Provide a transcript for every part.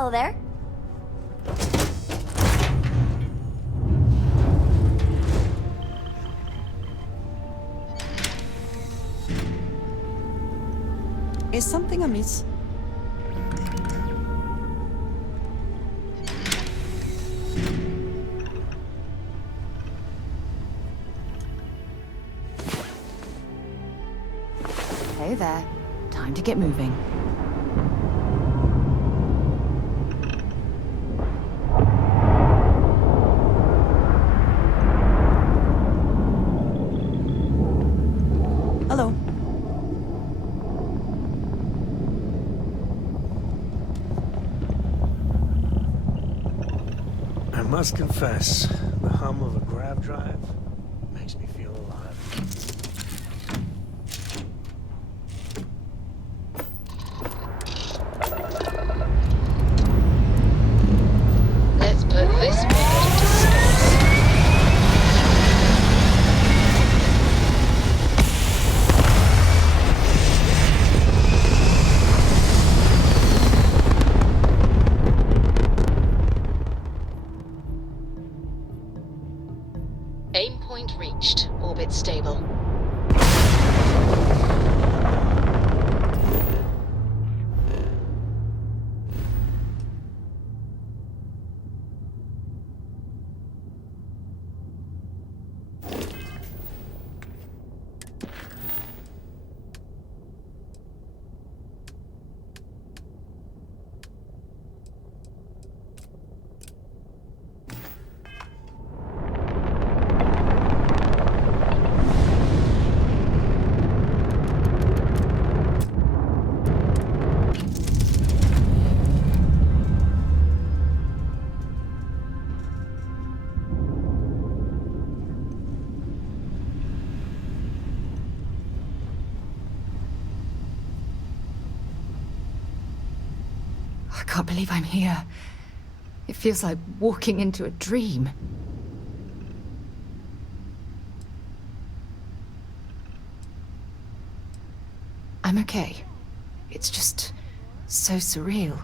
Hello there. Is something amiss? Hey there. Time to get moving. Hello. I must confess, the hum of a grav drive makes me feel alive. Let's put this mod into space. Aim point reached. Orbit stable. I can't believe I'm here. It feels like walking into a dream. I'm okay. It's just so surreal.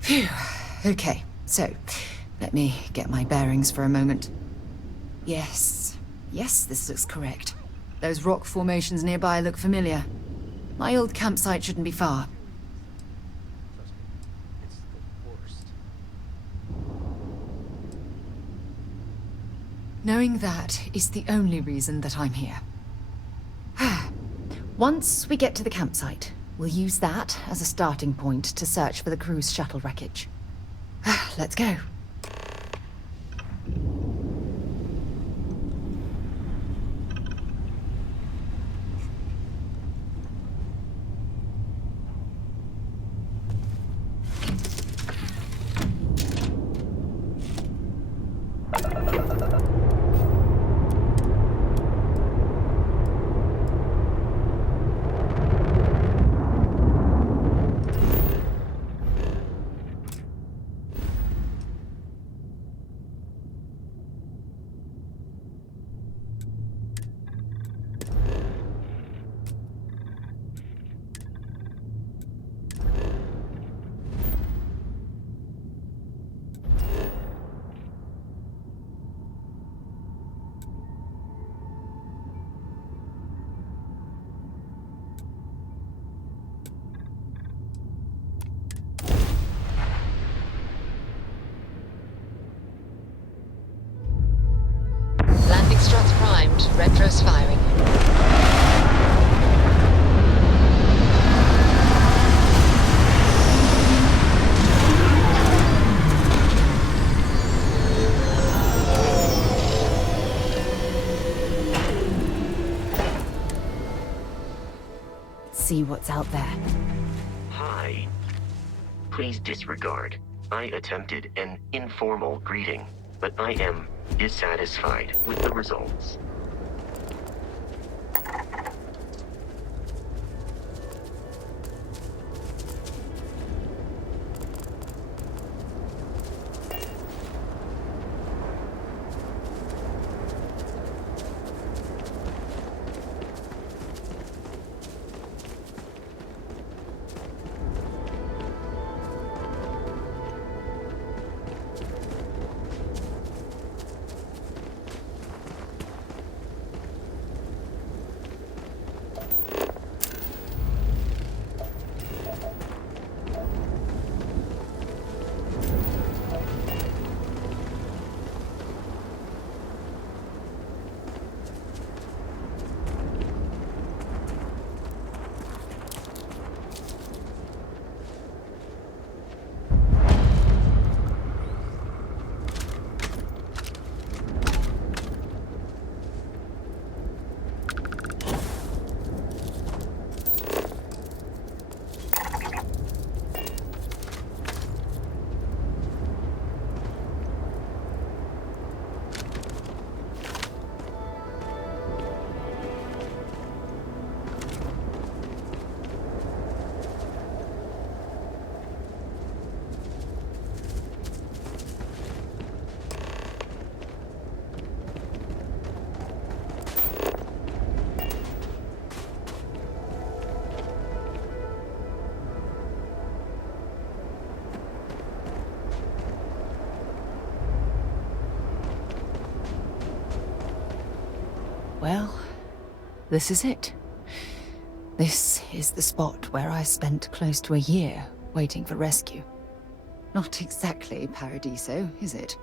Phew. Okay, so let me get my bearings for a moment. Yes, this looks correct. Those rock formations nearby look familiar. My old campsite shouldn't be far. Trust me, it's the worst. Knowing that is the only reason that I'm here. Once we get to the campsite, we'll use that as a starting point to search for the cruise shuttle wreckage. Let's go. Landing struts primed. Retros firing. See what's out there. Hi. Please disregard. I attempted an informal greeting, but I am dissatisfied with the results. Well, this is it. This is the spot where I spent close to a year waiting for rescue. Not exactly Paradiso, is it?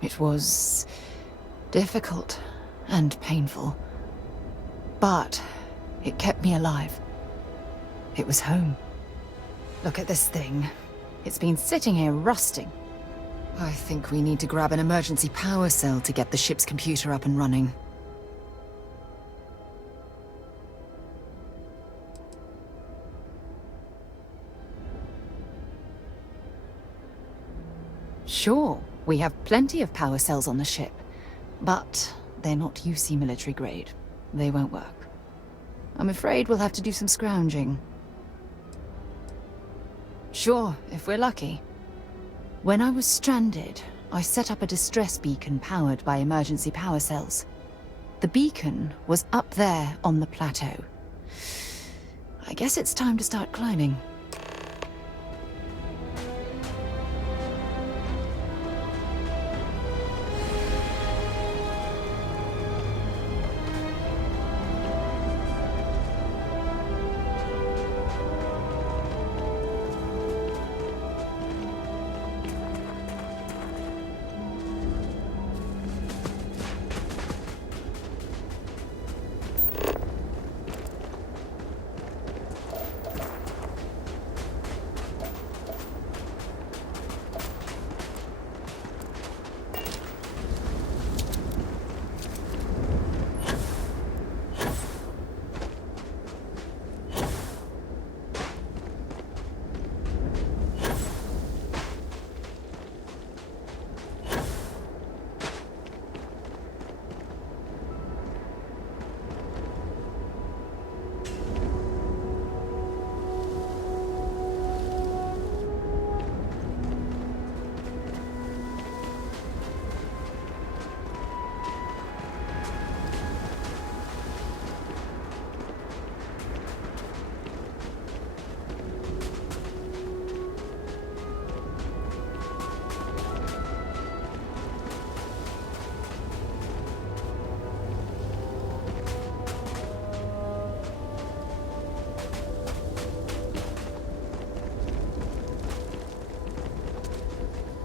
It was difficult and painful, but it kept me alive. It was home. Look at this thing. It's been sitting here rusting. I think we need to grab an emergency power cell to get the ship's computer up and running. Sure, we have plenty of power cells on the ship, but they're not UC military grade. They won't work. I'm afraid we'll have to do some scrounging. Sure, if we're lucky. When I was stranded, I set up a distress beacon powered by emergency power cells. The beacon was up there on the plateau. I guess it's time to start climbing.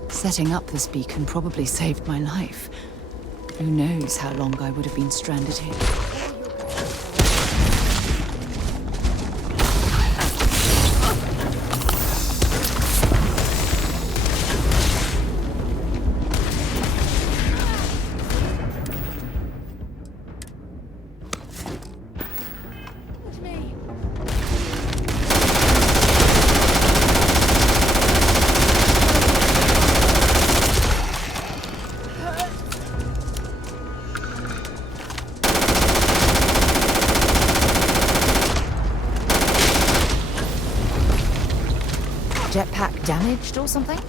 Setting up this beacon probably saved my life. Who knows how long I would have been stranded here. Jetpack damaged or something?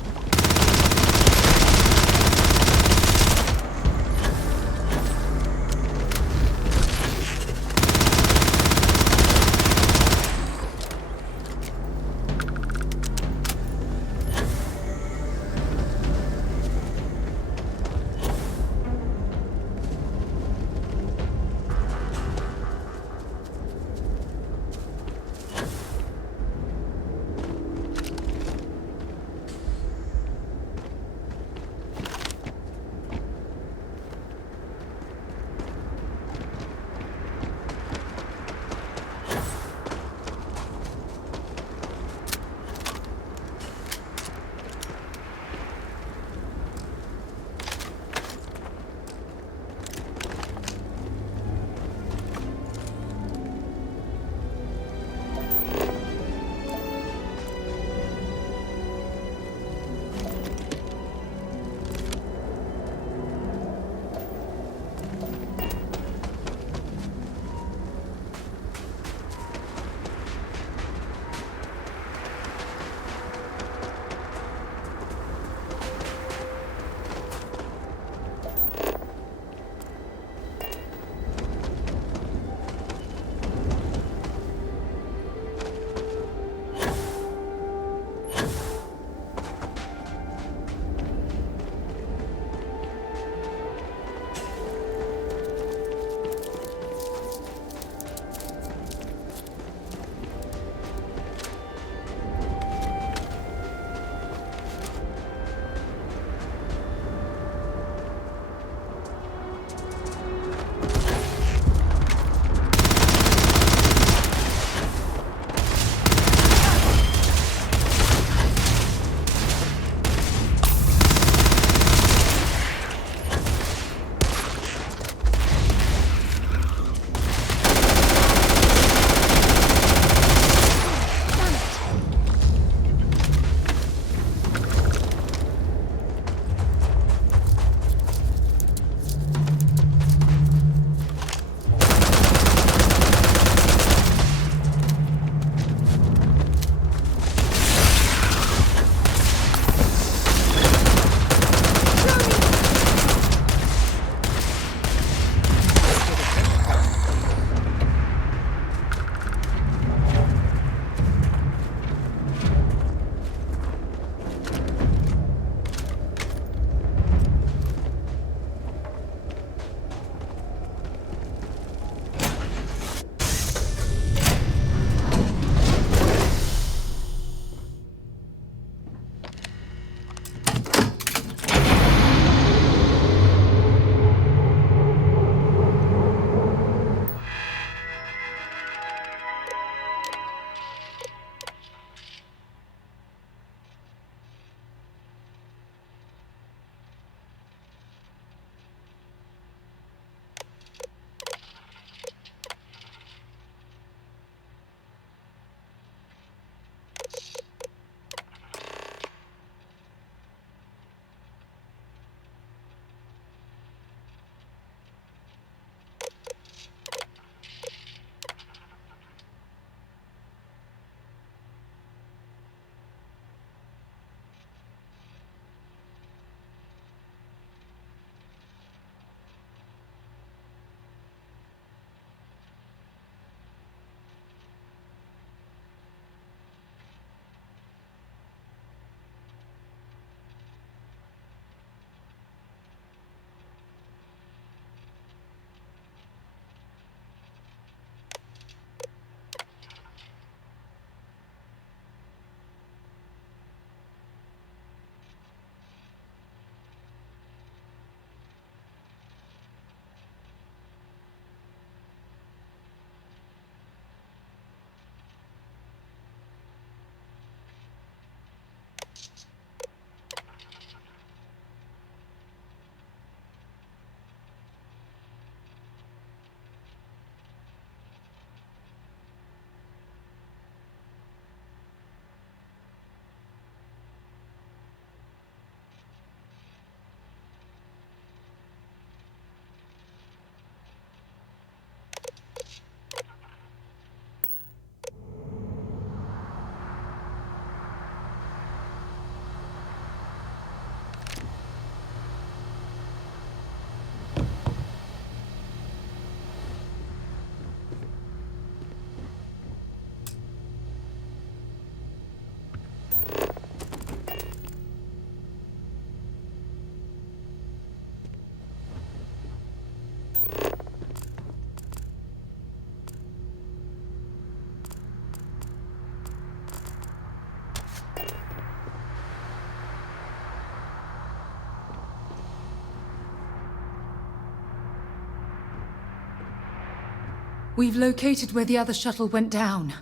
We've located where the other shuttle went down.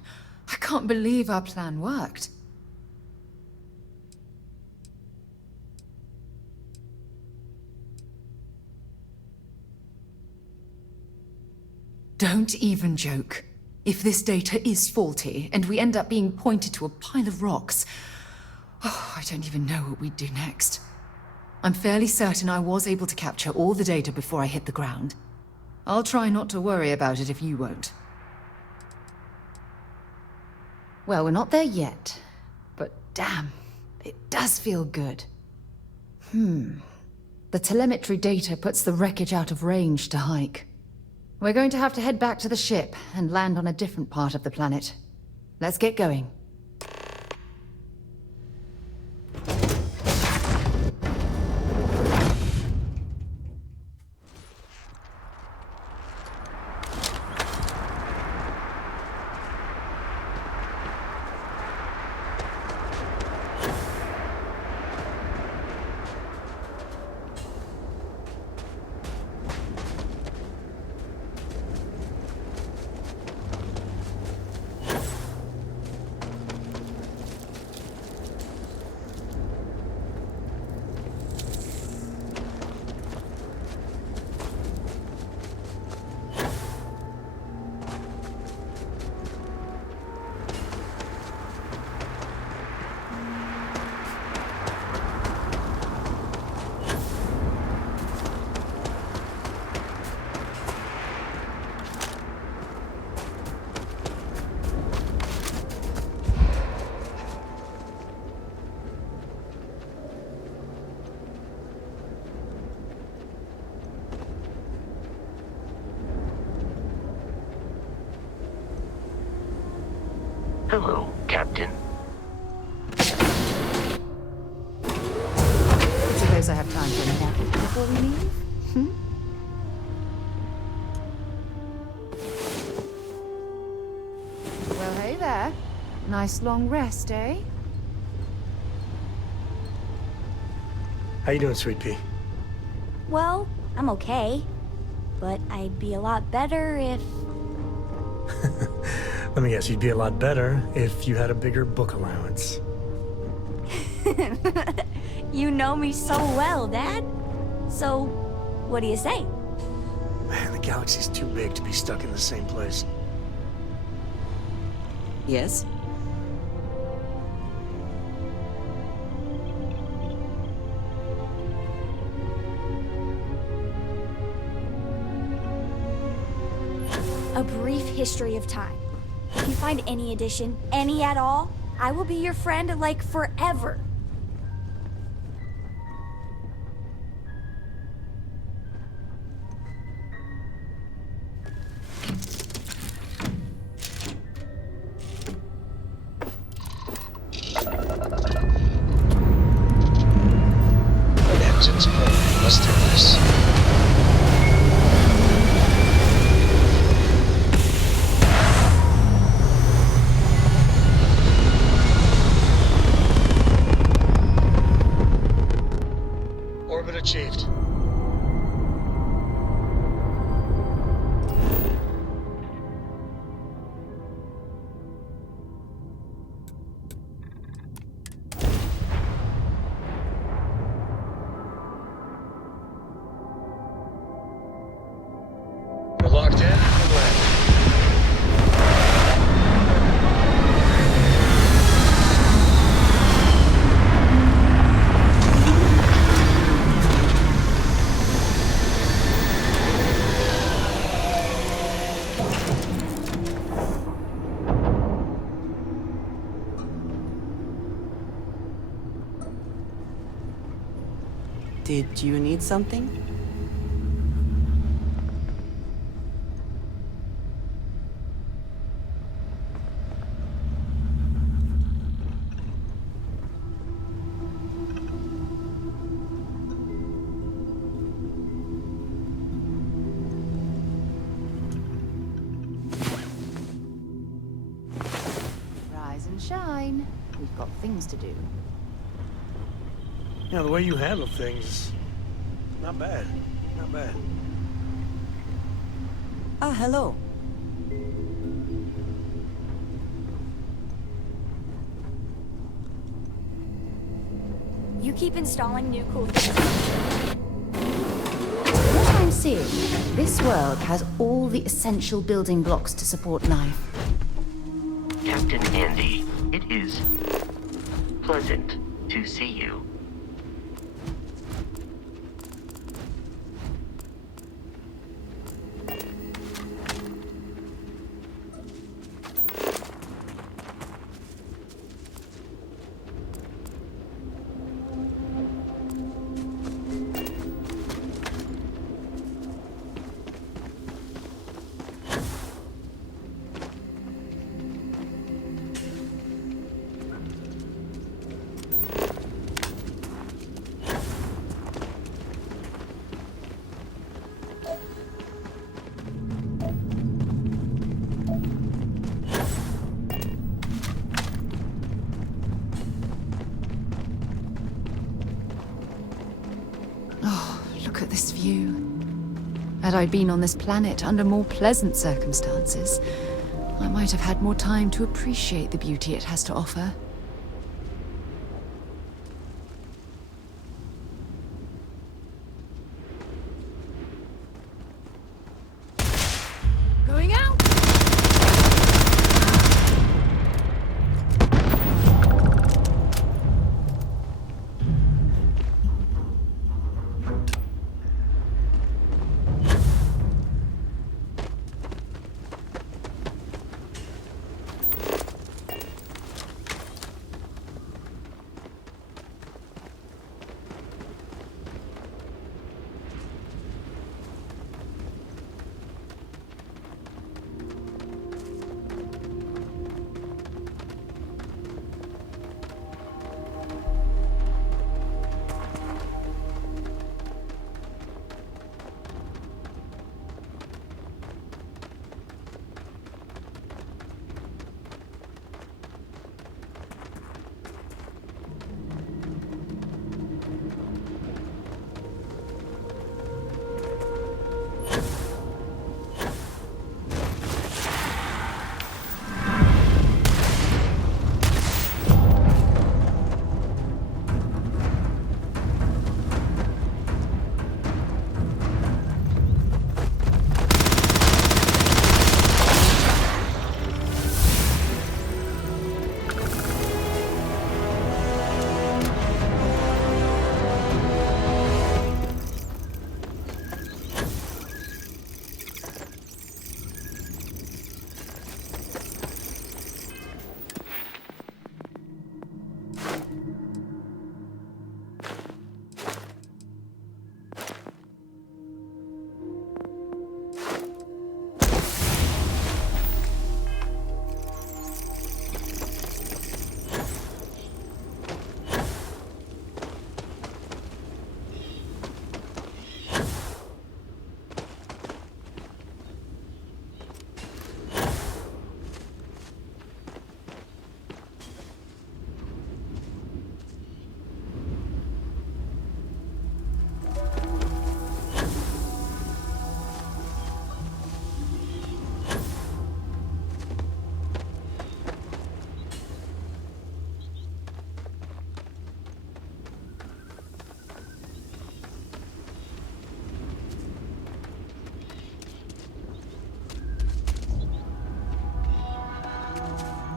I can't believe our plan worked. Don't even joke. If this data is faulty, and we end up being pointed to a pile of rocks, I don't even know what we'd do next. I'm fairly certain I was able to capture all the data before I hit the ground. I'll try not to worry about it if you won't. Well, we're not there yet, but damn, it does feel good. The telemetry data puts the wreckage out of range to hike. We're going to have to head back to the ship and land on a different part of the planet. Let's get going. Hello, Captain. Suppose I have time for a nap before we leave? Well, hey there. Nice long rest, eh? How you doing, Sweet Pea? Well, I'm okay. But I'd be a lot better if... Let me guess, you'd be a lot better if you had a bigger book allowance. You know me so well, Dad. So, what do you say? Man, the galaxy's too big to be stuck in the same place. Yes? A brief history of time. If you find any edition, any at all, I will be your friend, like, forever. Engines burning. Let's do this. Orbit achieved. We're locked in and landing. Did you need something? Rise and shine. We've got things to do. You know, the way you handle things, not bad. Not bad. Ah, hello. You keep installing new cool things. What I'm seeing, this world has all the essential building blocks to support life. Captain Andy, it is pleasant to see you. Look at this view. Had I been on this planet under more pleasant circumstances, I might have had more time to appreciate the beauty it has to offer. Going out!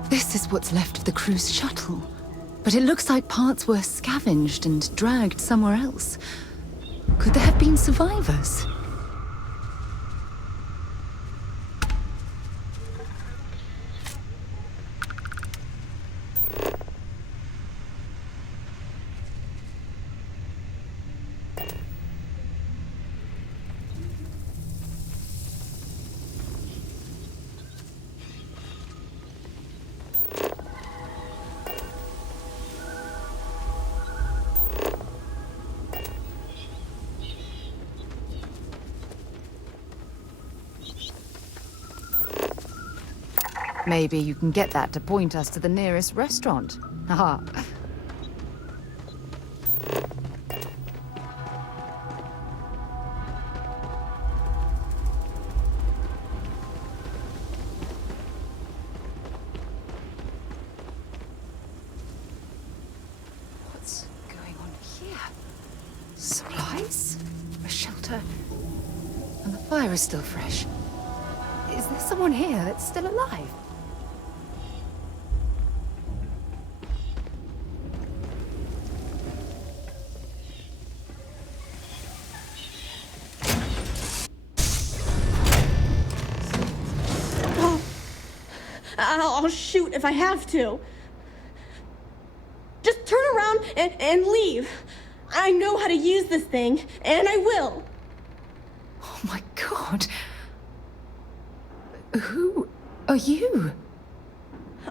This is what's left of the cruise shuttle. But it looks like parts were scavenged and dragged somewhere else. Could there have been survivors? Maybe you can get that to point us to the nearest restaurant. Haha. daughter. And the fire is still fresh. Is there someone here that's still alive? I'll shoot if I have to. Just turn around and leave. I know how to use this thing, and I will. Oh my god. Who are you?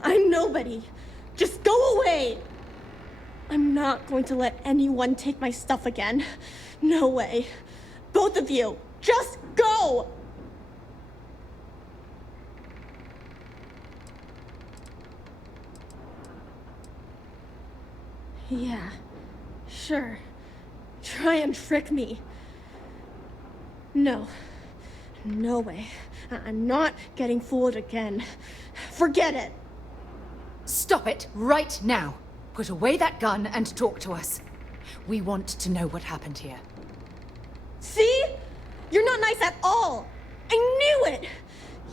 I'm nobody. Just go away. I'm not going to let anyone take my stuff again. No way. Both of you, just go! Yeah, sure. Try and trick me. No. No way. I'm not getting fooled again. Forget it. Stop it right now. Put away that gun and talk to us. We want to know what happened here. See? You're not nice at all. I knew it.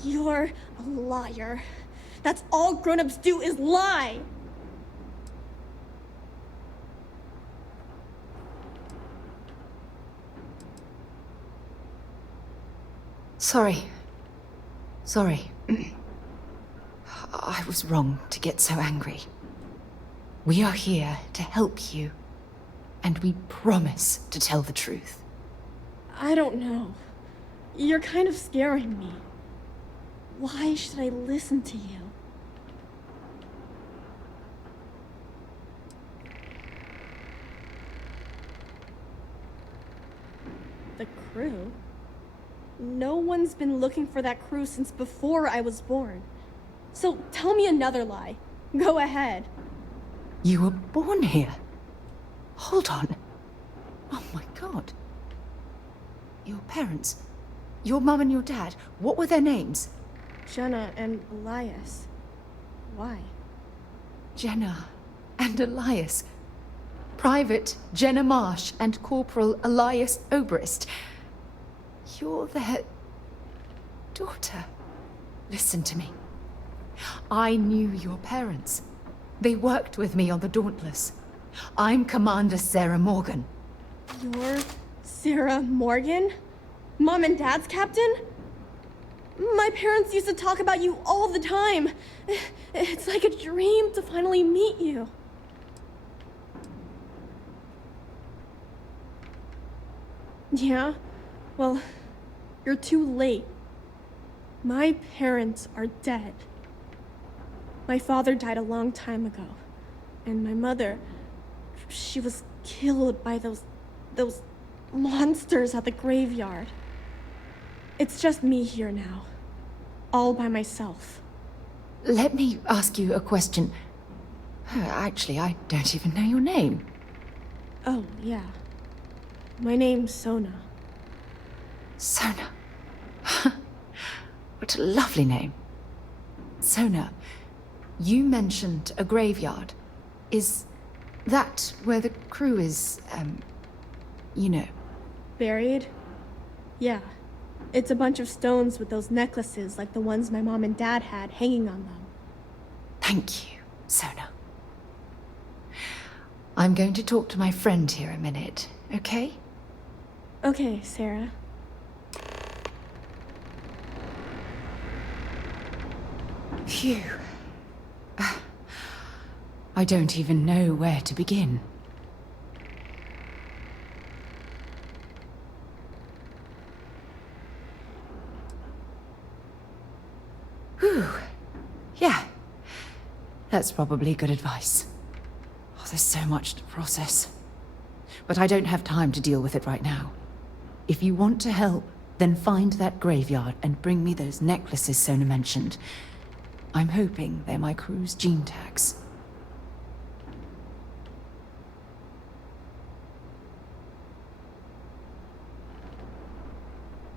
You're a liar. That's all grown-ups do is lie. Sorry. I was wrong to get so angry. We are here to help you, and we promise to tell the truth. I don't know. You're kind of scaring me. Why should I listen to you? The crew? No one's been looking for that crew since before I was born. So tell me another lie. Go ahead. You were born here? Hold on. Oh my god. Your parents, your mum and your dad, what were their names? Jenna and Elias. Why? Jenna and Elias. Private Jenna Marsh and Corporal Elias Obrist. You're their daughter. Listen to me. I knew your parents. They worked with me on the Dauntless. I'm Commander Sarah Morgan. You're Sarah Morgan? Mom and Dad's captain? My parents used to talk about you all the time. It's like a dream to finally meet you. Yeah? Well, you're too late. My parents are dead. My father died a long time ago. And my mother, she was killed by those monsters at the graveyard. It's just me here now. All by myself. Let me ask you a question. Actually, I don't even know your name. Oh, yeah. My name's Sona. Sona. What a lovely name. Sona, you mentioned a graveyard. Is that where the crew is, you know? Buried? Yeah. It's a bunch of stones with those necklaces like the ones my mom and dad had hanging on them. Thank you, Sona. I'm going to talk to my friend here a minute, okay? Okay, Sarah. Phew. I don't even know where to begin. Whew. Yeah. That's probably good advice. Oh, there's so much to process. But I don't have time to deal with it right now. If you want to help, then find that graveyard and bring me those necklaces Sona mentioned. I'm hoping they're my crew's gene tags.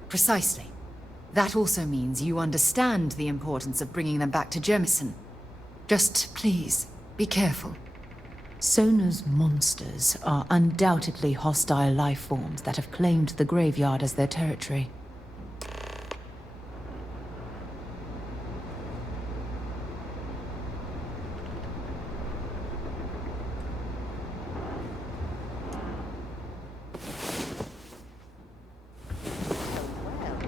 Precisely. That also means you understand the importance of bringing them back to Jemison. Just please, be careful. Sona's monsters are undoubtedly hostile life forms that have claimed the graveyard as their territory. Well,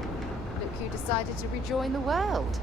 look who decided to rejoin the world.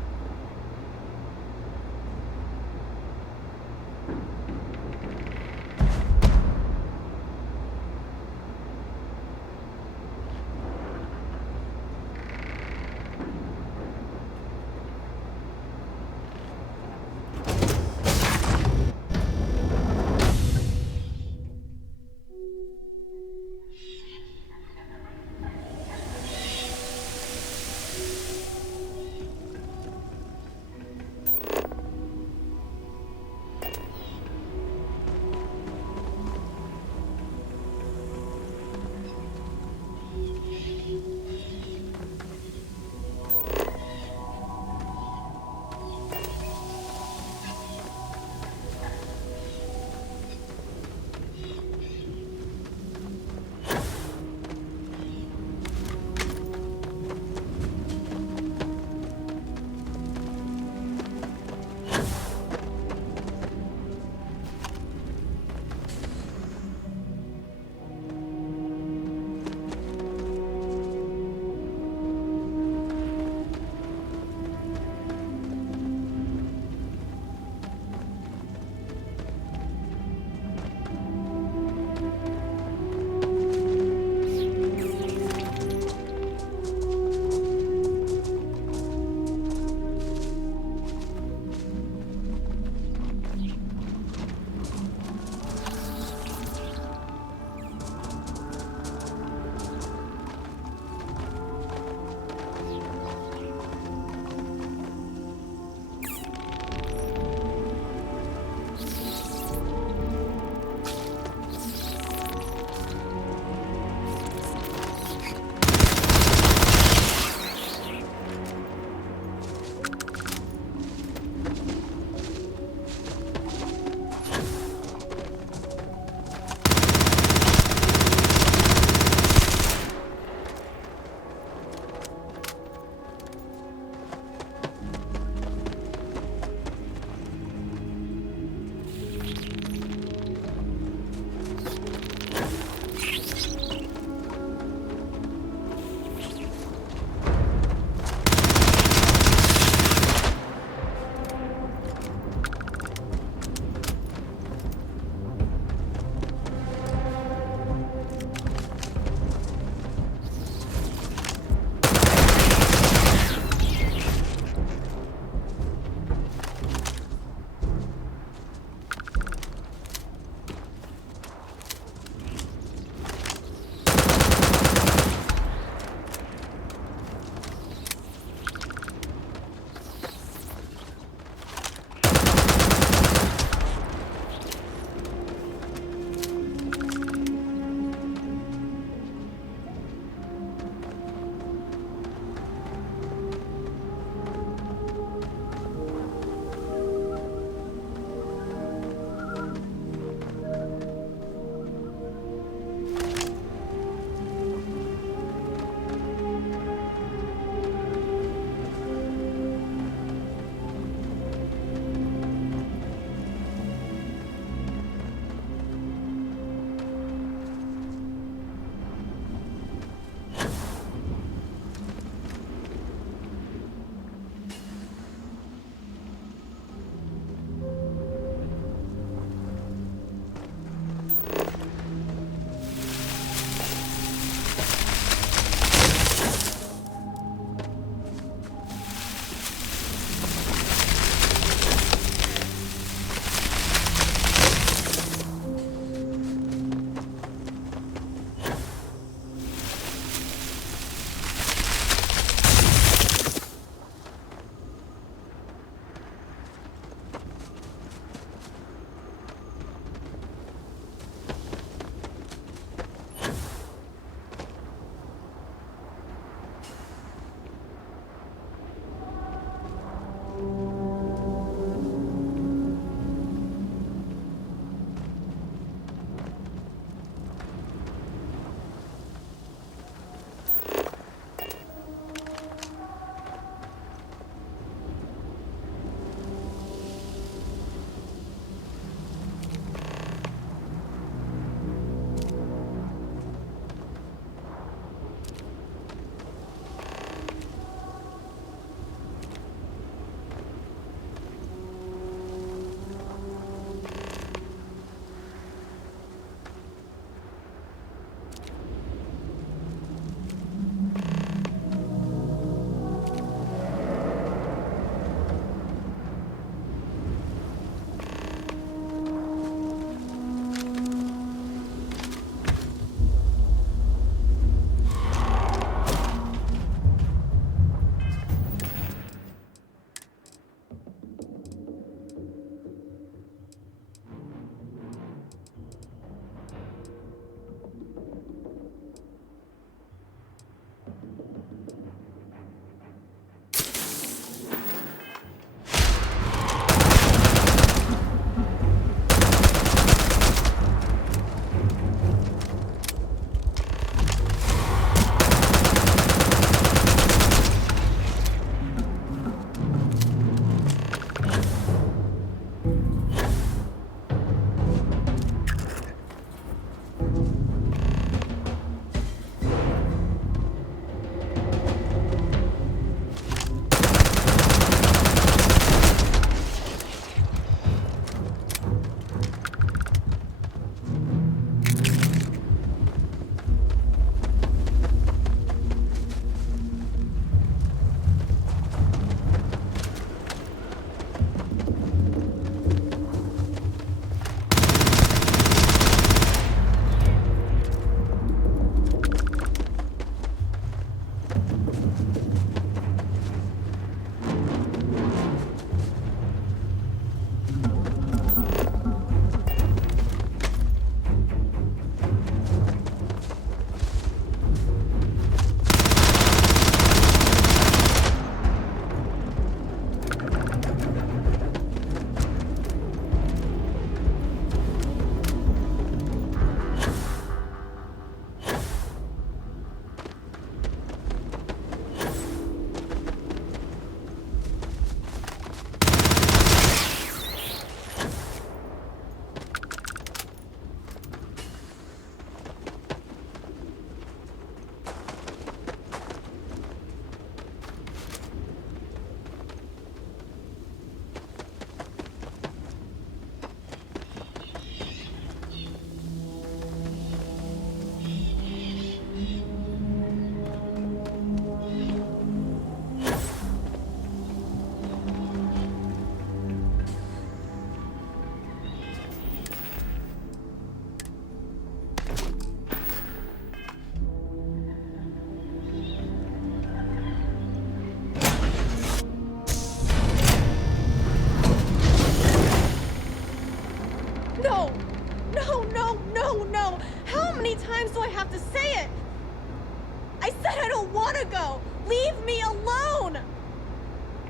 don't want to go! Leave me alone!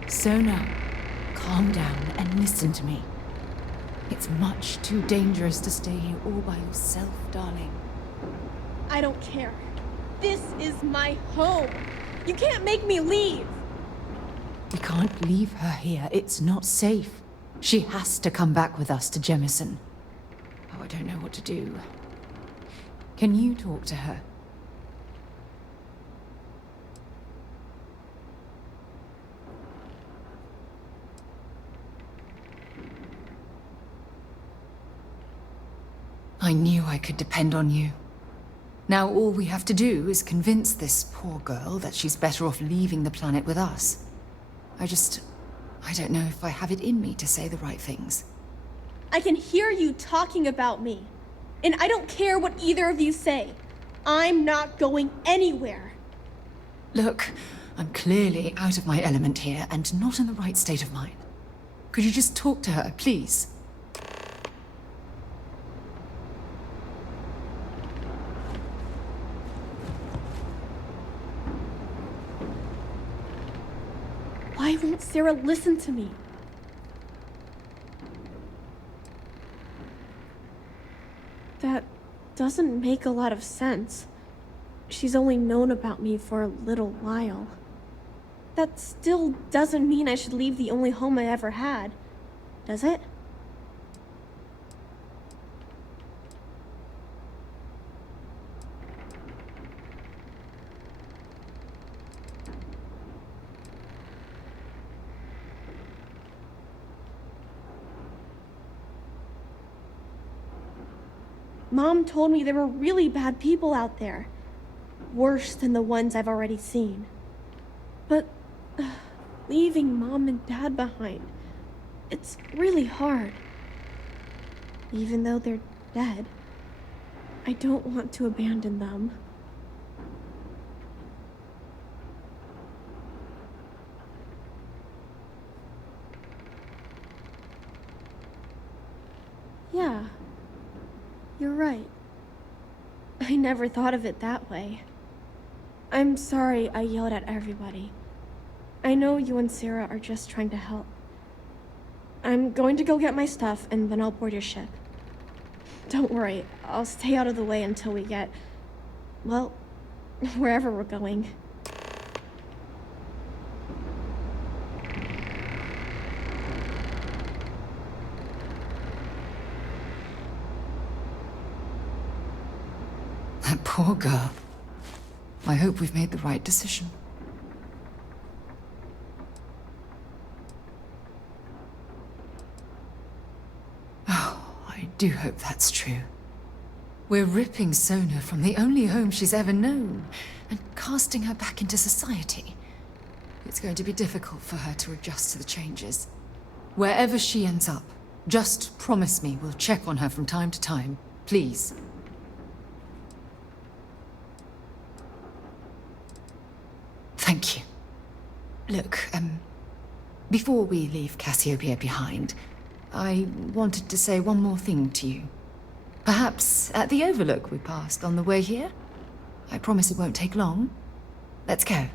Sona, calm down and listen to me. It's much too dangerous to stay here all by yourself, darling. I don't care. This is my home. You can't make me leave. We can't leave her here. It's not safe. She has to come back with us to Jemison. Oh, I don't know what to do. Can you talk to her? I knew I could depend on you. Now all we have to do is convince this poor girl that she's better off leaving the planet with us. I don't know if I have it in me to say the right things. I can hear you talking about me. And I don't care what either of you say. I'm not going anywhere. Look, I'm clearly out of my element here and not in the right state of mind. Could you just talk to her, please? Why won't Sarah listen to me? That doesn't make a lot of sense. She's only known about me for a little while. That still doesn't mean I should leave the only home I ever had, does it? Mom told me there were really bad people out there. Worse than the ones I've already seen. But leaving Mom and Dad behind, it's really hard. Even though they're dead, I don't want to abandon them. Yeah. You're right. I never thought of it that way. I'm sorry I yelled at everybody. I know you and Sarah are just trying to help. I'm going to go get my stuff and then I'll board your ship. Don't worry, I'll stay out of the way until we get, well, wherever we're going. That poor girl. I hope we've made the right decision. Oh, I do hope that's true. We're ripping Sona from the only home she's ever known and casting her back into society. It's going to be difficult for her to adjust to the changes. Wherever she ends up, just promise me we'll check on her from time to time, please. Thank you. Look, before we leave Cassiopeia behind, I wanted to say one more thing to you. Perhaps at the overlook we passed on the way here? I promise it won't take long. Let's go.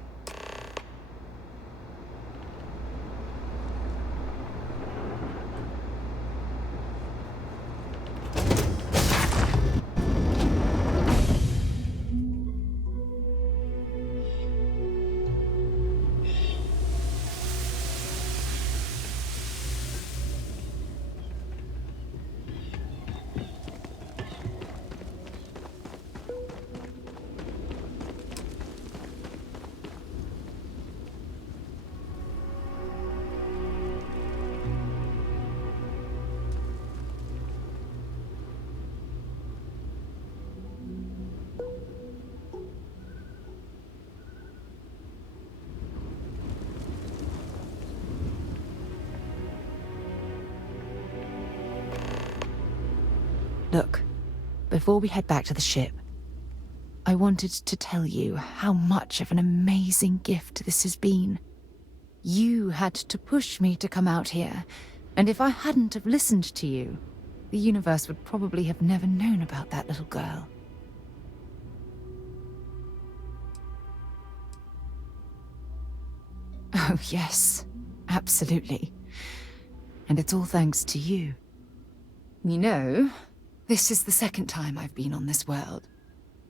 Look, before we head back to the ship, I wanted to tell you how much of an amazing gift this has been. You had to push me to come out here, and if I hadn't have listened to you, the universe would probably have never known about that little girl. Oh, yes. Absolutely. And it's all thanks to you. You know, this is the second time I've been on this world.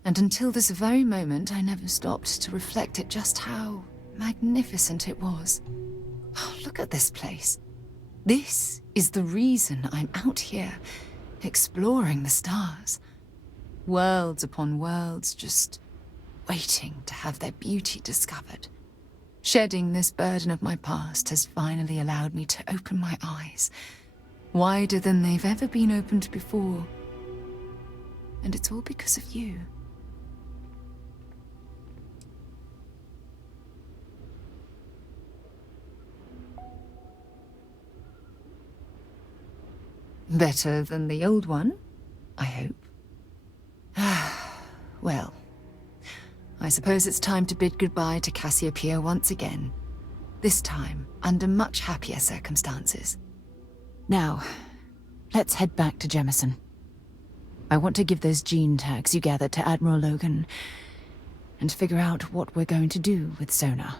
And until this very moment, I never stopped to reflect at just how magnificent it was. Oh, look at this place. This is the reason I'm out here, exploring the stars. Worlds upon worlds, just waiting to have their beauty discovered. Shedding this burden of my past has finally allowed me to open my eyes, wider than they've ever been opened before. And it's all because of you. Better than the old one, I hope. Well, I suppose it's time to bid goodbye to Cassiopeia once again. This time, under much happier circumstances. Now, let's head back to Jemison. I want to give those gene tags you gathered to Admiral Logan, and figure out what we're going to do with Sona.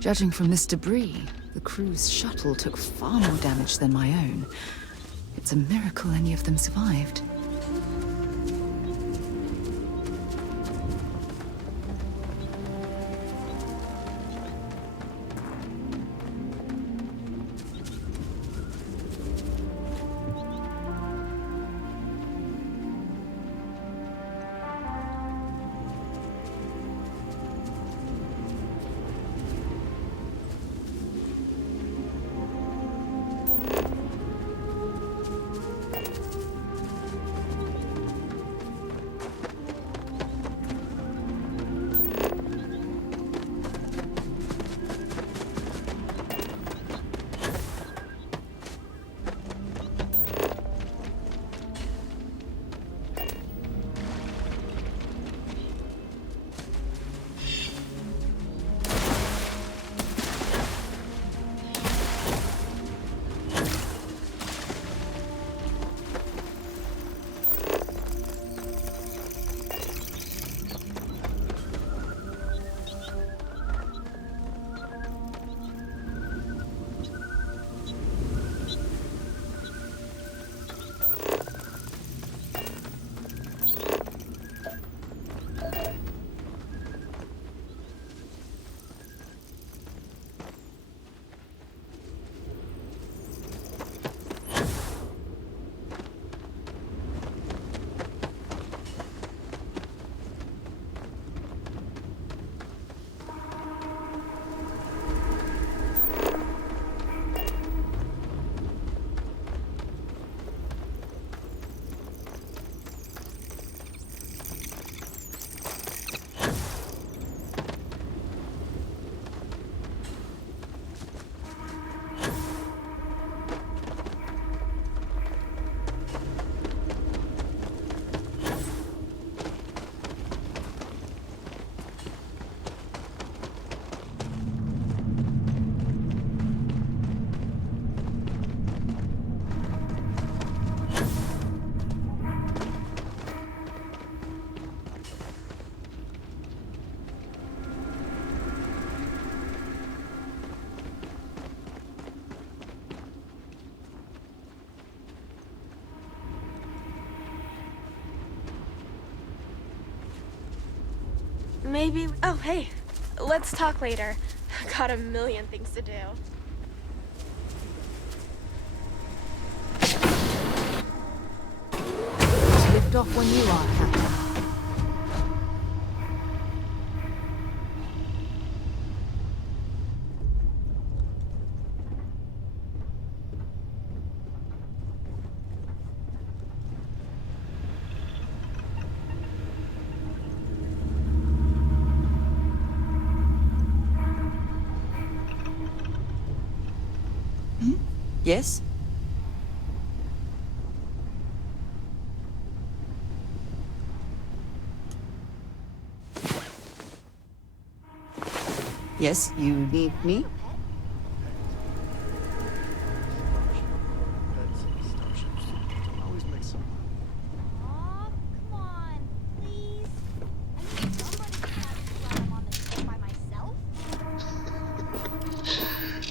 Judging from this debris, the crew's shuttle took far more damage than my own. It's a miracle any of them survived. maybe... Oh, hey. Let's talk later. Got a million things to do. Lift off when you are, Captain. Yes? Yes, you need me? Always make some. Aw, come on, please. I need somebody to satisfy I'm on this trip by myself.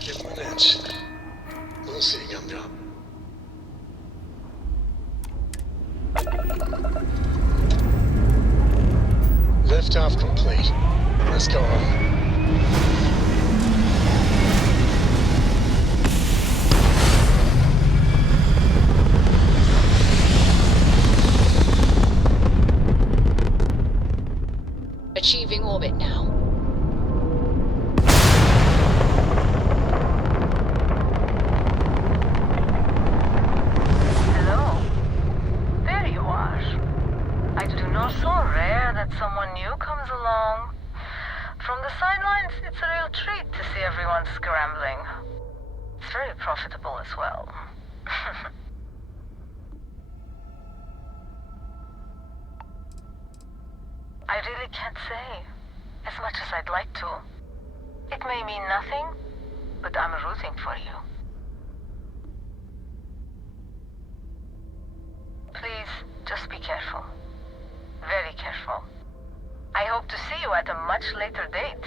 Give him an inch. We'll see, Gumdrop. Liftoff complete. Let's go home. Achieving orbit now. Hello. There you are. I do not so rare that someone new comes along. From the sidelines, it's a real treat to see everyone scrambling. It's very profitable as well. I really can't say, as much as I'd like to. It may mean nothing, but I'm rooting for you. Please, just be careful. Very careful. I hope to see you at a much later date.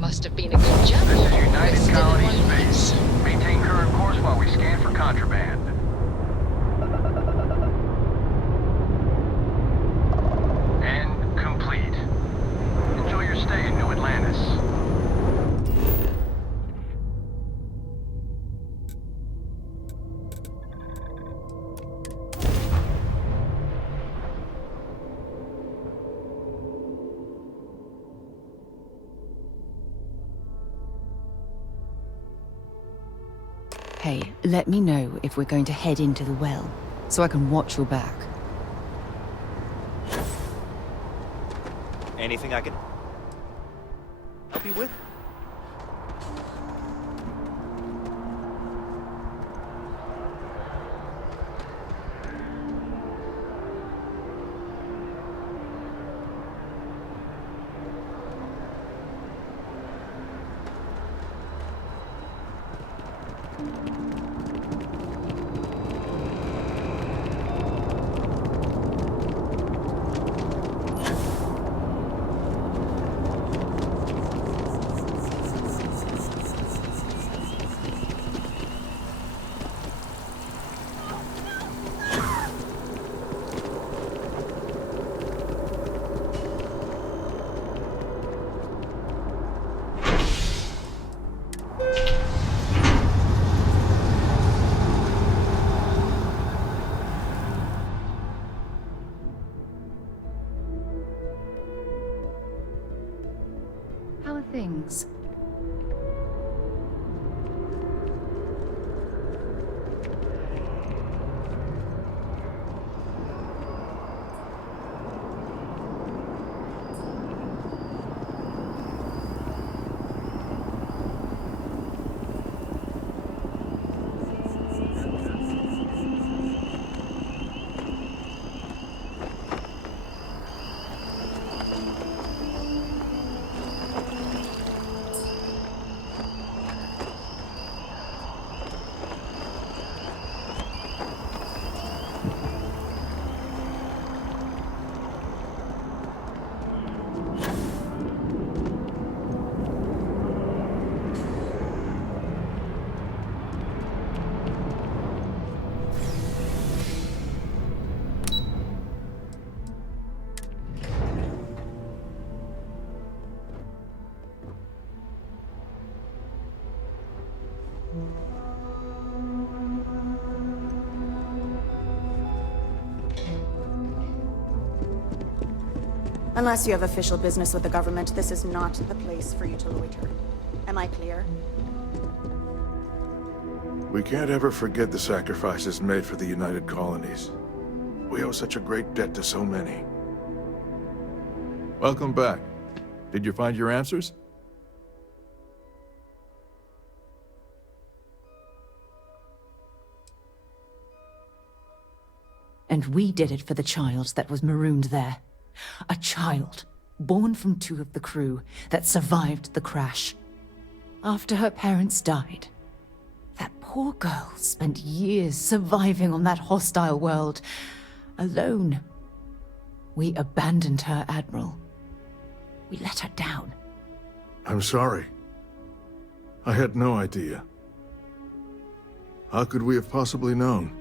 Must have been a good jump. This is We're United still in Colony one piece. Space. Maintain current course while we scan for contraband. And complete. Enjoy your stay in New Atlantis. Hey, let me know if we're going to head into the well, so I can watch your back. Anything I can help you with? How are things? Unless you have official business with the government, this is not the place for you to loiter. Am I clear? We can't ever forget the sacrifices made for the United Colonies. We owe such a great debt to so many. Welcome back. Did you find your answers? And we did it for the child that was marooned there. A child, born from 2 of the crew, that survived the crash. After her parents died, that poor girl spent years surviving on that hostile world, alone. We abandoned her, Admiral. We let her down. I'm sorry. I had no idea. How could we have possibly known?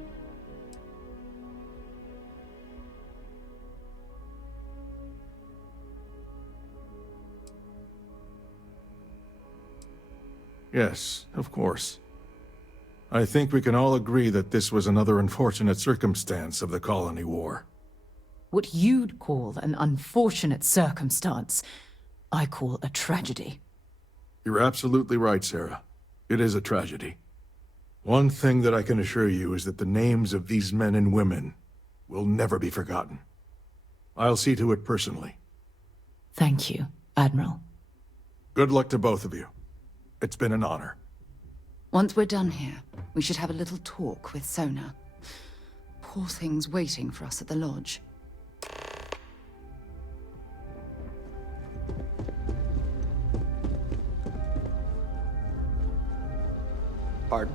Yes, of course. I think we can all agree that this was another unfortunate circumstance of the Colony War. What you'd call an unfortunate circumstance, I call a tragedy. You're absolutely right, Sarah. It is a tragedy. One thing that I can assure you is that the names of these men and women will never be forgotten. I'll see to it personally. Thank you, Admiral. Good luck to both of you. It's been an honor. Once we're done here, we should have a little talk with Sona. Poor thing's waiting for us at the lodge. Pardon?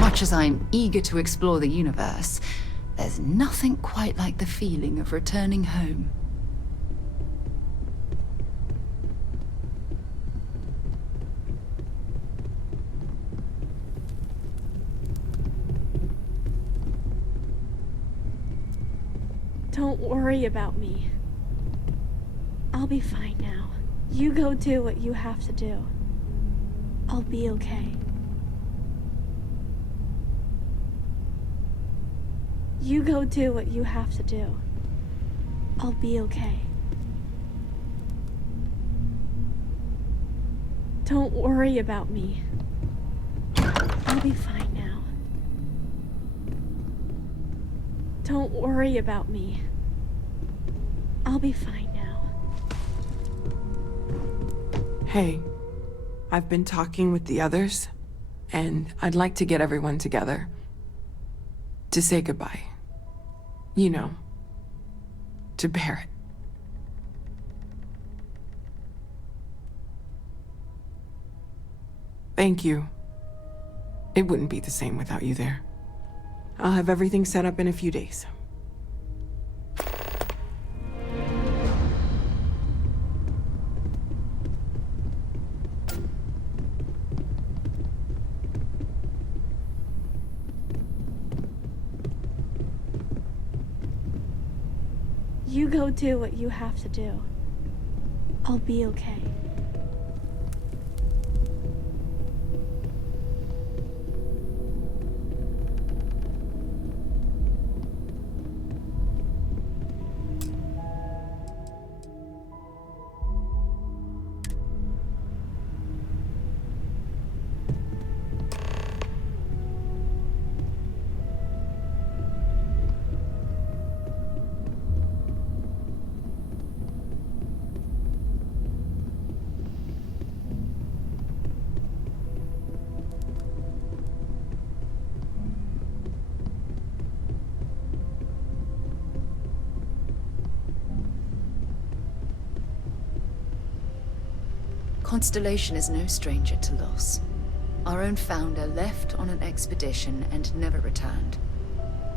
Much as I'm eager to explore the universe, there's nothing quite like the feeling of returning home. Don't worry about me. I'll be fine now. You go do what you have to do. I'll be okay. You go do what you have to do. I'll be okay. Don't worry about me. I'll be fine now. Don't worry about me. I'll be fine now. Hey, I've been talking with the others, and I'd like to get everyone together. To say goodbye. You know, to Barrett. Thank you. It wouldn't be the same without you there. I'll have everything set up in a few days. You go do what you have to do. I'll be okay. Constellation is no stranger to loss. Our own founder left on an expedition and never returned.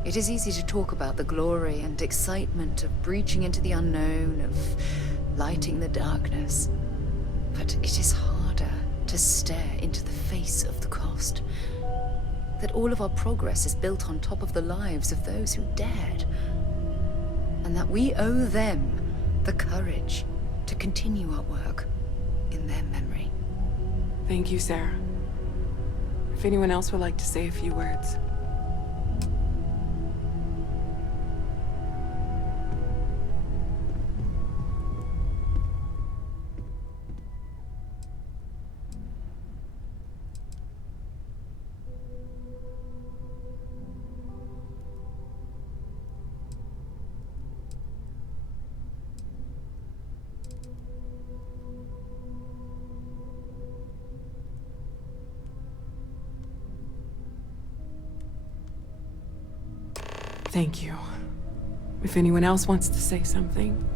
It is easy to talk about the glory and excitement of breaching into the unknown, of lighting the darkness. But it is harder to stare into the face of the cost. That all of our progress is built on top of the lives of those who dared. And that we owe them the courage to continue our work in their memory. Thank you, Sarah. If anyone else would like to say a few words. Thank you. If anyone else wants to say something.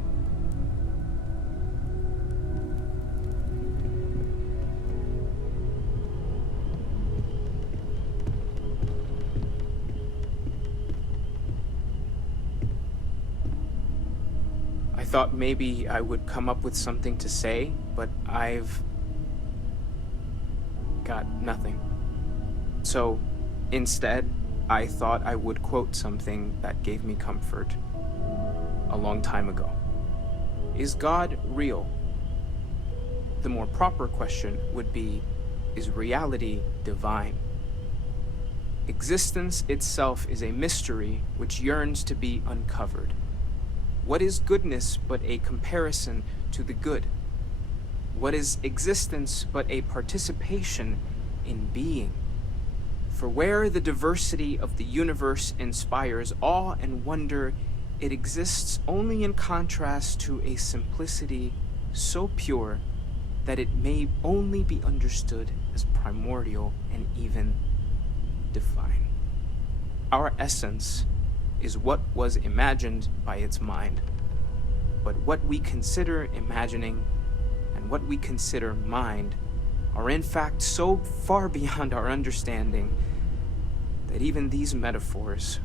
I thought maybe I would come up with something to say, but I've got nothing. So, instead, I thought I would quote something that gave me comfort a long time ago. Is God real? The more proper question would be, is reality divine? Existence itself is a mystery which yearns to be uncovered. What is goodness but a comparison to the good? What is existence but a participation in being? For where the diversity of the universe inspires awe and wonder, it exists only in contrast to a simplicity so pure that it may only be understood as primordial and even divine. Our essence is what was imagined by its mind, but what we consider imagining and what we consider mind are in fact so far beyond our understanding that even these metaphors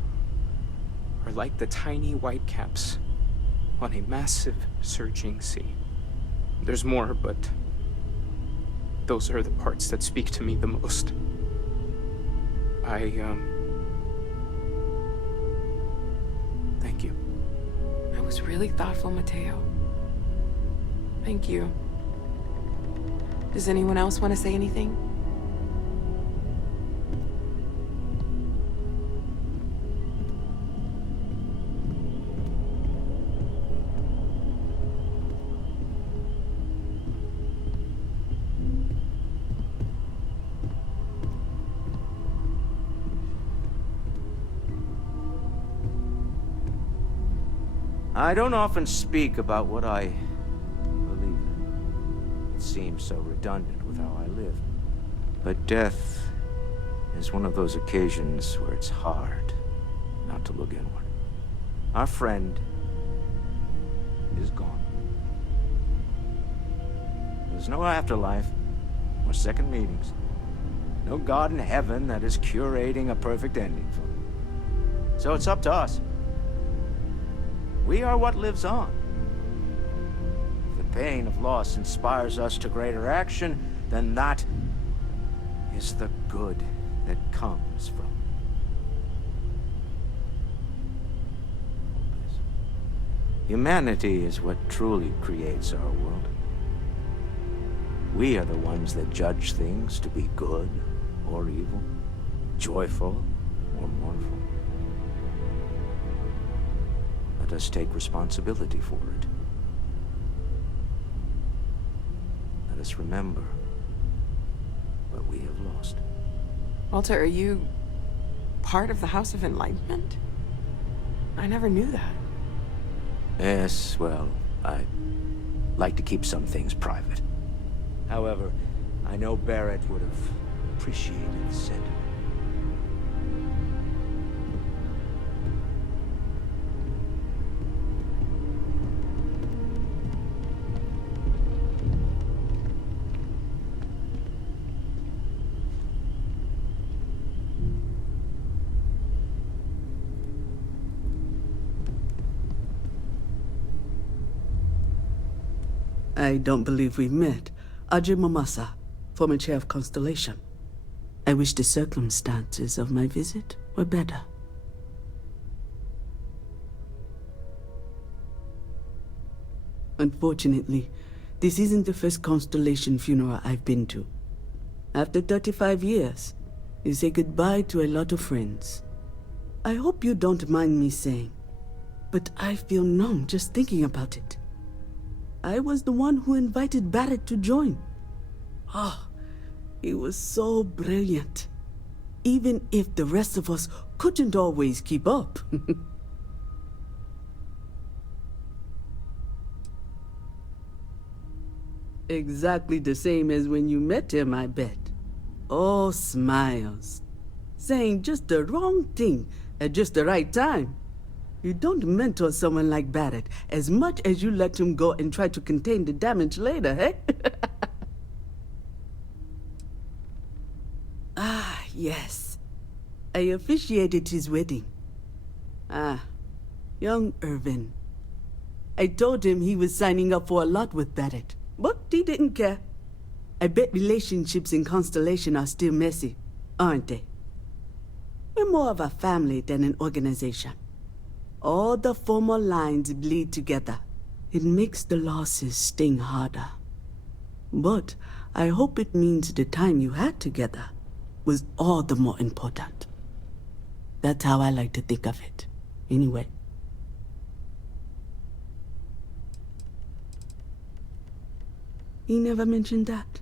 are like the tiny whitecaps on a massive surging sea. There's more, but those are the parts that speak to me the most. Thank you. That was really thoughtful, Mateo. Thank you. Does anyone else want to say anything? I don't often speak about what I believe in. It seems so redundant with how I live. But death is one of those occasions where it's hard not to look inward. Our friend is gone. There's no afterlife or second meetings. No God in heaven that is curating a perfect ending for him. So it's up to us. We are what lives on. If the pain of loss inspires us to greater action, then that is the good that comes from it. Humanity is what truly creates our world. We are the ones that judge things to be good or evil, joyful or mournful. Let us take responsibility for it. Let us remember what we have lost. Walter, are you part of the House of Enlightenment? I never knew that. Yes, well, I like to keep some things private. However, I know Barrett would have appreciated the sentiment. I don't believe we've met. Ajay Mamasa, former chair of Constellation. I wish the circumstances of my visit were better. Unfortunately, this isn't the first Constellation funeral I've been to. After 35 years, you say goodbye to a lot of friends. I hope you don't mind me saying, but I feel numb just thinking about it. I was the one who invited Barrett to join. He was so brilliant. Even if the rest of us couldn't always keep up. Exactly the same as when you met him, I bet. All smiles. Saying just the wrong thing at just the right time. You don't mentor someone like Barrett as much as you let him go and try to contain the damage later, eh? Yes. I officiated his wedding. Young Irvin. I told him he was signing up for a lot with Barrett, but he didn't care. I bet relationships in Constellation are still messy, aren't they? We're more of a family than an organization. All the former lines bleed together. It makes the losses sting harder. But I hope it means the time you had together was all the more important. That's how I like to think of it, anyway. He never mentioned that.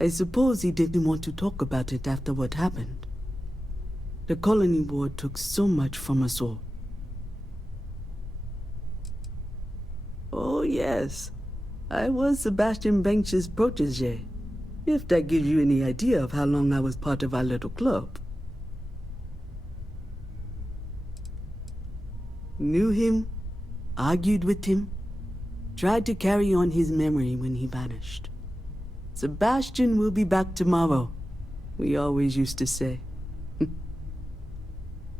I suppose he didn't want to talk about it after what happened. The colony war took so much from us all. Oh yes, I was Sebastian Banks's protege, if that gives you any idea of how long I was part of our little club. Knew him, argued with him, tried to carry on his memory when he vanished. Sebastian will be back tomorrow, we always used to say.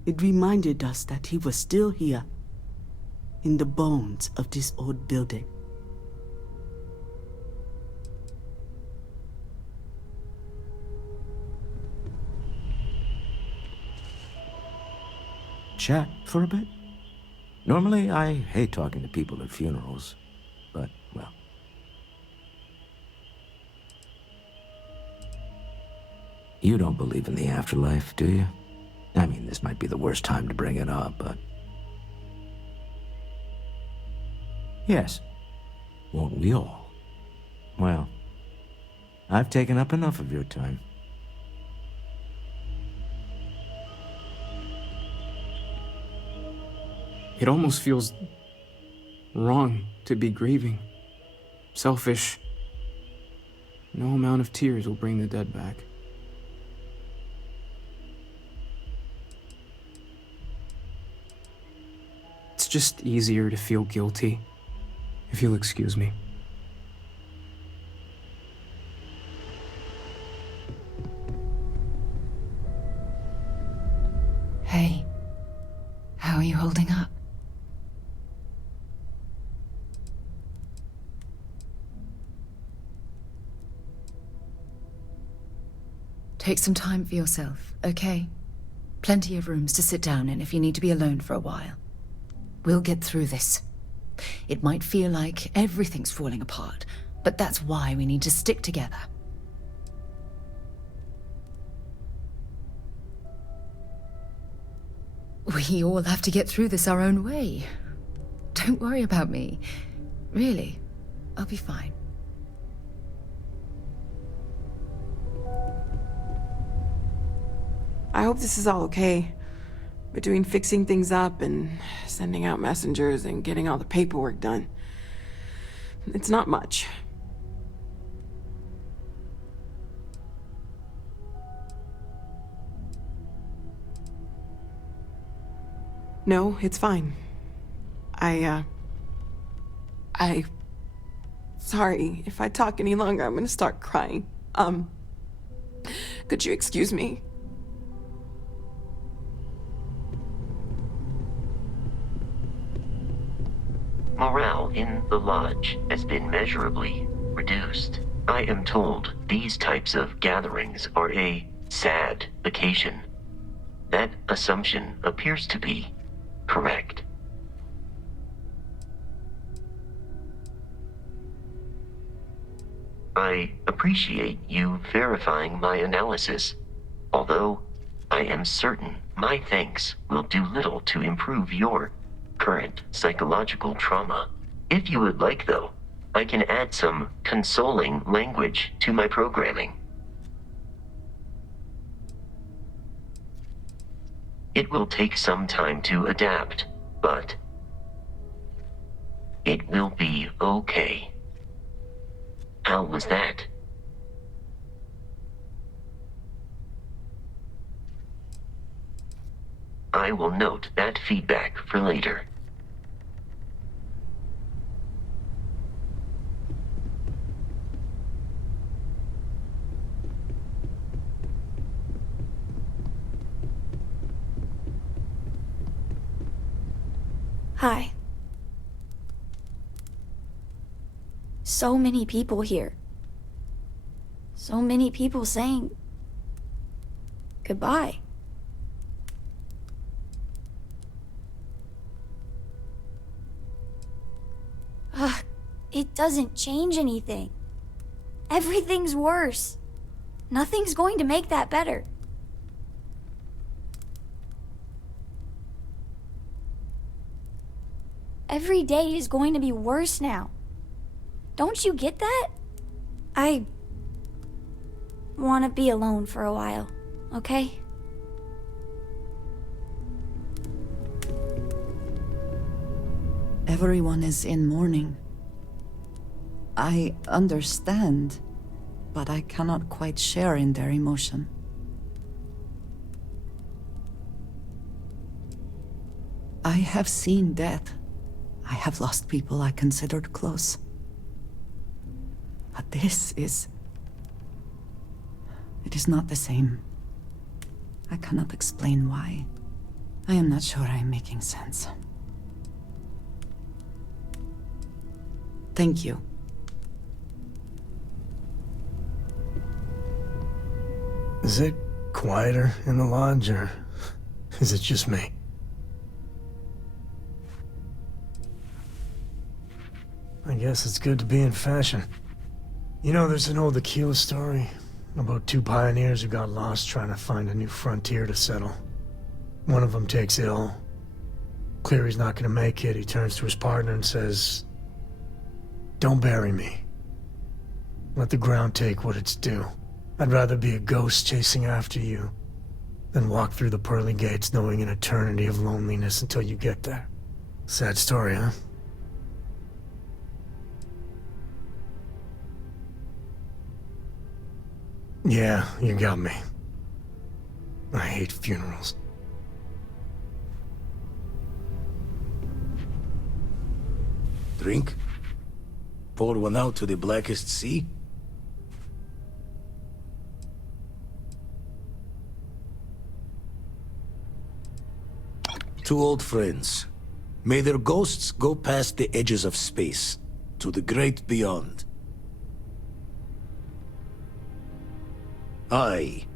It reminded us that he was still here, in the bones of this old building. Chat for a bit? Normally, I hate talking to people at funerals, but, well. You don't believe in the afterlife, do you? I mean, this might be the worst time to bring it up, but... Yes. Won't we all? Well, I've taken up enough of your time. It almost feels wrong to be grieving. Selfish. No amount of tears will bring the dead back. It's just easier to feel guilty, if you'll excuse me. Hey, how are you holding up? Take some time for yourself, okay? Plenty of rooms to sit down in if you need to be alone for a while. We'll get through this. It might feel like everything's falling apart, but that's why we need to stick together. We all have to get through this our own way. Don't worry about me. Really, I'll be fine. I hope this is all okay. Between fixing things up and sending out messengers and getting all the paperwork done. It's not much. No, it's fine. Sorry, if I talk any longer, I'm gonna start crying. Could you excuse me? Morale in the lodge has been measurably reduced. I am told these types of gatherings are a sad occasion. That assumption appears to be correct. I appreciate you verifying my analysis, although I am certain my thanks will do little to improve your current psychological trauma. If you would like, though, I can add some consoling language to my programming. It will take some time to adapt, but it will be okay. How was that? I will note that feedback for later. Hi. So many people here. So many people saying goodbye. Ugh, it doesn't change anything. Everything's worse. Nothing's going to make that better. Every day is going to be worse now. Don't you get that? I want to be alone for a while, okay? Everyone is in mourning. I understand, but I cannot quite share in their emotion. I have seen death. I have lost people I considered close. But this is... it is not the same. I cannot explain why. I am not sure I am making sense. Thank you. Is it quieter in the lodge, or is it just me? I guess it's good to be in fashion. You know, there's an old Aquila story about two pioneers who got lost trying to find a new frontier to settle. One of them takes ill. Clear he's not gonna make it, he turns to his partner and says, "Don't bury me. Let the ground take what it's due. I'd rather be a ghost chasing after you than walk through the pearly gates knowing an eternity of loneliness until you get there." Sad story, huh? Yeah, you got me. I hate funerals. Drink? Pour one out to the blackest sea? Two old friends. May their ghosts go past the edges of space, to the great beyond. Aye.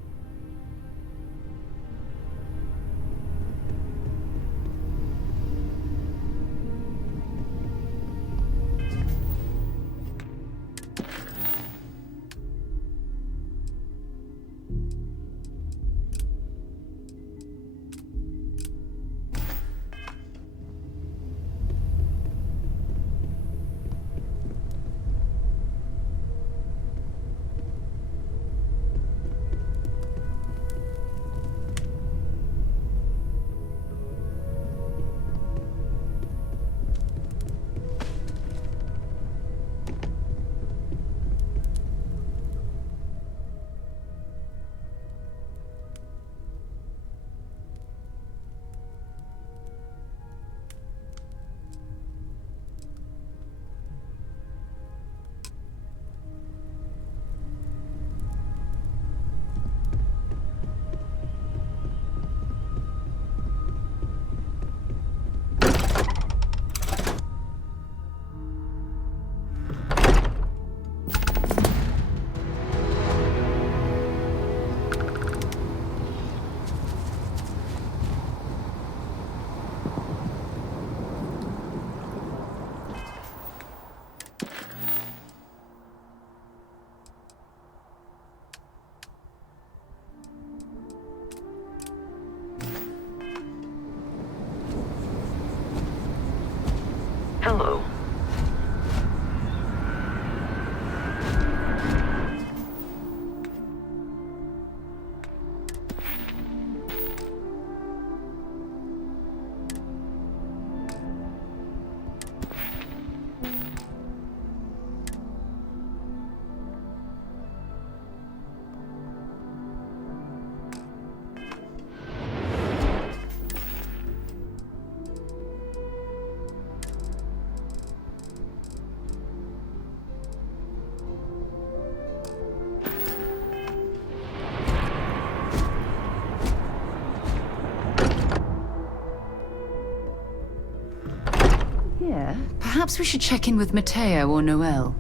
Yeah, perhaps we should check in with Mateo or Noel.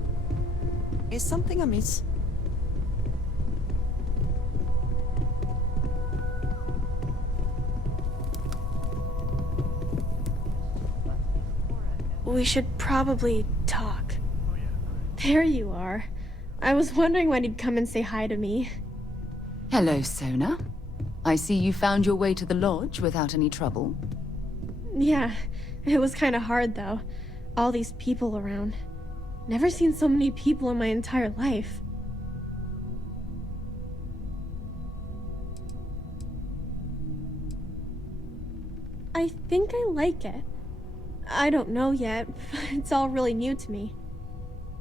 Is something amiss? We should probably talk. There you are. I was wondering when you'd come and say hi to me. Hello, Sona. I see you found your way to the lodge without any trouble. Yeah, it was kind of hard though. All these people around. Never seen so many people in my entire life. I think I like it. I don't know yet. It's all really new to me.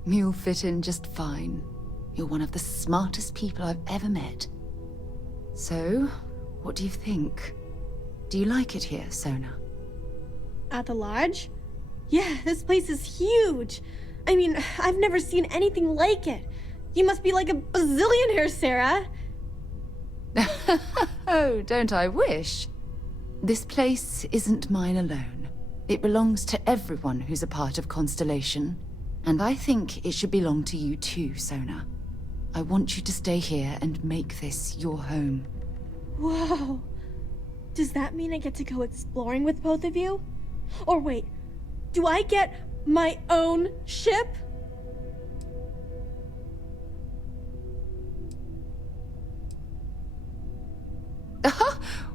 You'll fit in just fine. You're one of the smartest people I've ever met. So, what do you think? Do you like it here, Sona? At the lodge? Yeah, this place is huge. I mean, I've never seen anything like it. You must be like a bazillionaire, Sarah. Oh, don't I wish? This place isn't mine alone. It belongs to everyone who's a part of Constellation. And I think it should belong to you too, Sona. I want you to stay here and make this your home. Whoa. Does that mean I get to go exploring with both of you? Or wait, do I get my own ship?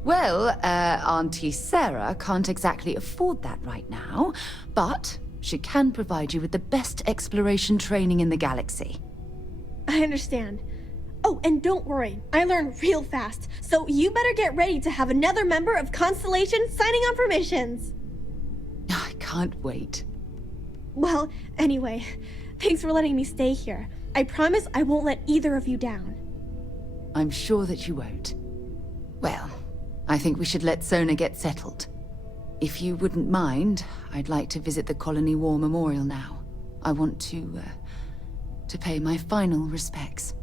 Well, Auntie Sarah can't exactly afford that right now, but she can provide you with the best exploration training in the galaxy. I understand. Oh, and don't worry, I learn real fast, so you better get ready to have another member of Constellation signing on for missions. I can't wait. Well, anyway, thanks for letting me stay here. I promise I won't let either of you down. I'm sure that you won't. Well, I think we should let Sona get settled. If you wouldn't mind, I'd like to visit the Colony War Memorial now. I want to pay my final respects.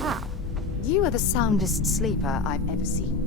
Wow, you are the soundest sleeper I've ever seen.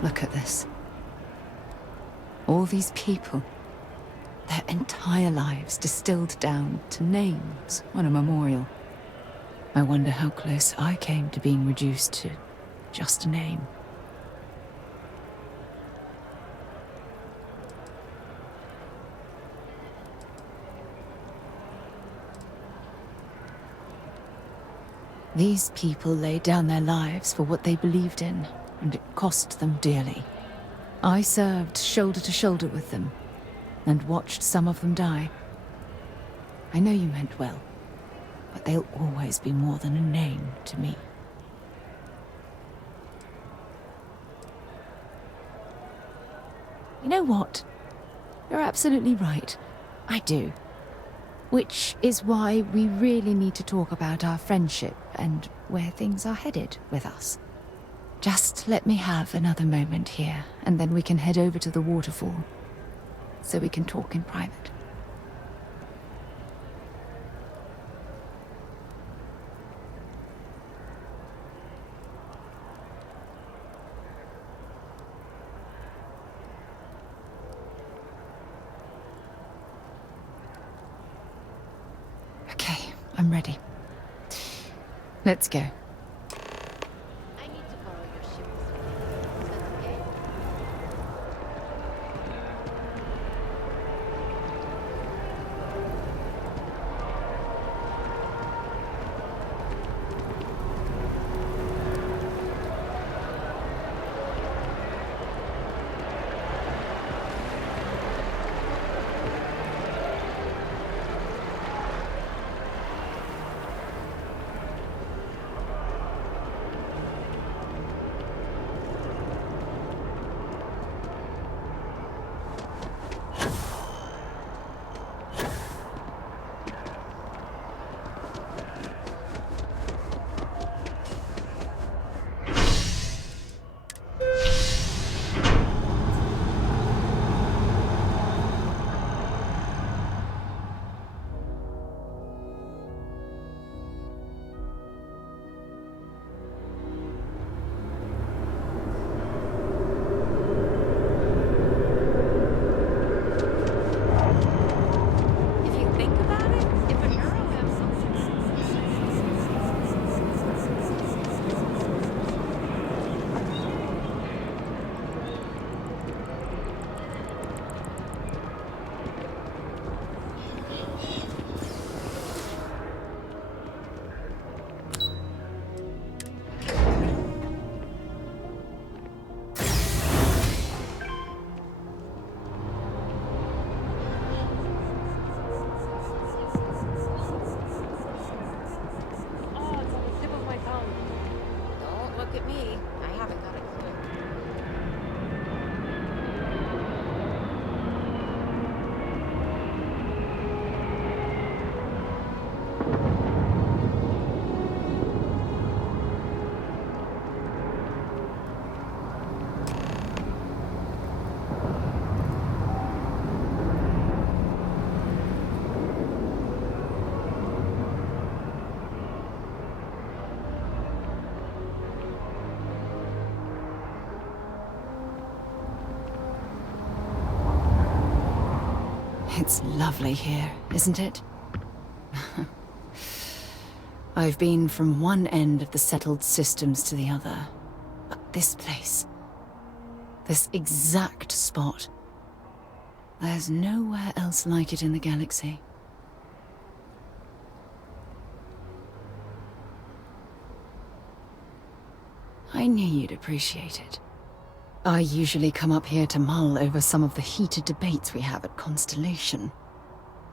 Look at this. All these people. Their entire lives distilled down to names on a memorial. I wonder how close I came to being reduced to just a name. These people laid down their lives for what they believed in, and it cost them dearly. I served shoulder to shoulder with them, and watched some of them die. I know you meant well, but they'll always be more than a name to me. You know what? You're absolutely right. I do. Which is why we really need to talk about our friendship and where things are headed with us. Just let me have another moment here, and then we can head over to the waterfall, so we can talk in private. Okay, I'm ready. Let's go. It's lovely here, isn't it? I've been from one end of the settled systems to the other. But this place, this exact spot, there's nowhere else like it in the galaxy. I knew you'd appreciate it. I usually come up here to mull over some of the heated debates we have at Constellation.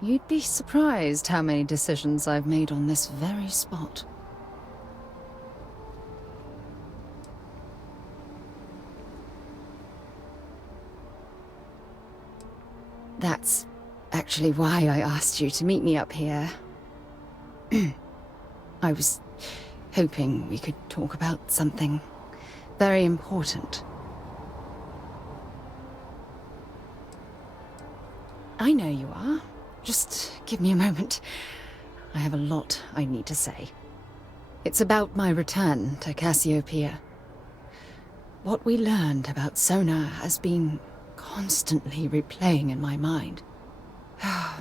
You'd be surprised how many decisions I've made on this very spot. That's actually why I asked you to meet me up here. I was hoping we could talk about something very important. I know you are. Just give me a moment. I have a lot I need to say. It's about my return to Cassiopeia. What we learned about Sona has been constantly replaying in my mind.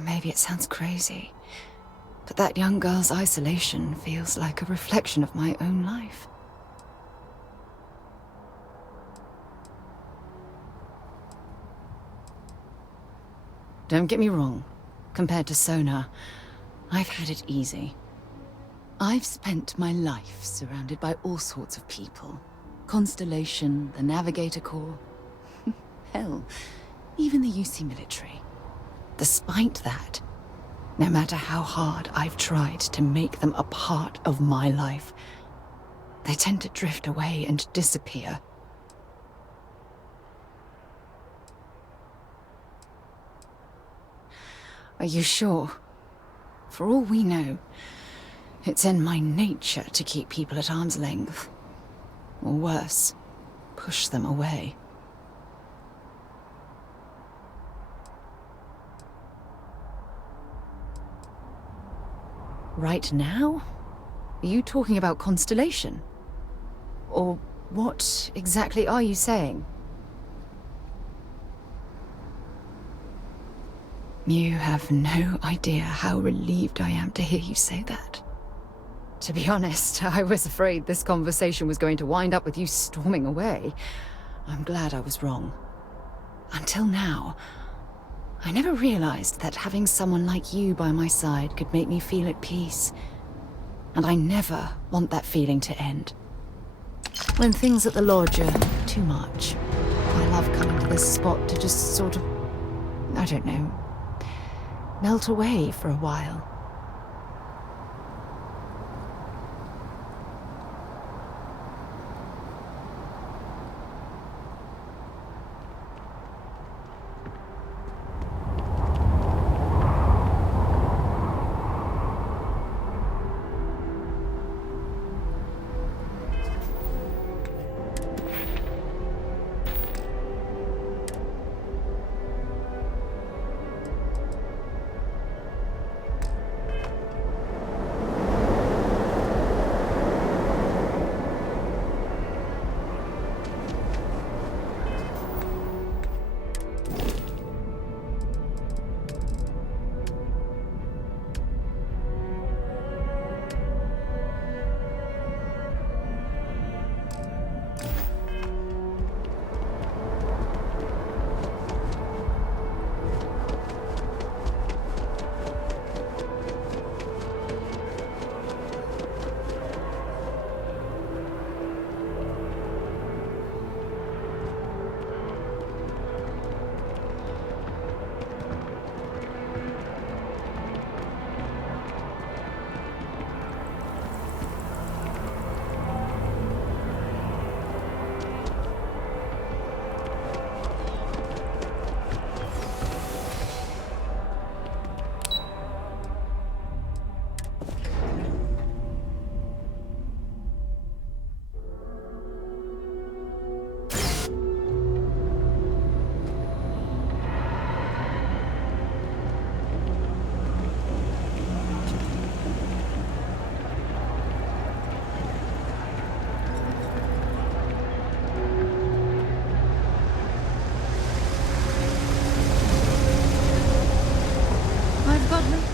Maybe it sounds crazy, But that young girl's isolation feels like a reflection of my own life. Don't get me wrong. Compared to Sona, I've had it easy. I've spent my life surrounded by all sorts of people. Constellation, the Navigator Corps. Hell, even the UC military. Despite that, no matter how hard I've tried to make them a part of my life, they tend to drift away and disappear. Are you sure? For all we know, it's in my nature to keep people at arm's length. Or worse, push them away. Right now? Are you talking about Constellation? Or what exactly are you saying? You have no idea how relieved I am to hear you say that. To be honest, I was afraid this conversation was going to wind up with you storming away. I'm glad I was wrong. Until now, I never realized that having someone like you by my side could make me feel at peace. And I never want that feeling to end. When things at the lodge are too much, I love coming to this spot to just sort of, I don't know, melt away for a while.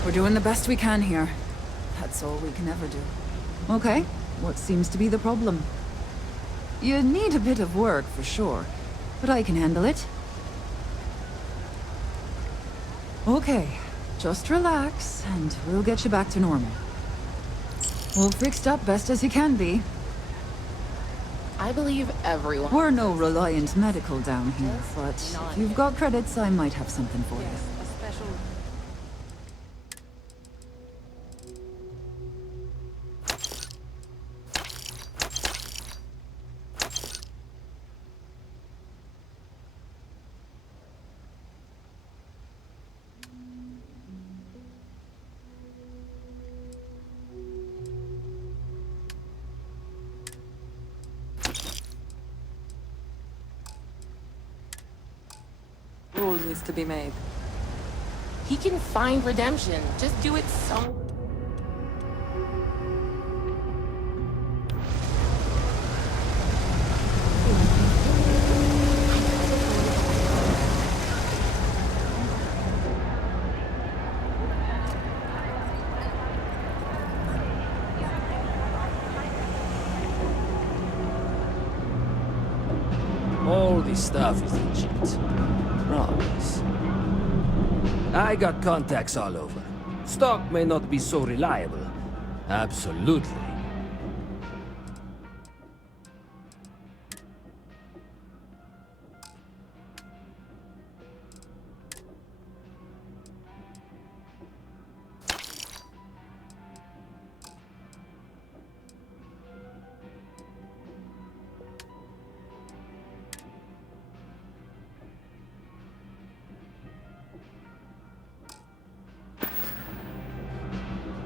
We're doing the best we can here. That's all we can ever do. Okay, what seems to be the problem? You need a bit of work, for sure, but I can handle it. Okay, just relax, and we'll get you back to normal. All fixed up best as you can be. I believe everyone. We're no reliant medical down here, but if you've got credits, I might have something for you. A special. Rule needs to be made. He can find redemption. Just do it some. all this stuff is legit. Promise. I got contacts all over. Stock may not be so reliable. Absolutely.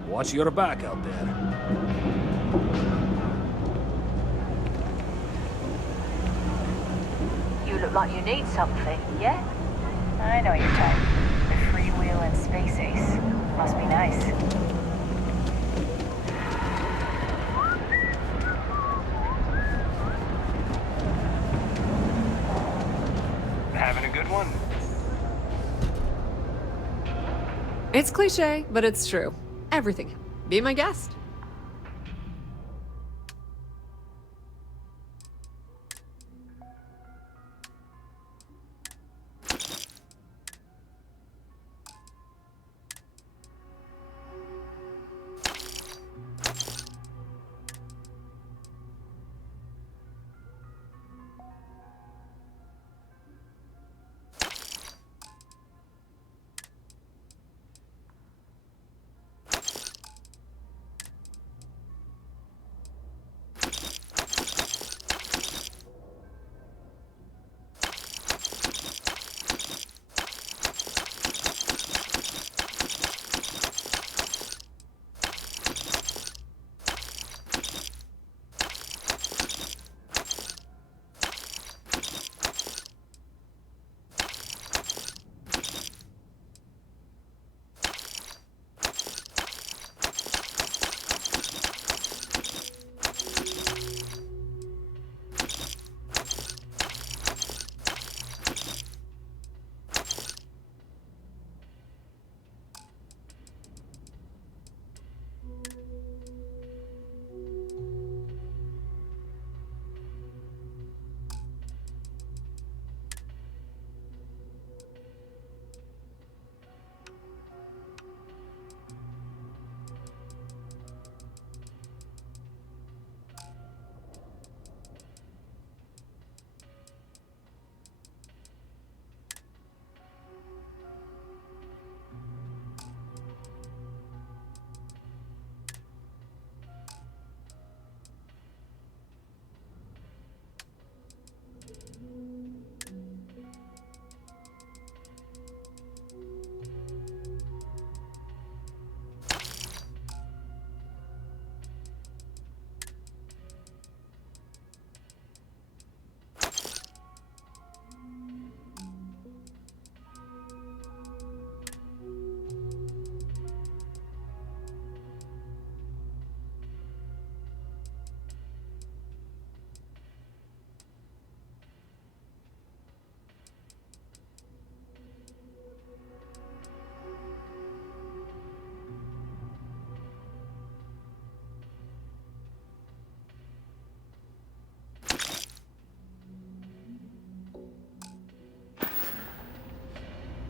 Watch your back out there. You look like you need something, yeah? I know your type. The freewheeling space ace. Must be nice. Having a good one? It's cliche, but it's true. Everything. Be my guest.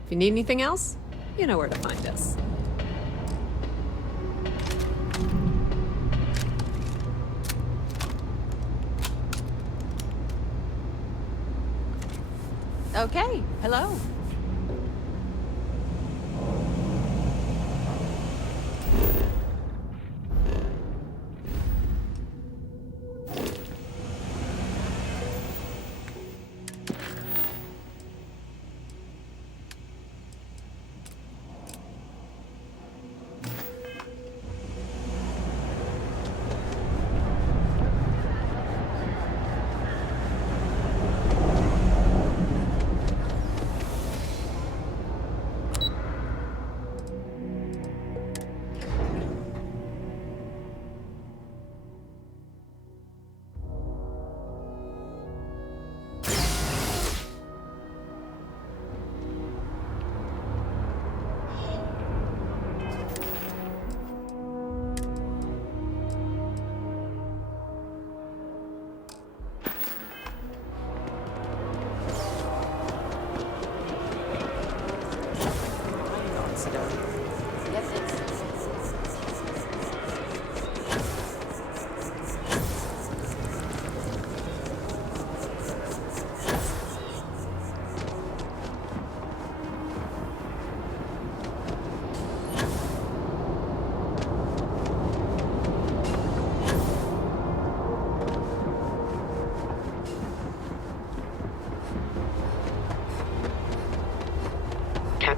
If you need anything else, you know where to find us. Okay, hello.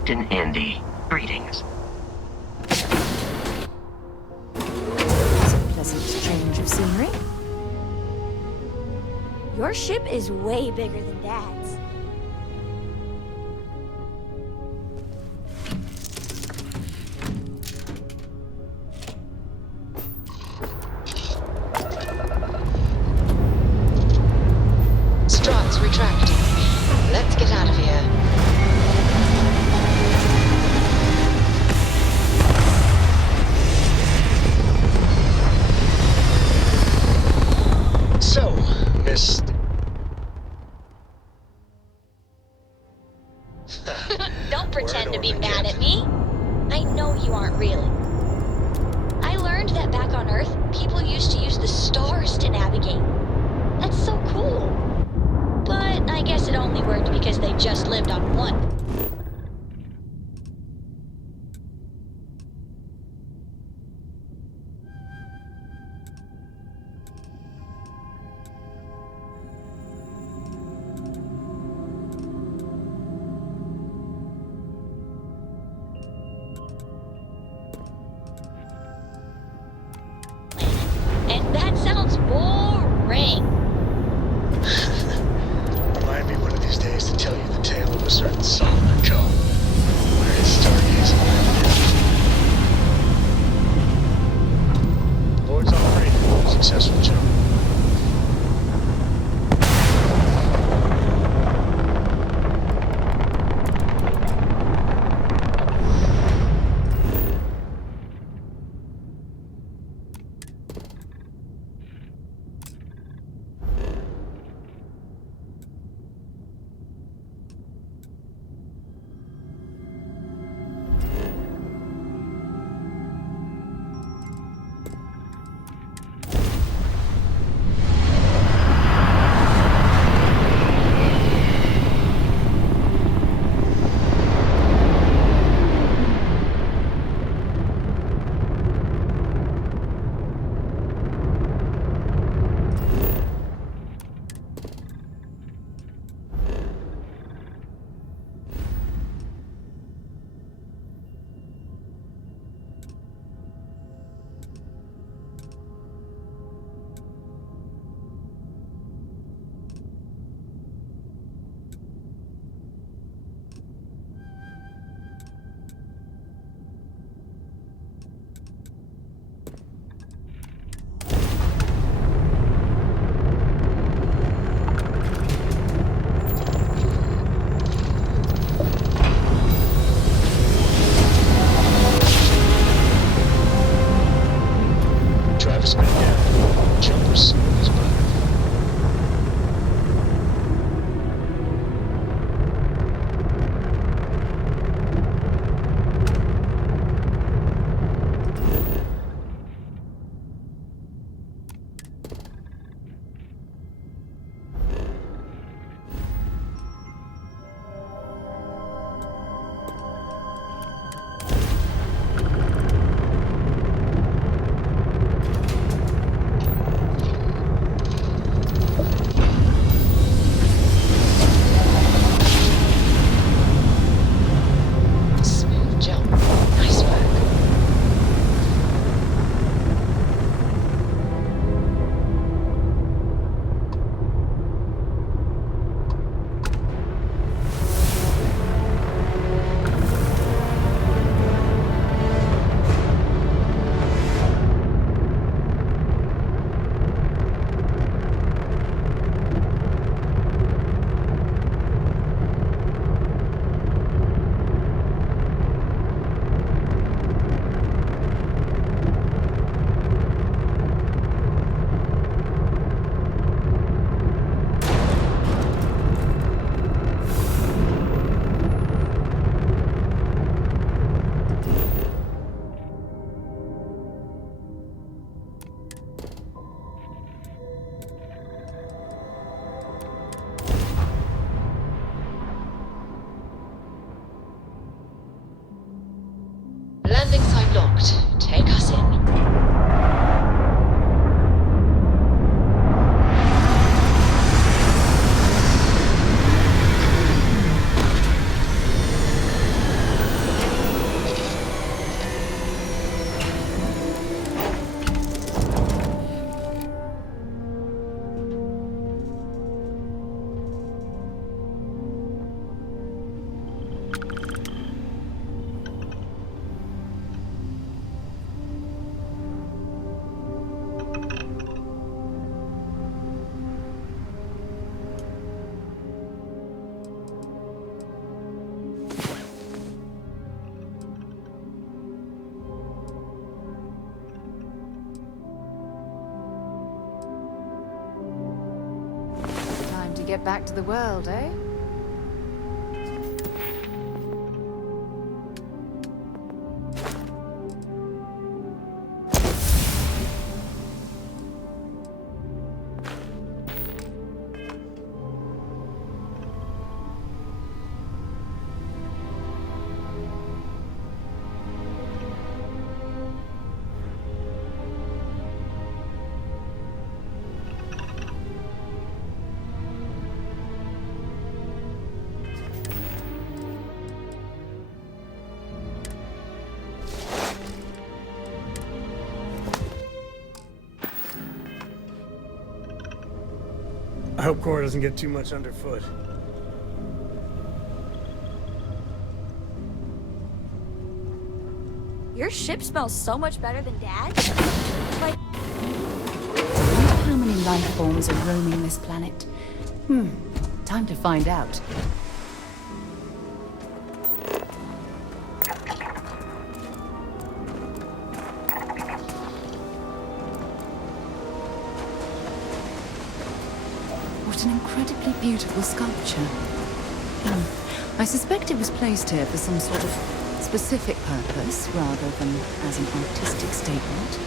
Captain Andy. Greetings. It's a pleasant change of scenery. Your ship is way bigger than Dad's. Struts retracting. Let's get out of here. So, Miss... Don't pretend to be mad at me. I know you aren't really. I learned that back on Earth, people used to use the stars to navigate. That's so cool. But I guess it only worked because they just lived on one. And that sounds boring. Remind me one of these days to tell you the tale of a certain Solomon Joe, where his stargazing ended. Board's operated. Successful job. Travis been down. Jumper's smooth as butter. Smooth jump. Nice work. Landing sign locked. Take us in. get back to the world, eh? I hope Cora doesn't get too much underfoot. Your ship smells so much better than Dad's. Like, How many life forms are roaming this planet? Time to find out. What an incredibly beautiful sculpture. I suspect it was placed here for some sort of specific purpose rather than as an artistic statement.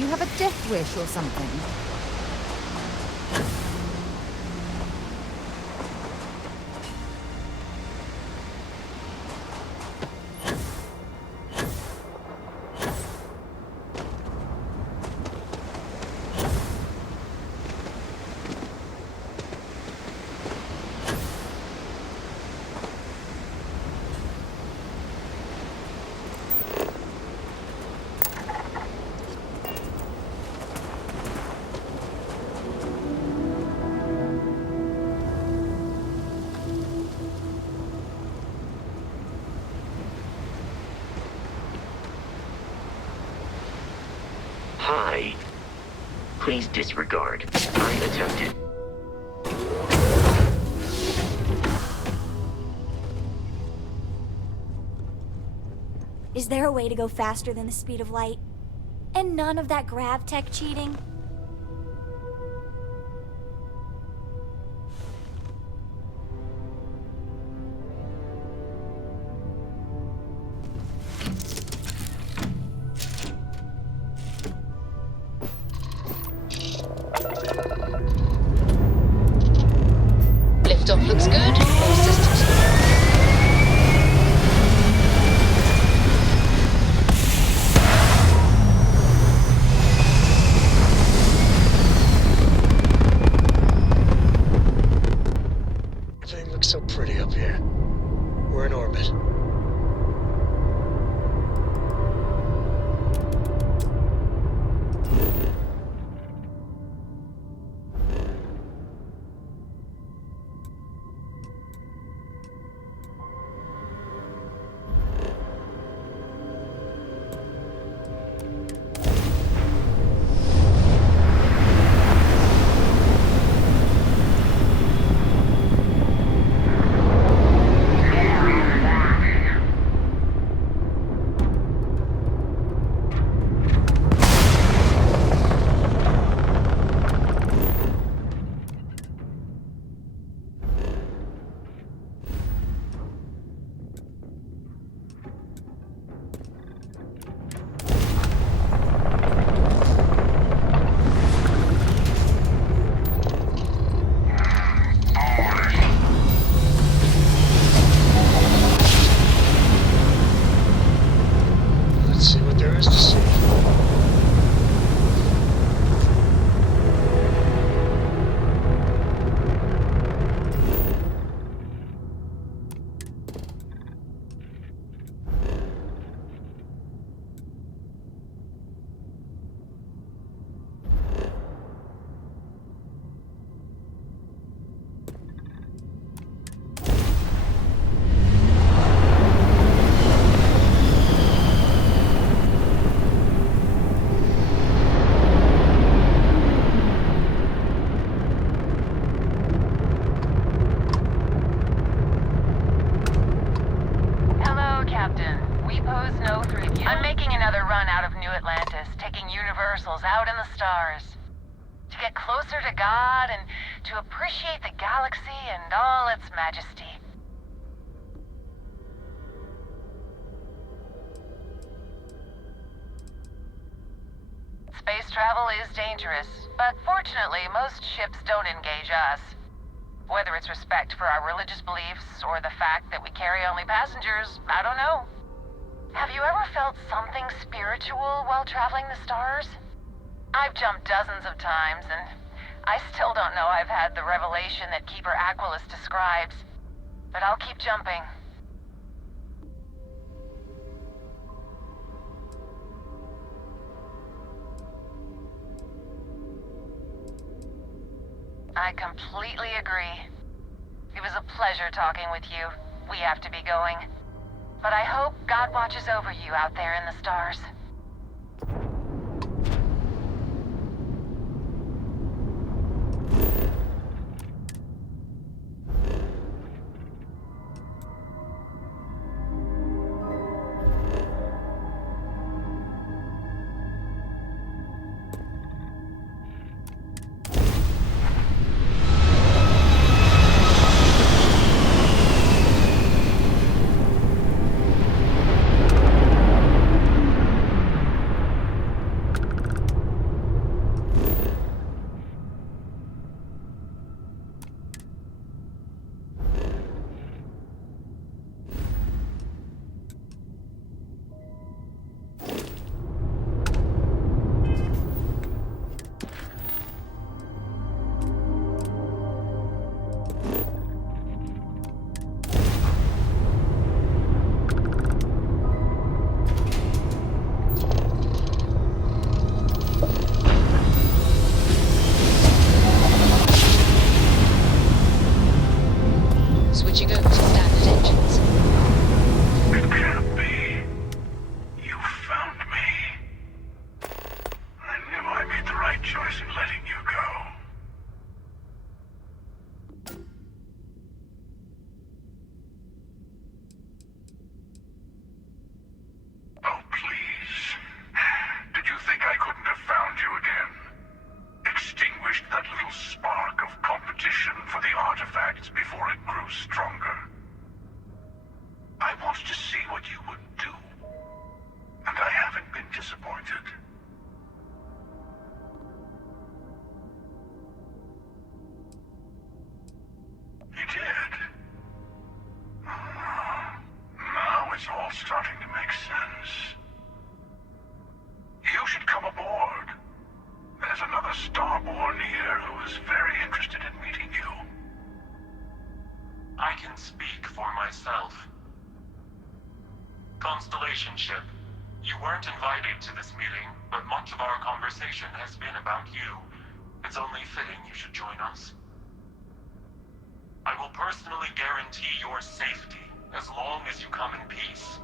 You have a death wish or something? Hi. Please disregard. I attempted. is there a way to go faster than the speed of light? And none of that grav tech cheating? Liftoff looks good. All systems go. stars. To get closer to God and to appreciate the galaxy and all its majesty. Space travel is dangerous, but fortunately most ships don't engage us. Whether it's respect for our religious beliefs or the fact that we carry only passengers, I don't know. Have you ever felt something spiritual while traveling the stars? I've jumped dozens of times, and I still don't know I've had the revelation that Keeper Aquilus describes. But I'll keep jumping. I completely agree. It was a pleasure talking with you. We have to be going. But I hope God watches over you out there in the stars. Switching over to standard engines. It can't be. You found me. I knew I made the right choice in letting you go. Oh, please. Did you think I couldn't have found you again? Extinguished that little spark of competition for the artifacts before it grew stronger. I wanted to see what you would do, and I haven't been disappointed. You did? Now it's all starting to make sense. You should come aboard. There's another Starborn here who is very interested in meeting you. I can speak for myself. Constellation ship, you weren't invited to this meeting, but much of our conversation has been about you. It's only fitting you should join us. I will personally guarantee your safety as long as you come in peace.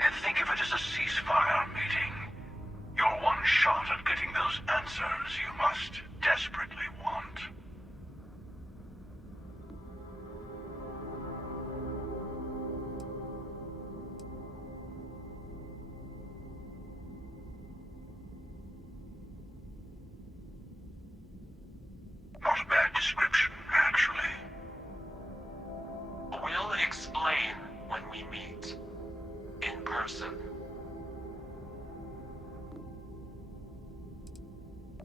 And think of it as a ceasefire meeting. Your one shot at getting those answers you must desperately want. Not a bad description, actually. We'll explain when we meet. In person.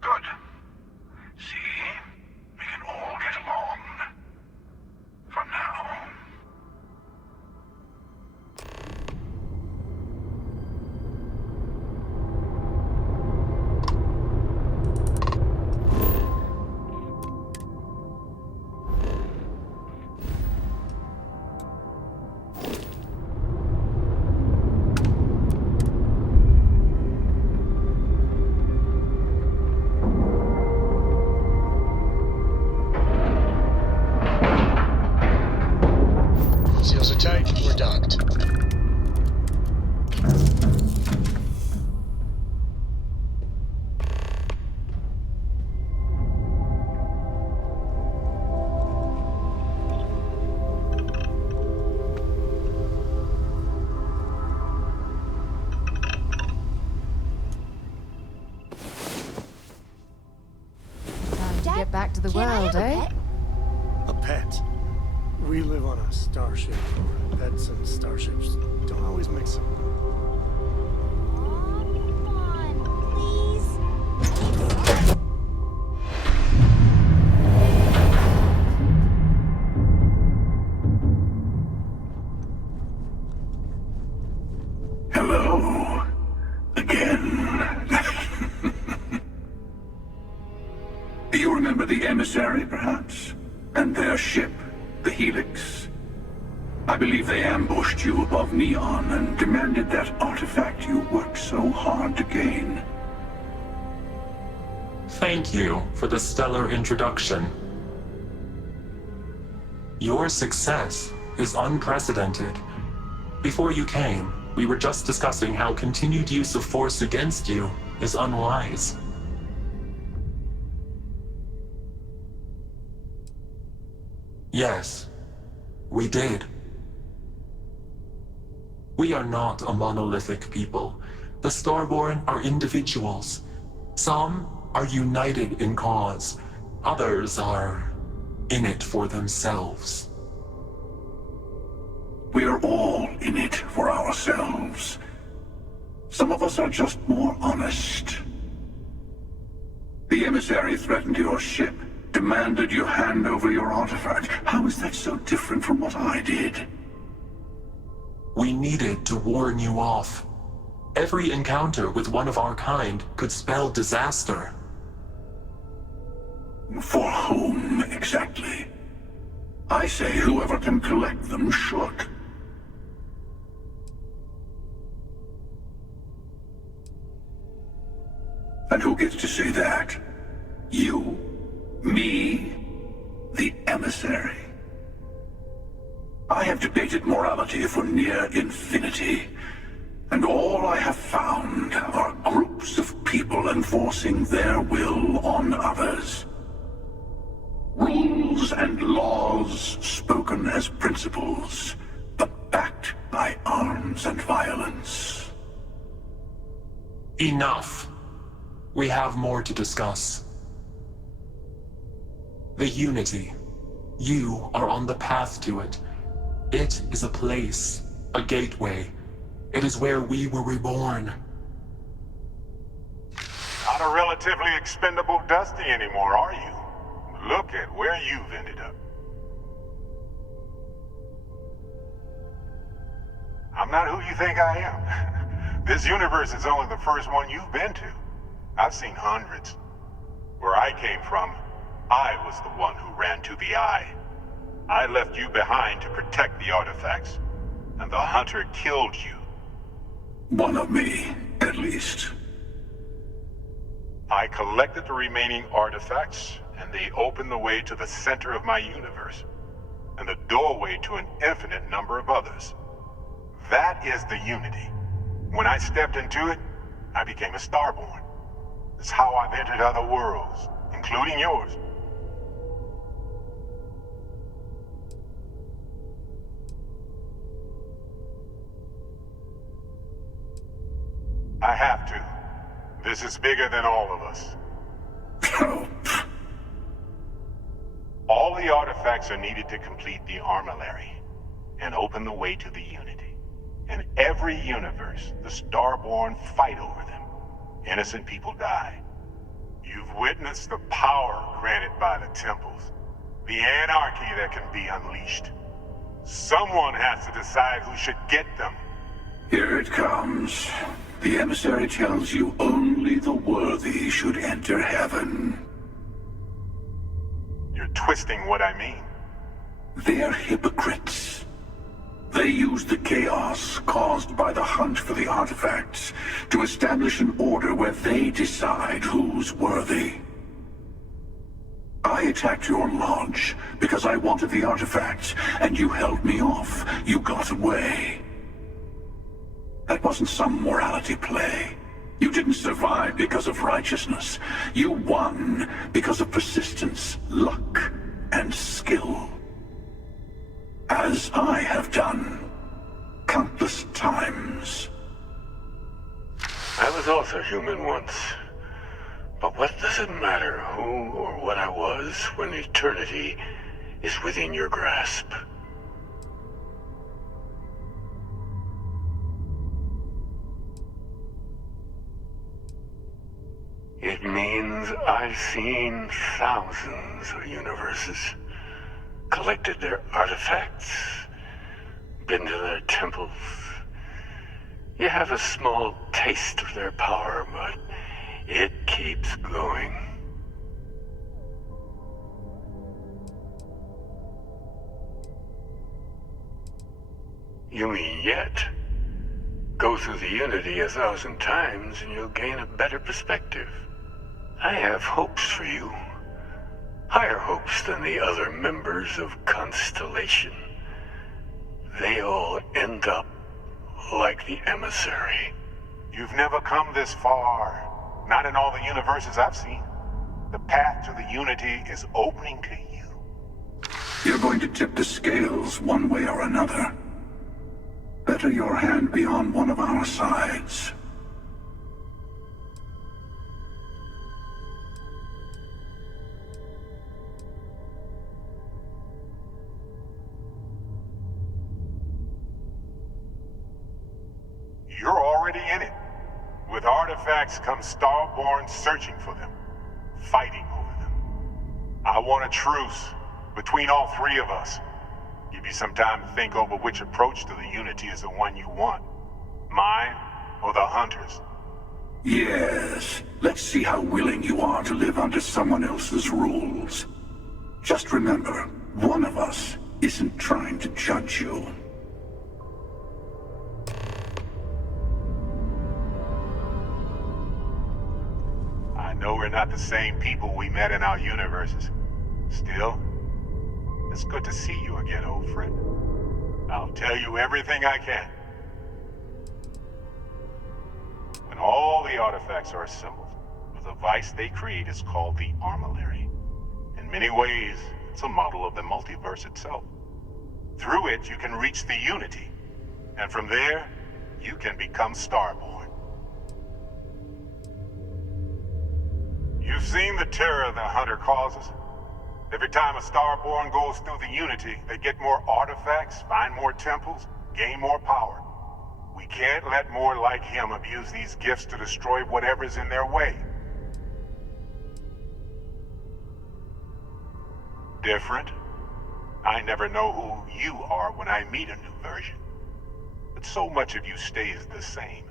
Good. See? We can all get along. For now. get back to the Can I world, have a eh? pet? A pet? We live on a starship. Pets and starships don't always mix up. Hello. Again. Do you remember the emissary, perhaps? And their ship, the Helix? I believe they ambushed you above Neon and demanded that artifact you worked so hard to gain. Thank you for the stellar introduction. Your success is unprecedented. Before you came, we were just discussing how continued use of force against you is unwise. Yes, we did. We are not a monolithic people. The Starborn are individuals. Some are united in cause. Others are in it for themselves. We are all in it for ourselves. Some of us are just more honest. The emissary threatened your ship, demanded you hand over your artifact. How is that so different from what I did? We needed to warn you off. Every encounter with one of our kind could spell disaster. For whom, exactly? I say whoever can collect them should. And who gets to say that? You? Me? The emissary? I have debated morality for near infinity, and all I have found are groups of people enforcing their will on others. Rules and laws spoken as principles, but backed by arms and violence. Enough. We have more to discuss. The Unity. You are on the path to it. It is a place, a gateway. It is where we were reborn. Not a relatively expendable Dusty anymore, are you? Look at where you've ended up. I'm not who you think I am. This universe is only the first one you've been to. I've seen hundreds. Where I came from, I was the one who ran to the Eye. I left you behind to protect the artifacts, and the Hunter killed you. One of me, at least. I collected the remaining artifacts, and they opened the way to the center of my universe, and the doorway to an infinite number of others. That is the Unity. When I stepped into it, I became a Starborn. It's how I've entered other worlds, including yours. I have to. This is bigger than all of us. All the artifacts are needed to complete the Armillary and open the way to the Unity. In every universe, the Starborn fight over them. Innocent people die. You've witnessed the power granted by the temples, the anarchy that can be unleashed. Someone has to decide who should get them. Here it comes. The emissary tells you only the worthy should enter heaven. You're twisting what I mean. They're hypocrites. They use the chaos caused by the hunt for the artifacts to establish an order where they decide who's worthy. I attacked your lodge because I wanted the artifacts, and you held me off. You got away. That wasn't some morality play. You didn't survive because of righteousness. You won because of persistence, luck, and skill. As I have done countless times. I was also human once. But what the doesn't matter who or what I was when eternity is within your grasp. It means I've seen thousands of universes, collected their artifacts, been to their temples. You have a small taste of their power, but it keeps going. You mean yet? Go through the Unity 1,000 times and you'll gain a better perspective. I have hopes for you. Higher hopes than the other members of Constellation. They all end up like the emissary. You've never come this far. Not in all the universes I've seen. The path to the Unity is opening to you. You're going to tip the scales one way or another. Better your hand be on one of our sides. You're already in it. With artifacts comes Starborn searching for them, fighting over them. I want a truce between all three of us. Give you some time to think over which approach to the Unity is the one you want. Mine or the Hunters? Yes. Let's see how willing you are to live under someone else's rules. Just remember, one of us isn't trying to judge you. I know we're not the same people we met in our universes. Still, it's good to see you again, old friend. I'll tell you everything I can. When all the artifacts are assembled, the device they create is called the Armillary. In many ways, it's a model of the multiverse itself. Through it, you can reach the Unity. And from there, you can become Starborn. You've seen the terror the Hunter causes. Every time a Starborn goes through the Unity, they get more artifacts, find more temples, gain more power. We can't let more like him abuse these gifts to destroy whatever's in their way. Different? I never know who you are when I meet a new version. But so much of you stays the same.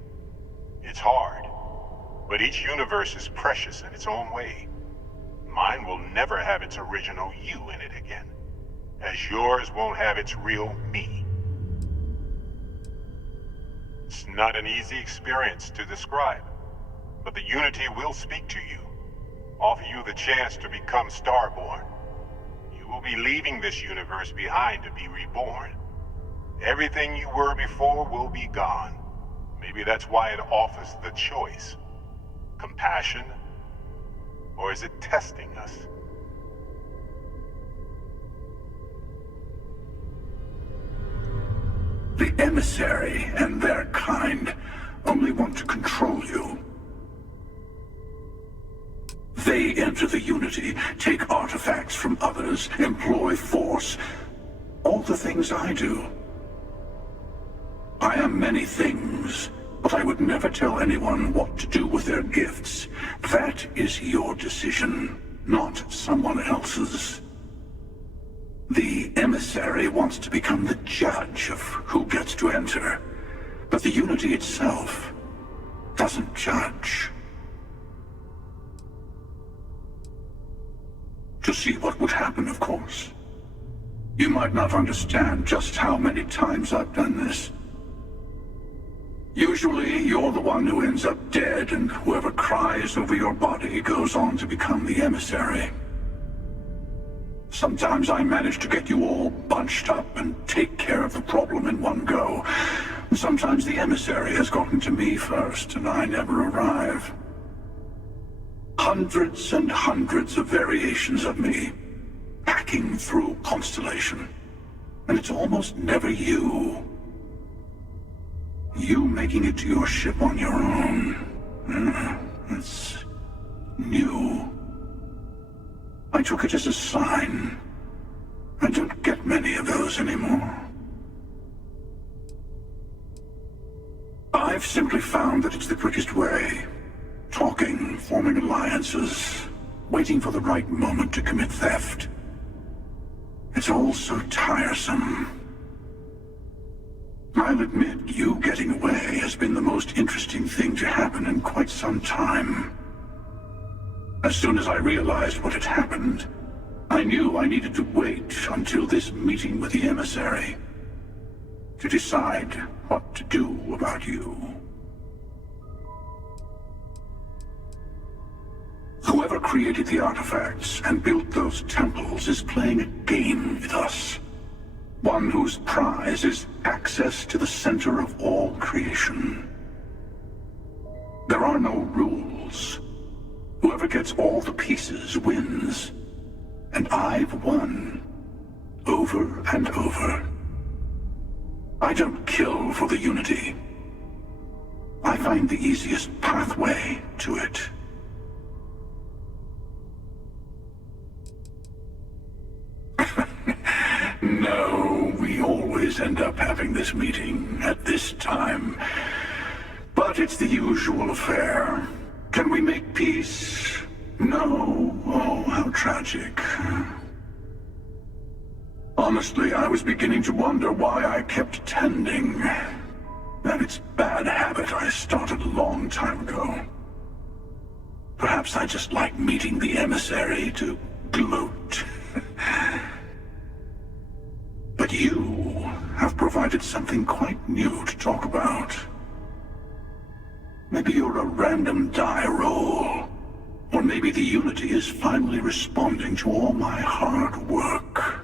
It's hard, but each universe is precious in its own way. Mine will never have its original you in it again, as yours won't have its real me. It's not an easy experience to describe, but the Unity will speak to you, offer you the chance to become Starborn. You will be leaving this universe behind to be reborn. Everything you were before will be gone. Maybe that's why it offers the choice. Compassion? Or is it testing us? The emissary and their kind only want to control you. They enter the Unity, take artifacts from others, employ force. All the things I do. I am many things, but I would never tell anyone what to do with their gifts. That is your decision, not someone else's. The emissary wants to become the judge of who gets to enter, but the Unity itself doesn't judge. To see what would happen, of course. You might not understand just how many times I've done this. Usually, you're the one who ends up dead, and whoever cries over your body goes on to become the emissary. Sometimes I manage to get you all bunched up and take care of the problem in one go. Sometimes the emissary has gotten to me first, and I never arrive. Hundreds and hundreds of variations of me, hacking through Constellation. And it's almost never you. You making it to your ship on your own. It's new. took it as a sign. I don't get many of those anymore. I've simply found that it's the quickest way. Talking, forming alliances, waiting for the right moment to commit theft. It's all so tiresome. I'll admit, you getting away has been the most interesting thing to happen in quite some time. As soon as I realized what had happened, I knew I needed to wait until this meeting with the emissary to decide what to do about you. Whoever created the artifacts and built those temples is playing a game with us. One whose prize is access to the center of all creation. There are no rules. Whoever gets all the pieces wins. And I've won. Over and over. I don't kill for the Unity. I find the easiest pathway to it. No, we always end up having this meeting at this time. But it's the usual affair. Can we make peace? No. Oh, how tragic. Honestly, I was beginning to wonder why I kept tending. That it's bad habit I started a long time ago. Perhaps I just like meeting the emissary to gloat. But you have provided something quite new to talk about. Maybe you're a random die roll. Or maybe the Unity is finally responding to all my hard work.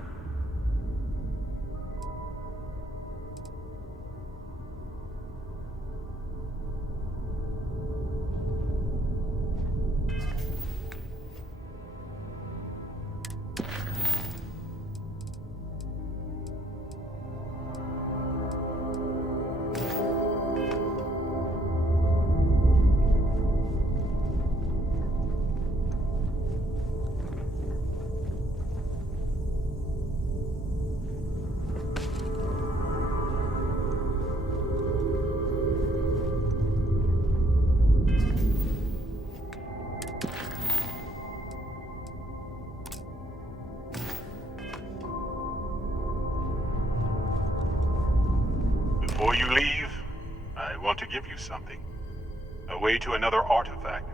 Before you leave, I want to give you something. A way to another artifact,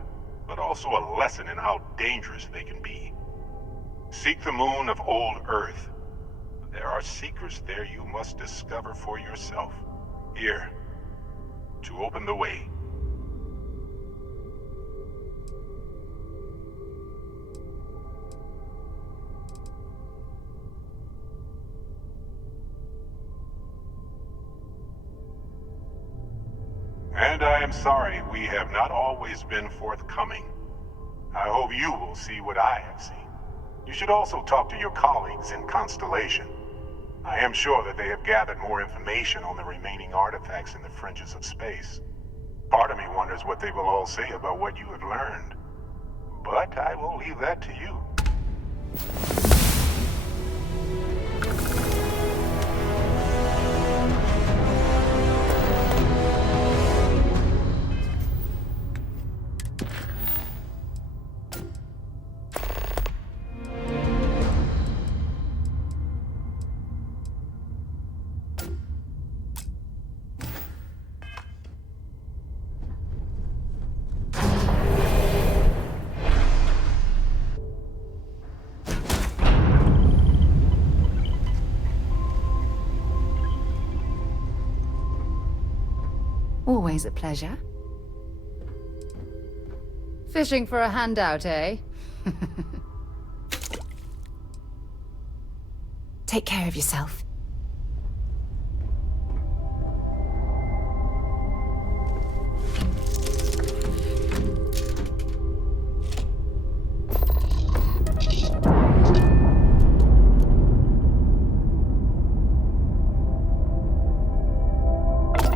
but also a lesson in how dangerous they can be. Seek the moon of old Earth. There are secrets there you must discover for yourself. Here, to open the way. And I am sorry we have not always been forthcoming. I hope you will see what I have seen. You should also talk to your colleagues in Constellation. I am sure that they have gathered more information on the remaining artifacts in the fringes of space. Part of me wonders what they will all say about what you have learned. But I will leave that to you. Always a pleasure. Fishing for a handout, eh? Take care of yourself.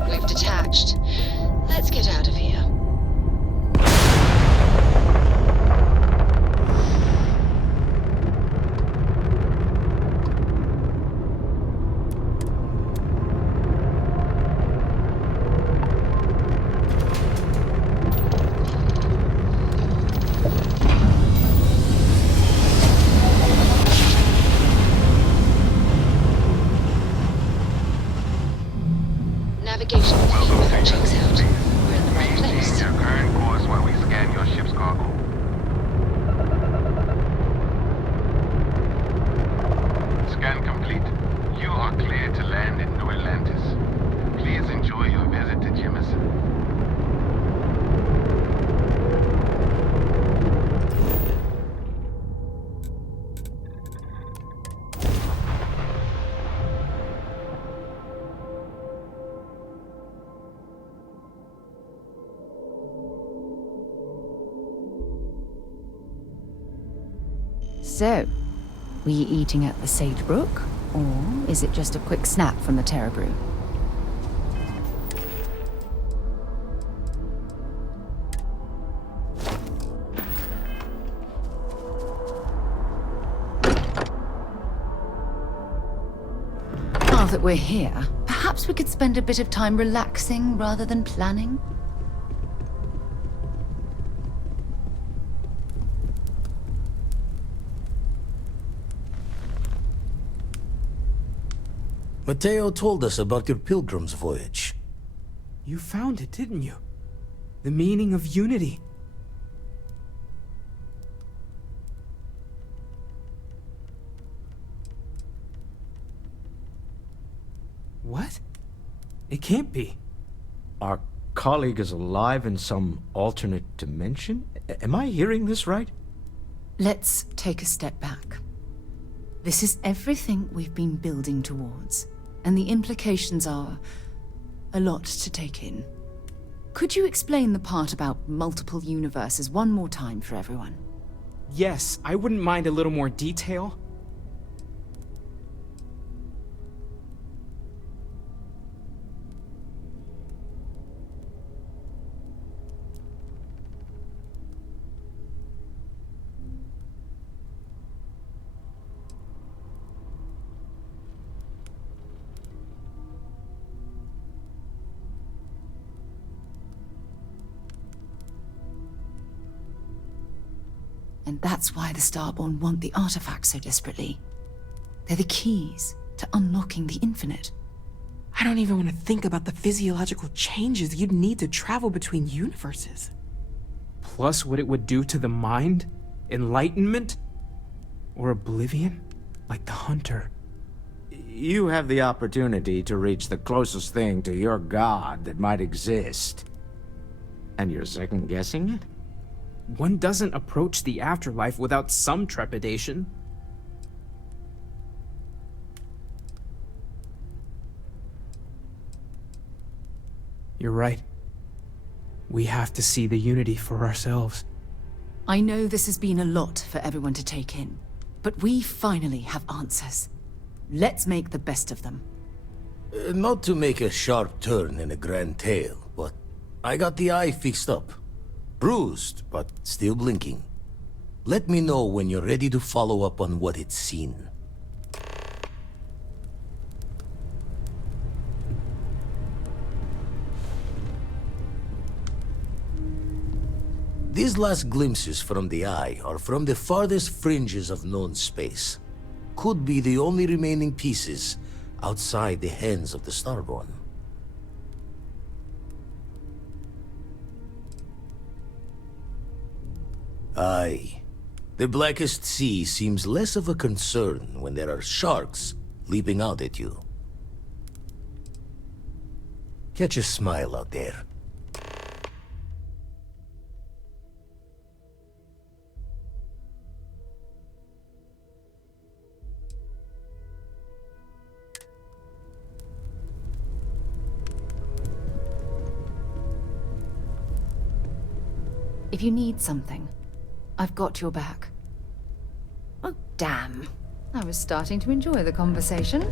We've detached. Let's get out of here. So, we eating at the Sagebrook, or is it just a quick snap from the Terror Brew? Now that we're here, perhaps we could spend a bit of time relaxing rather than planning? Mateo told us about your pilgrim's voyage. You found it, didn't you? The meaning of unity. What? It can't be. Our colleague is alive in some alternate dimension? Am I hearing this right? Let's take a step back. This is everything we've been building towards, and the implications are a lot to take in. Could you explain the part about multiple universes one more time for everyone? Yes, I wouldn't mind a little more detail. And that's why the Starborn want the artifacts so desperately. They're the keys to unlocking the infinite. I don't even want to think about the physiological changes you'd need to travel between universes. Plus what it would do to the mind? Enlightenment? Or oblivion? Like the Hunter. You have the opportunity to reach the closest thing to your god that might exist. And you're second-guessing it? One doesn't approach the afterlife without some trepidation. You're right. We have to see the unity for ourselves. I know this has been a lot for everyone to take in, but we finally have answers. Let's make the best of them. Not to make a sharp turn in a grand tale, but I got the eye fixed up. Bruised, but still blinking. Let me know when you're ready to follow up on what it's seen. These last glimpses from the eye are from the farthest fringes of known space. Could be the only remaining pieces outside the hands of the Starborn. Aye. The Blackest Sea seems less of a concern when there are sharks leaping out at you. Catch a smile out there. If you need something, I've got your back. Oh, damn. I was starting to enjoy the conversation.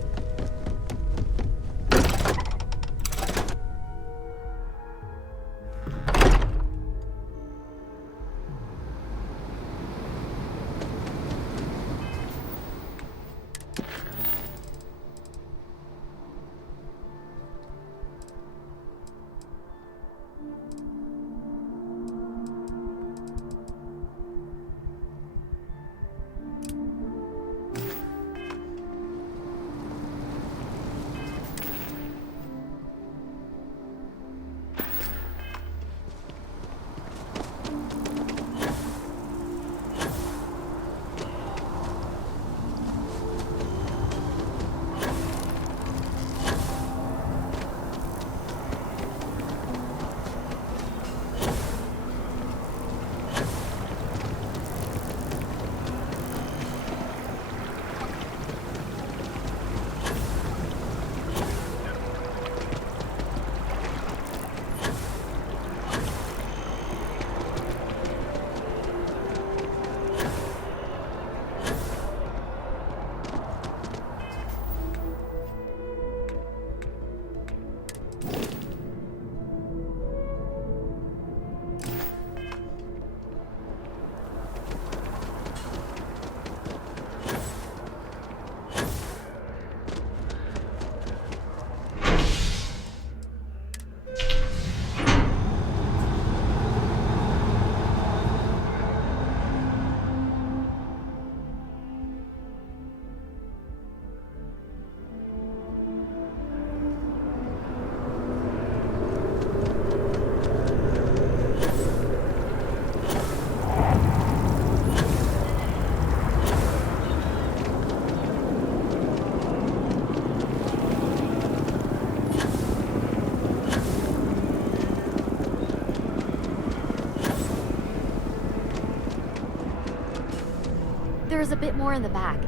There's a bit more in the back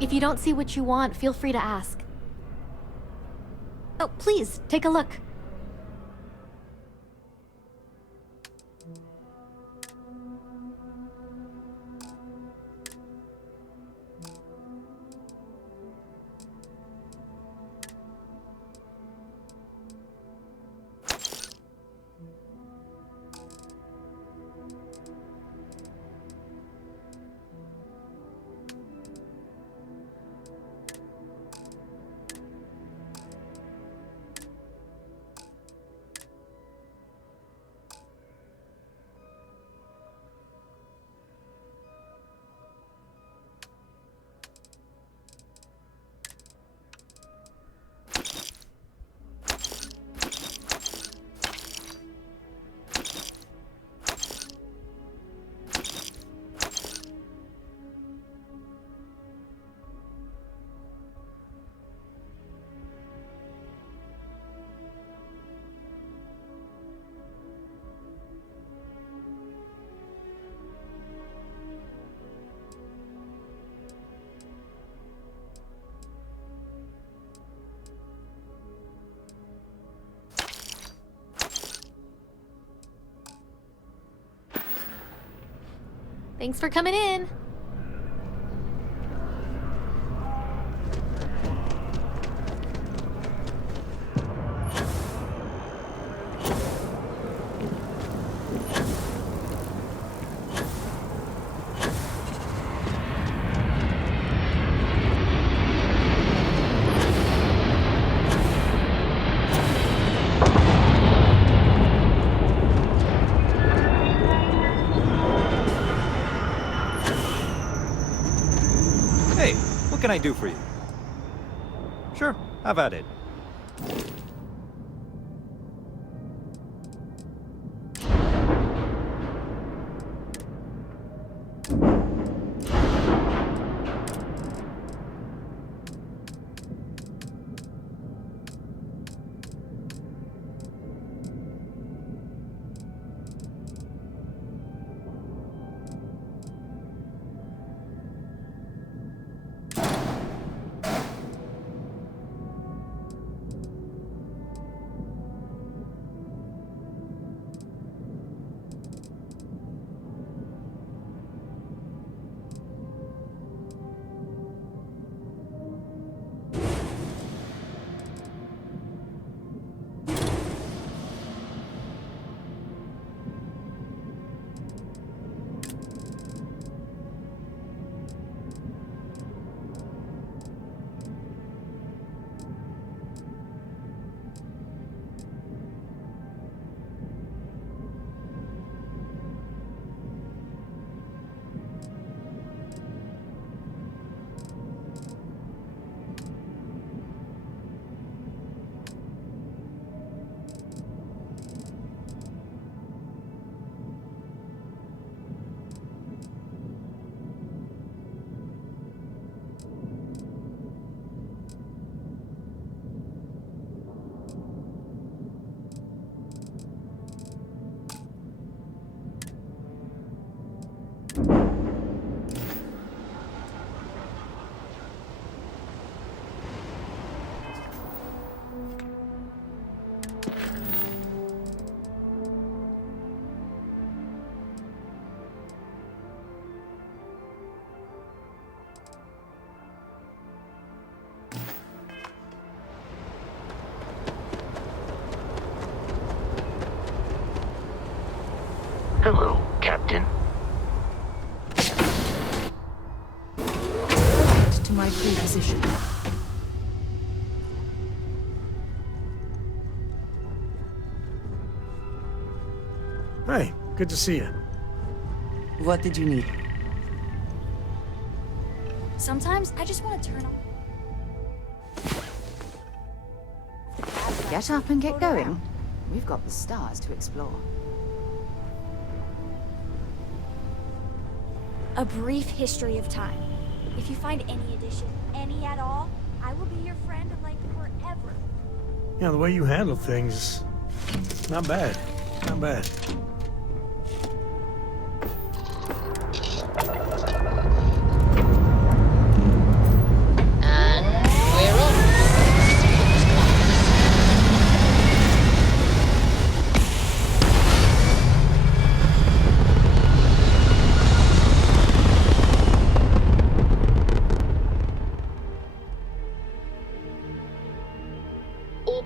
if you don't see what you want, feel free to ask. Oh, please, take a look. Thanks for coming in. What can I do for you? Sure, have at it. Hello, Captain. To my pre-position. Hey, good to see you. What did you need? Sometimes I just want to turn on. Get up and get going. We've got the stars to explore. A brief history of time. If you find any addition, any at all, I will be your friend like forever. Yeah, the way you handle things, not bad. Not bad.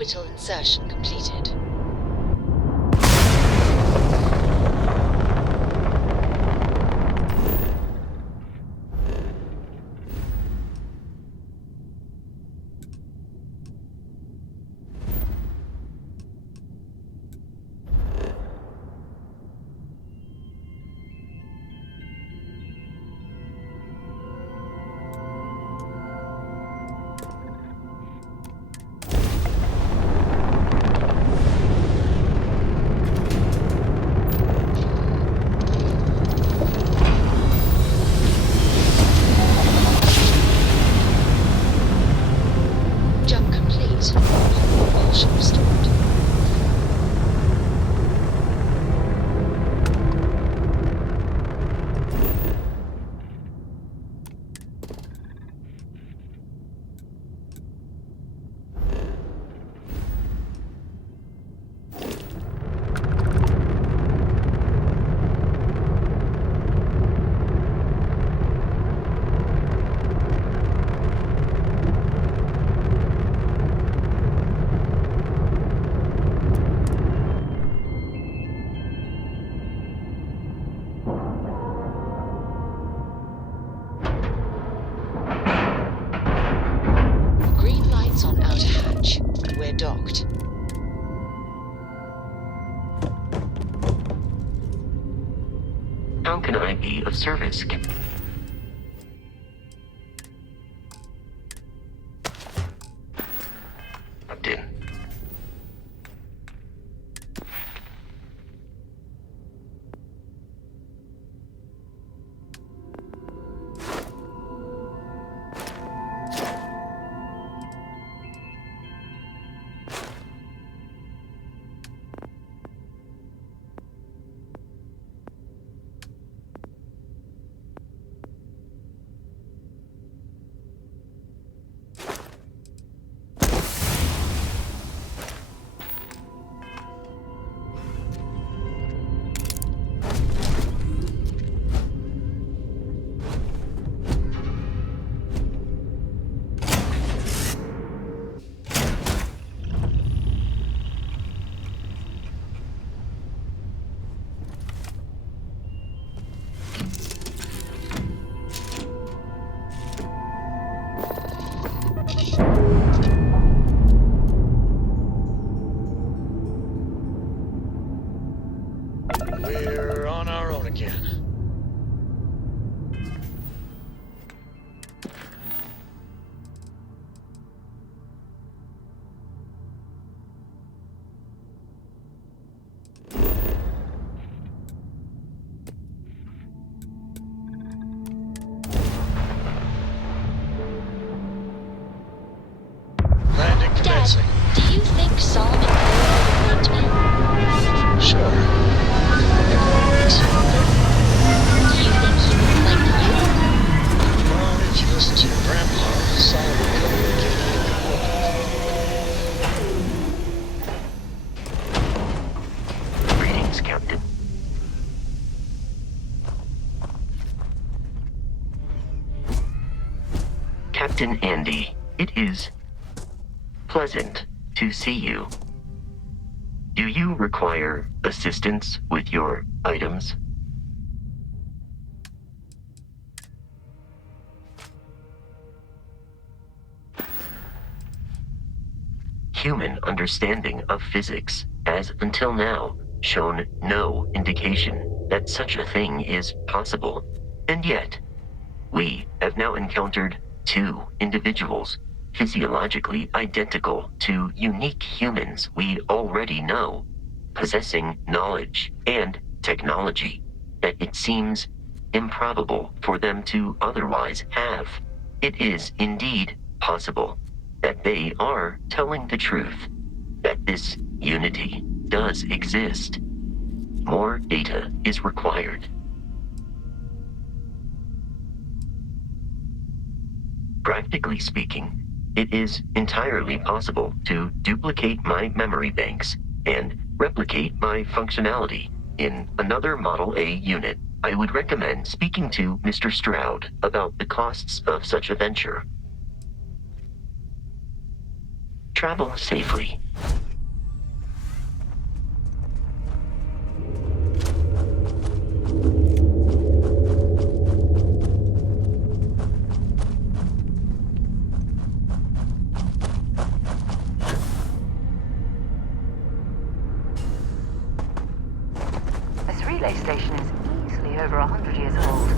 Orbital insertion completed. Jump complete. Normal propulsion restored. Green lights on outer hatch. We're docked. How can I be of service? Captain. We're on our own again. Landing commencing. Do you think Solomon raped me? Sure. Do you think he would like you? Well, if you listen to your grandpa, Solomon could have given you a good whooping. Greetings, Captain. Captain Andy, it is pleasant to see you. Do you require assistance with your items? Human understanding of physics has until now shown no indication that such a thing is possible. And yet, we have now encountered two individuals physiologically identical to unique humans we already know, possessing knowledge and technology that it seems improbable for them to otherwise have. It is indeed possible that they are telling the truth, that this unity does exist. More data is required. Practically speaking, it is entirely possible to duplicate my memory banks and replicate my functionality in another Model A unit. I would recommend speaking to Mr. Stroud about the costs of such a venture. Travel safely. This relay station is easily over 100 years old.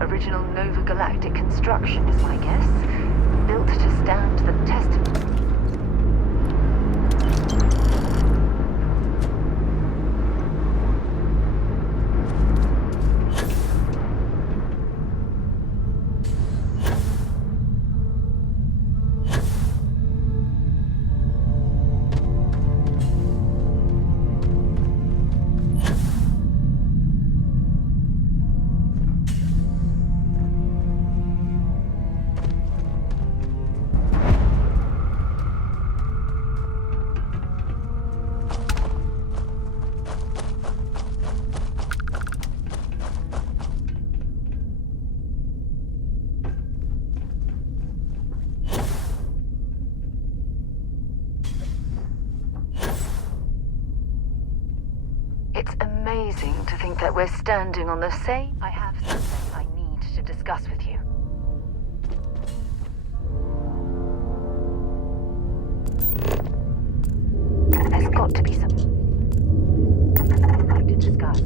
Original Nova Galactic construction is my guess. Built to stand the test of... It's amazing to think that we're standing on the same... I have something I need to discuss with you. There's got to be something I'd like to discuss.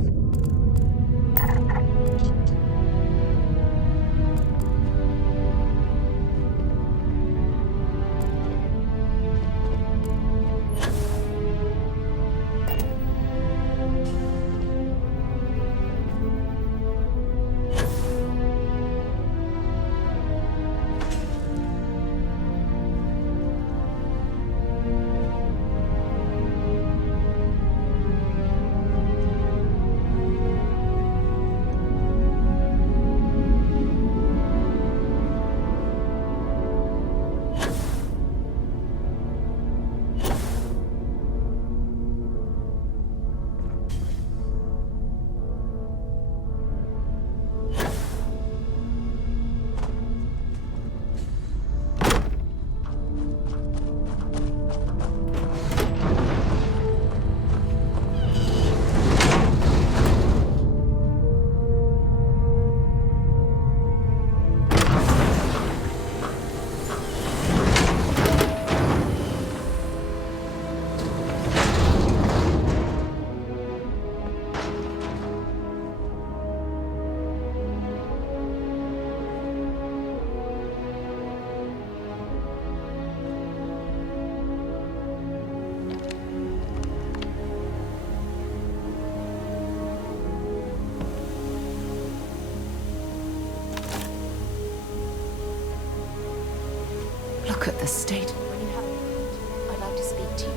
Look at the state. When you have a moment, I'd like to speak to you.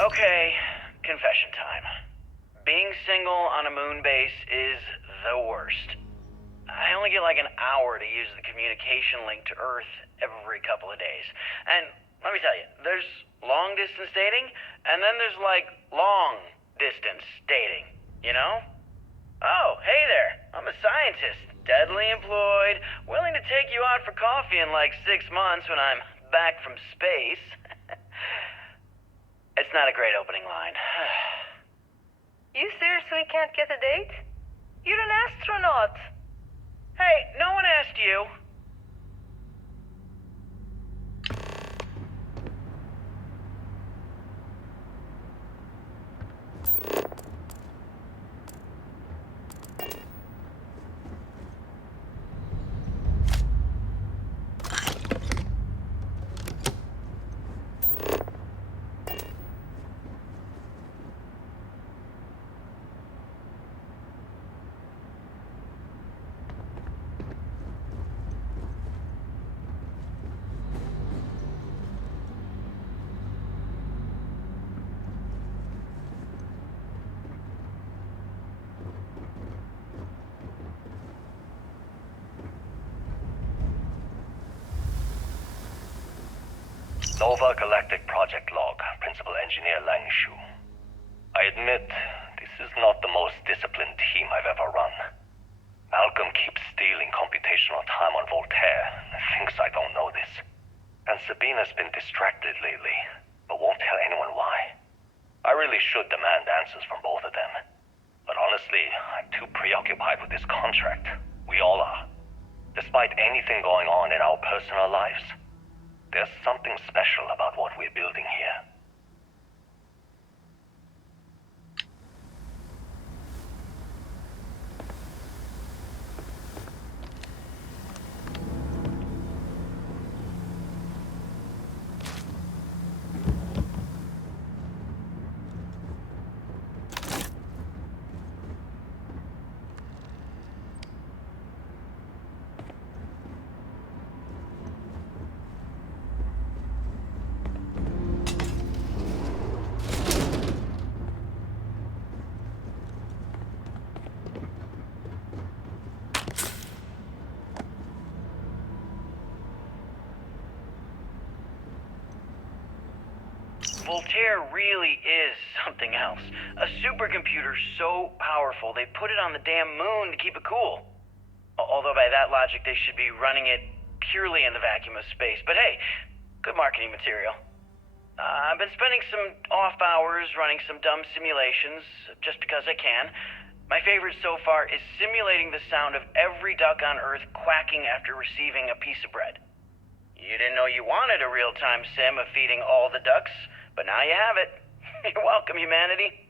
Okay, confession time. Being single on a moon base is the worst. I only get like an hour to use the communication link to Earth every couple of days. And let me tell you, there's long distance dating, and then there's like long distance dating, you know? Oh, hey there, I'm a scientist, deadly employed, willing to take you out for coffee in like 6 months when I'm back from space. It's not a great opening line. You seriously can't get a date? You're an astronaut. Hey, no one asked you. Nova Galactic Project Log, Principal Engineer Lang Shu. I admit, this is not the most disciplined team I've ever run. Malcolm keeps stealing computational time on Voltaire and thinks I don't know this. And Sabina's been distracted lately, but won't tell anyone why. I really should demand answers from both of them. But honestly, I'm too preoccupied with this contract. We all are. Despite anything going on in our personal lives, there's something special about what we're building here. Voltaire really is something else. A supercomputer so powerful they put it on the damn moon to keep it cool. Although by that logic they should be running it purely in the vacuum of space. But hey, good marketing material. I've been spending some off hours running some dumb simulations just because I can. My favorite so far is simulating the sound of every duck on Earth quacking after receiving a piece of bread. You didn't know you wanted a real-time sim of feeding all the ducks, but now you have it. You're welcome, humanity.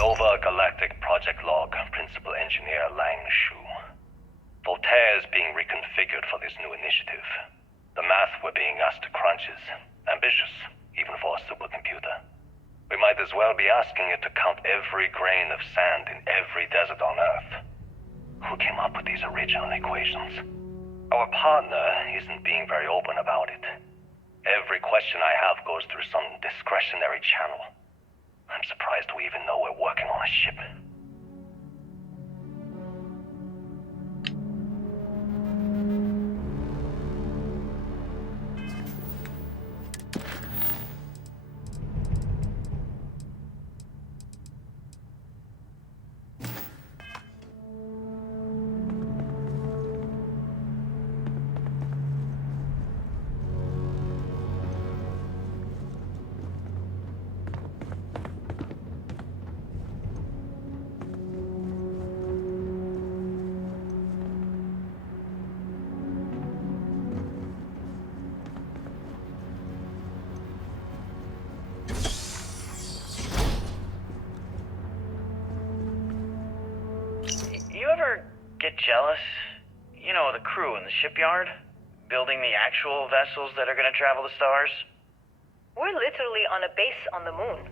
Nova Galactic Project Log, Principal Engineer Lang Shu. Voltaire is being reconfigured for this new initiative. The math we're being asked to crunch is ambitious, even for a supercomputer. We might as well be asking it to count every grain of sand in every desert on Earth. Who came up with these original equations? Our partner isn't being very open about it. Every question I have goes through some discretionary channel. I'm surprised we even know we're working on a ship. jealous? You know, the crew in the shipyard? Building the actual vessels that are gonna travel the stars? We're literally on a base on the moon.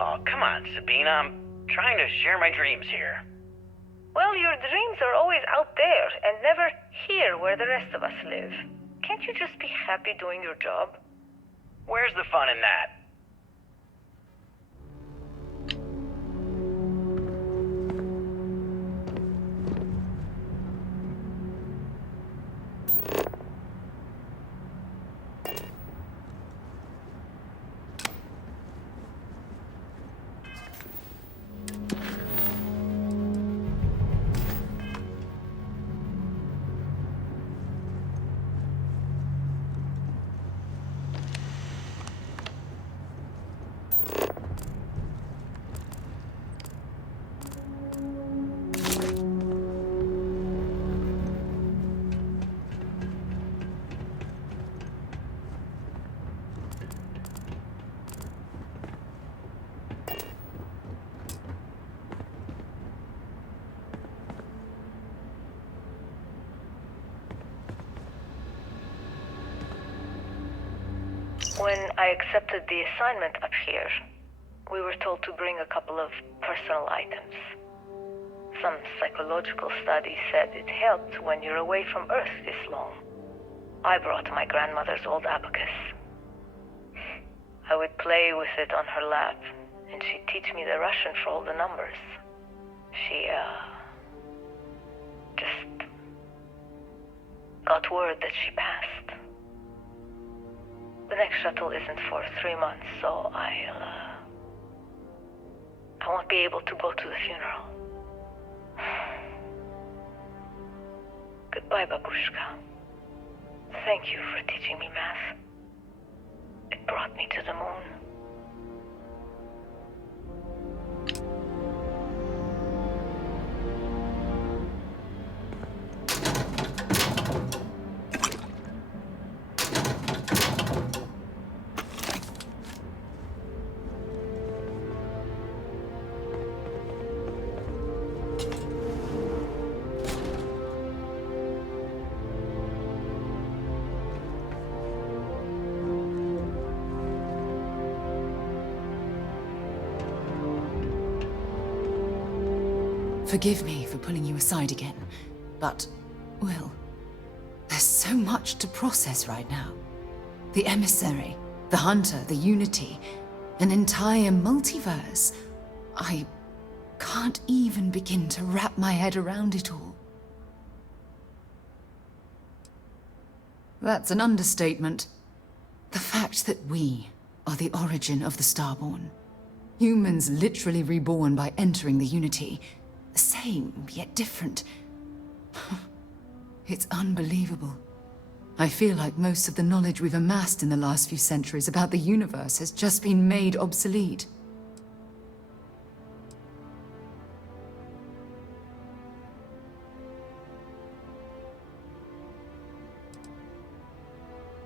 Oh, come on, Sabina. I'm trying to share my dreams here. Well, your dreams are always out there and never here where the rest of us live. Can't you just be happy doing your job? Where's the fun in that? When I accepted the assignment up here, we were told to bring a couple of personal items. Some psychological study said it helped when you're away from Earth this long. I brought my grandmother's old abacus. I would play with it on her lap, and she'd teach me the Russian for all the numbers. She, just got word that she passed. The next shuttle isn't for 3 months, so I won't be able to go to the funeral. Goodbye, Babushka. Thank you for teaching me math. It brought me to the moon. Forgive me for pulling you aside again, but, well, there's so much to process right now. The emissary, the hunter, the unity, an entire multiverse. I can't even begin to wrap my head around it all. That's an understatement. The fact that we are the origin of the Starborn. Humans literally reborn by entering the Unity. The same, yet different. It's unbelievable. I feel like most of the knowledge we've amassed in the last few centuries about the universe has just been made obsolete.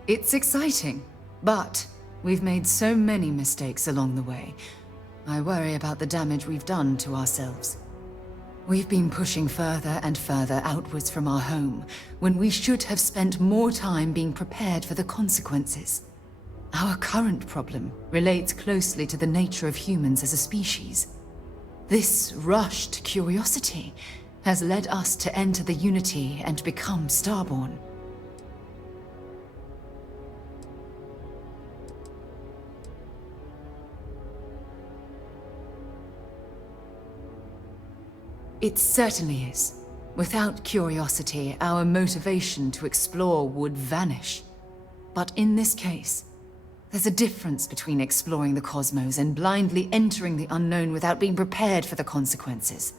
It's exciting, but we've made so many mistakes along the way. I worry about the damage we've done to ourselves. We've been pushing further and further outwards from our home, when we should have spent more time being prepared for the consequences. Our current problem relates closely to the nature of humans as a species. This rushed curiosity has led us to enter the Unity and become Starborn. It certainly is. Without curiosity, our motivation to explore would vanish. But in this case, there's a difference between exploring the cosmos and blindly entering the unknown without being prepared for the consequences.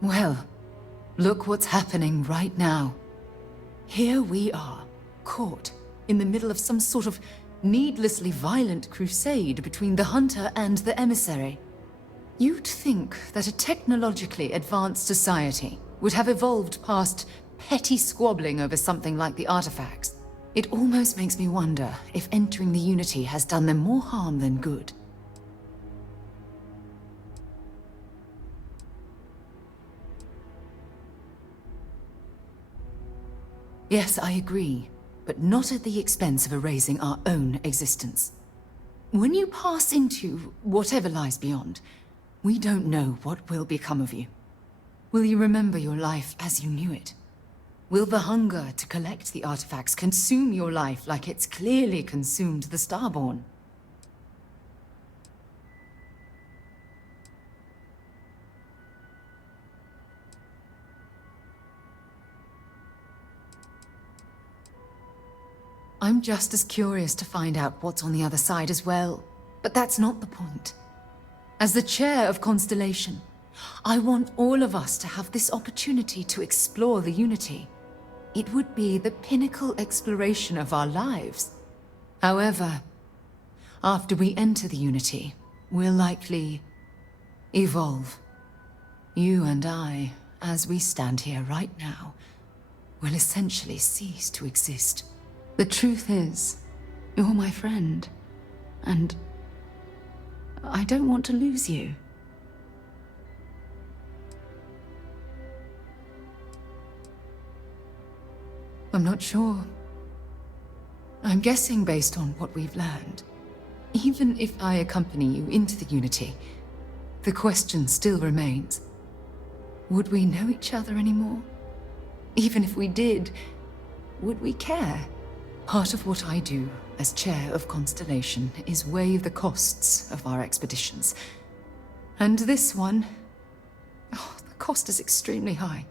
Well, look what's happening right now. Here we are, caught in the middle of some sort of needlessly violent crusade between the hunter and the emissary. You'd think that a technologically advanced society would have evolved past petty squabbling over something like the artifacts. It almost makes me wonder if entering the Unity has done them more harm than good. Yes, I agree, but not at the expense of erasing our own existence. When you pass into whatever lies beyond, we don't know what will become of you. Will you remember your life as you knew it? Will the hunger to collect the artifacts consume your life like it's clearly consumed the Starborn? I'm just as curious to find out what's on the other side as well, but that's not the point. As the chair of Constellation, I want all of us to have this opportunity to explore the Unity. It would be the pinnacle exploration of our lives. However, after we enter the Unity, we'll likely evolve. You and I, as we stand here right now, will essentially cease to exist. The truth is, you're my friend, and I don't want to lose you. I'm not sure. I'm guessing based on what we've learned. Even if I accompany you into the Unity, the question still remains. Would we know each other anymore? Even if we did, would we care? Part of what I do as chair of Constellation is weigh the costs of our expeditions. And this one, the cost is extremely high.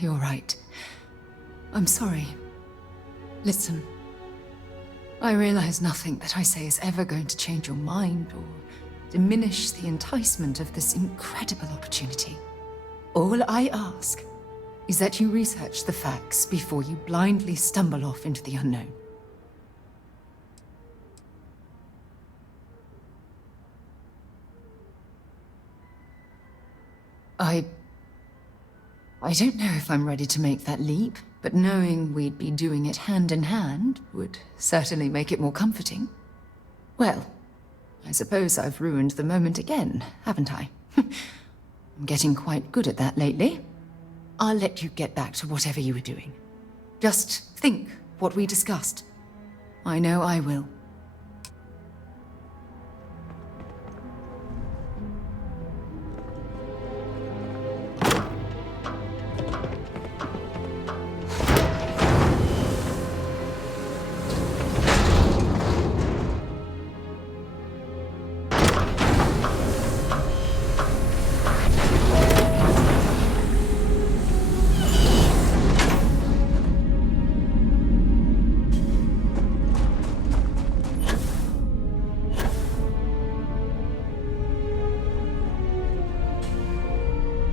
You're right. I'm sorry. Listen, I realize nothing that I say is ever going to change your mind or diminish the enticement of this incredible opportunity. All I ask is that you research the facts before you blindly stumble off into the unknown. I don't know if I'm ready to make that leap, but knowing we'd be doing it hand in hand would certainly make it more comforting. Well, I suppose I've ruined the moment again, haven't I? I'm getting quite good at that lately. I'll let you get back to whatever you were doing. Just think what we discussed. I know I will.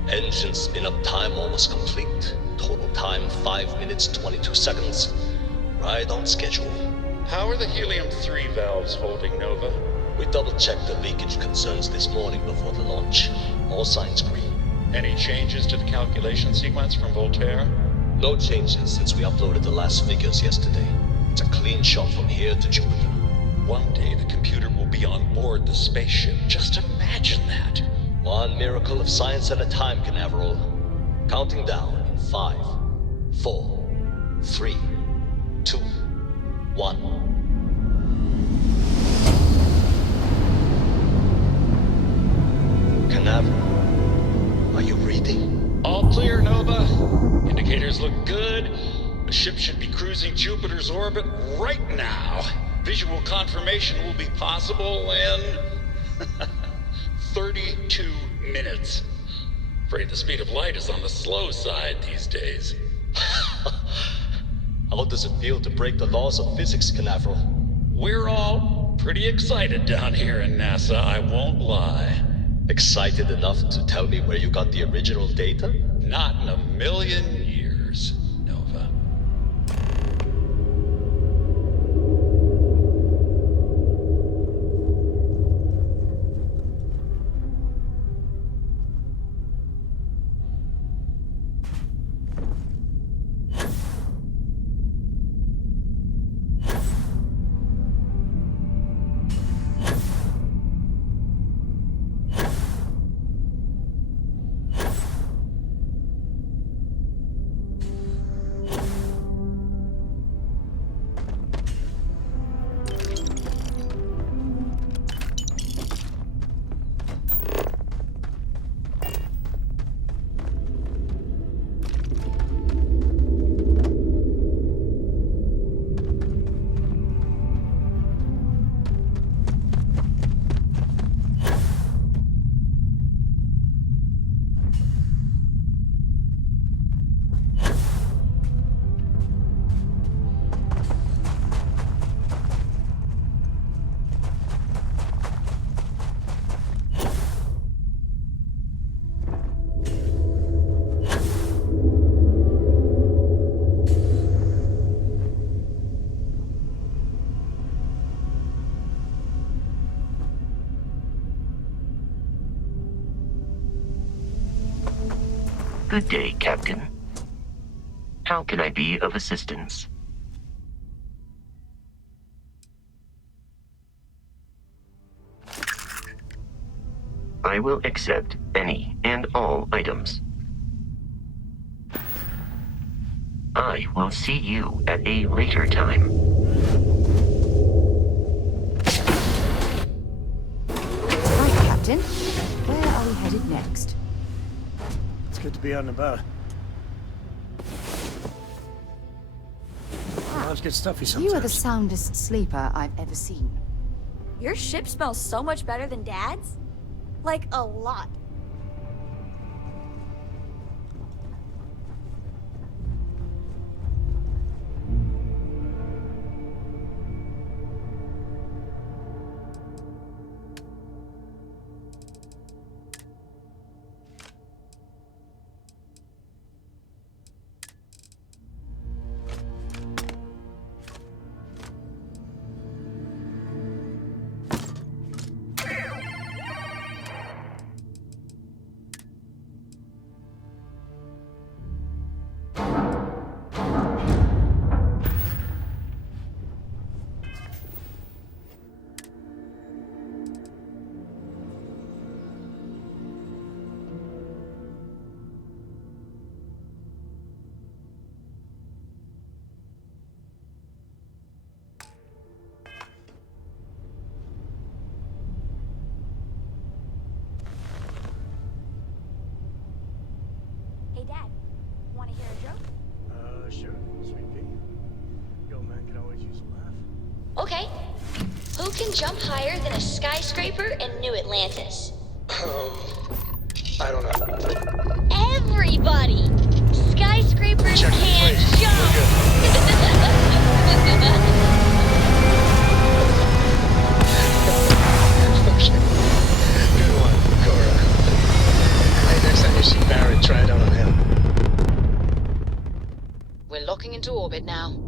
Engine spin-up time almost complete. Total time 5 minutes 22 seconds. Right on schedule. How are the helium-3 valves holding, Nova? We double-checked the leakage concerns this morning before the launch. All signs green. Any changes to the calculation sequence from Voltaire? No changes since we uploaded the last figures yesterday. It's a clean shot from here to Jupiter. One day the computer will be on board the spaceship. Just imagine that. One miracle of science at a time, Canaveral. Counting down in 5, 4, 3, 2, 1. Canaveral, are you reading? All clear, Nova. Indicators look good. The ship should be cruising Jupiter's orbit right now. Visual confirmation will be possible in 32 minutes. Afraid the speed of light is on the slow side these days. How does it feel to break the laws of physics, Canaveral? We're all pretty excited down here in NASA, I won't lie. Excited enough to tell me where you got the original data? Not in a million years, Nova. Good day, Captain. How can I be of assistance? I will accept any and all items. I will see you at a later time. Right, Captain. Where are we headed next? It's good to be out and about. Lives get stuffy sometimes. You are the soundest sleeper I've ever seen. Your ship smells so much better than Dad's? Like, a lot. Hey, Dad. Want to hear a joke? Sure, sweet pea. Yo, man can always use a laugh. Okay. Who can jump higher than a skyscraper in New Atlantis? I don't know. Everybody! Skyscrapers can't jump! Good one, Cora. Hey, next time you see Barrett, try it out on him. We're locking into orbit now.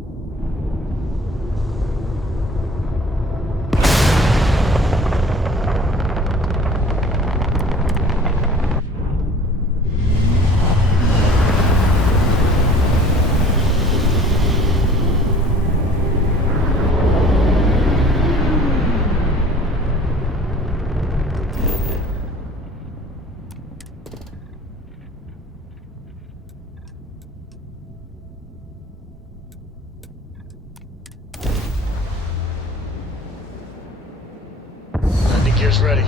Landing gear's ready.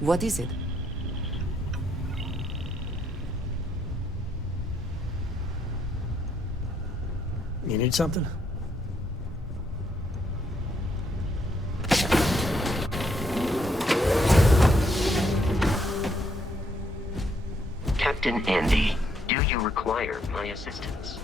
What is it? You need something? Captain Andy, do you require my assistance?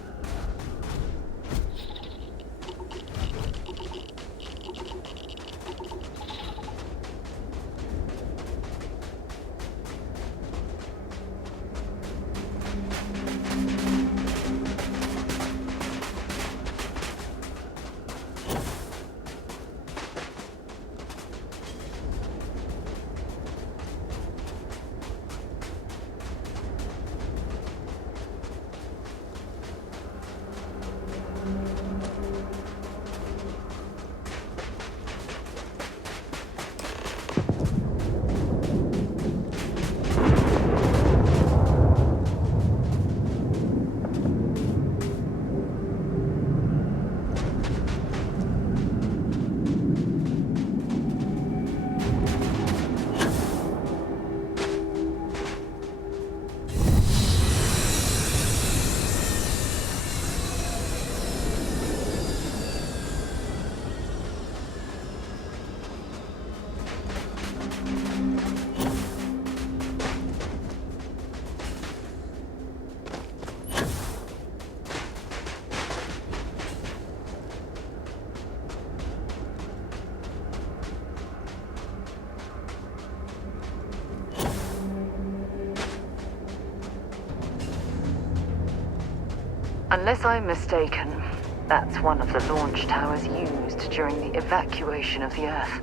Unless I'm mistaken, that's one of the launch towers used during the evacuation of the Earth.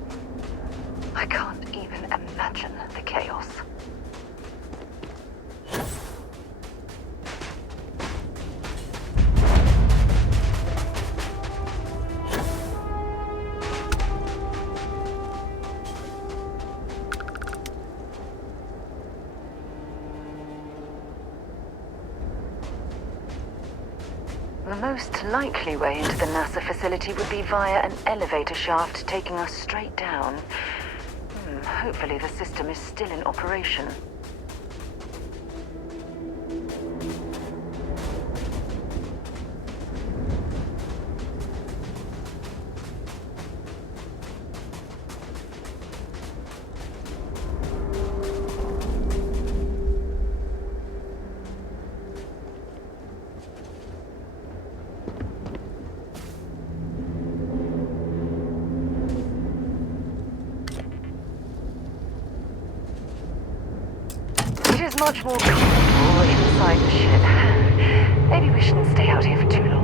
I can't even imagine the chaos. The most likely way into the NASA facility would be via an elevator shaft taking us straight down. Hopefully the system is still in operation. It is much more comfortable inside the ship. Maybe we shouldn't stay out here for too long.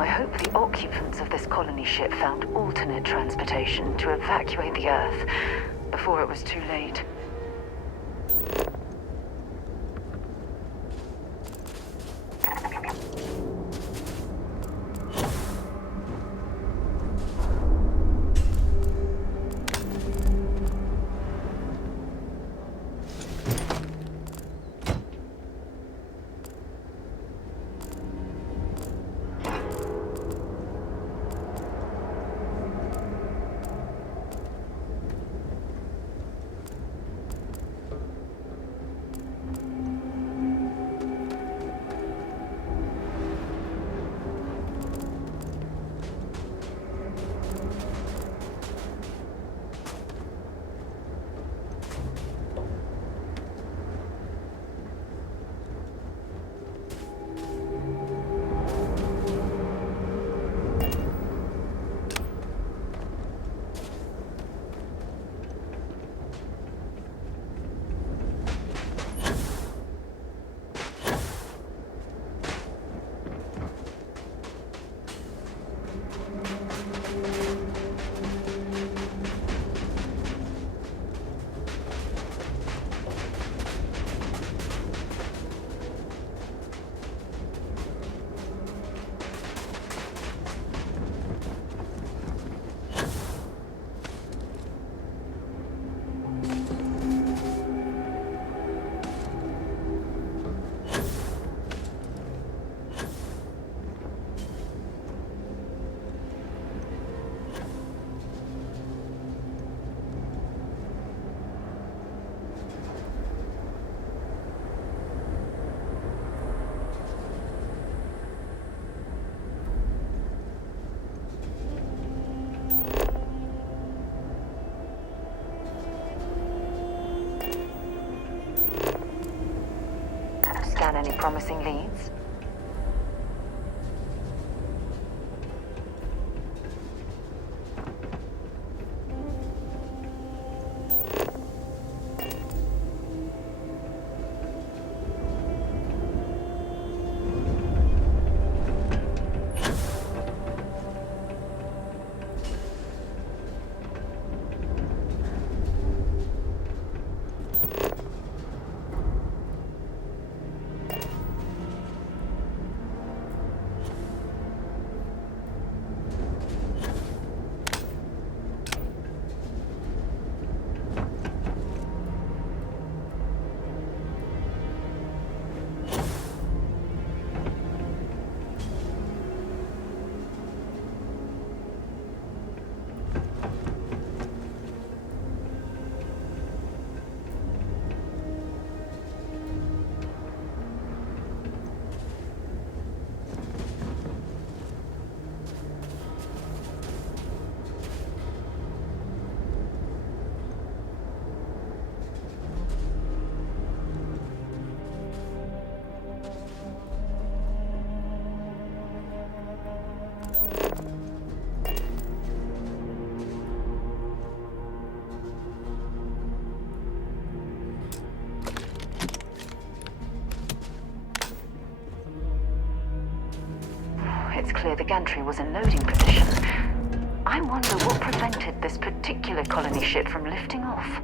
I hope the occupants of this colony ship found alternate transportation to evacuate the Earth before it was too late. promising leads? It's clear the gantry was in loading position. I wonder what prevented this particular colony ship from lifting off.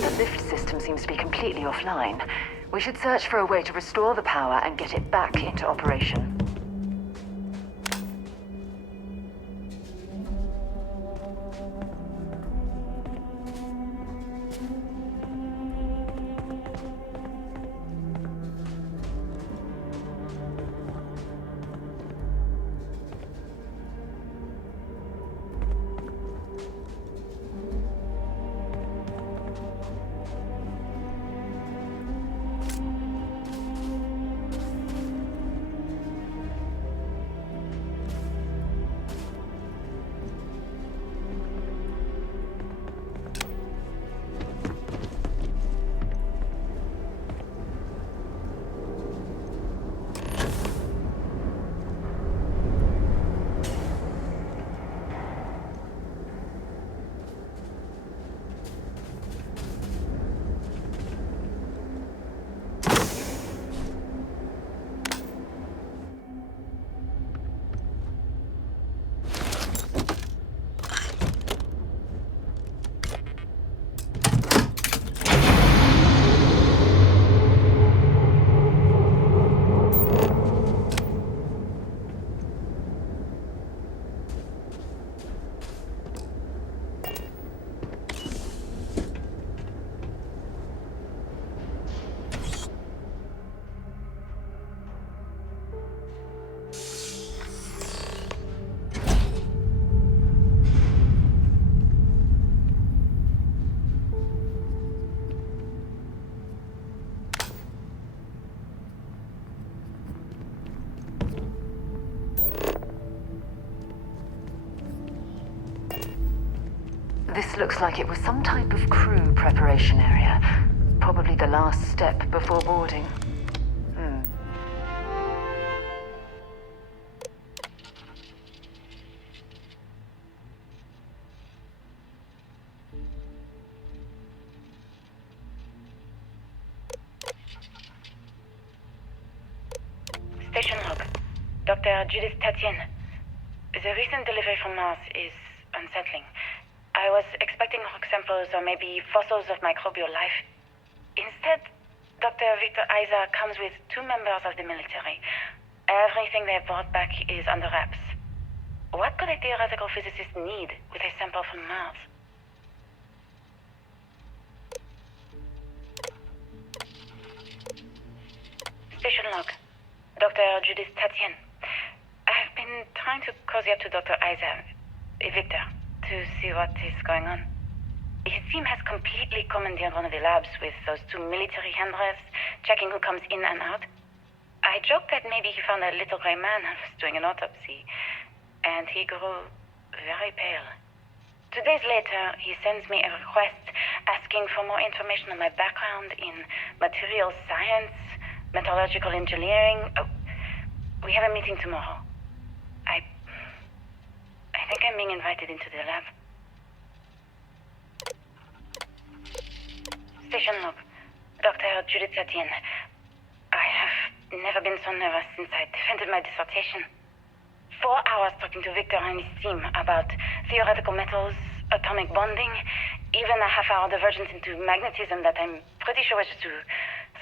The lift system seems to be completely offline. We should search for a way to restore the power and get it back into operation. This looks like it was some type of crew preparation area. Probably the last step before boarding. Station log. Dr. Judith Tatienne. The recent delivery from Mars is unsettling. I was expecting rock samples or maybe fossils of microbial life. Instead, Dr. Victor Isa comes with 2 members of the military. Everything they brought back is under wraps. What could a theoretical physicist need with a sample from Mars? Station log. Dr. Judith Tatien. I've been trying to cozy up to Dr. Isa, Victor, to see what is going on. His team has completely commandeered one of the labs with those 2 military handrails, checking who comes in and out. I joked that maybe he found a little gray man and was doing an autopsy, and he grew very pale. 2 days later, he sends me a request asking for more information on my background in material science, metallurgical engineering. Oh, we have a meeting tomorrow. I think I'm being invited into the lab. Station log. Dr. Judith Satien. I have never been so nervous since I defended my dissertation. 4 hours talking to Victor and his team about theoretical metals, atomic bonding, even a half-hour divergence into magnetism that I'm pretty sure was to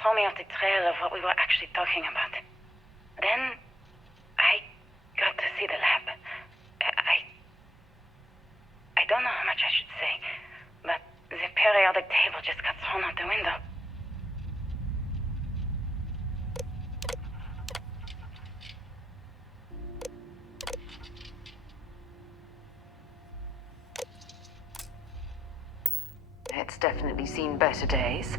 throw me off the trail of what we were actually talking about. Then, I got to see the lab. I don't know how much I should say, but the periodic table just got thrown out the window. It's definitely seen better days.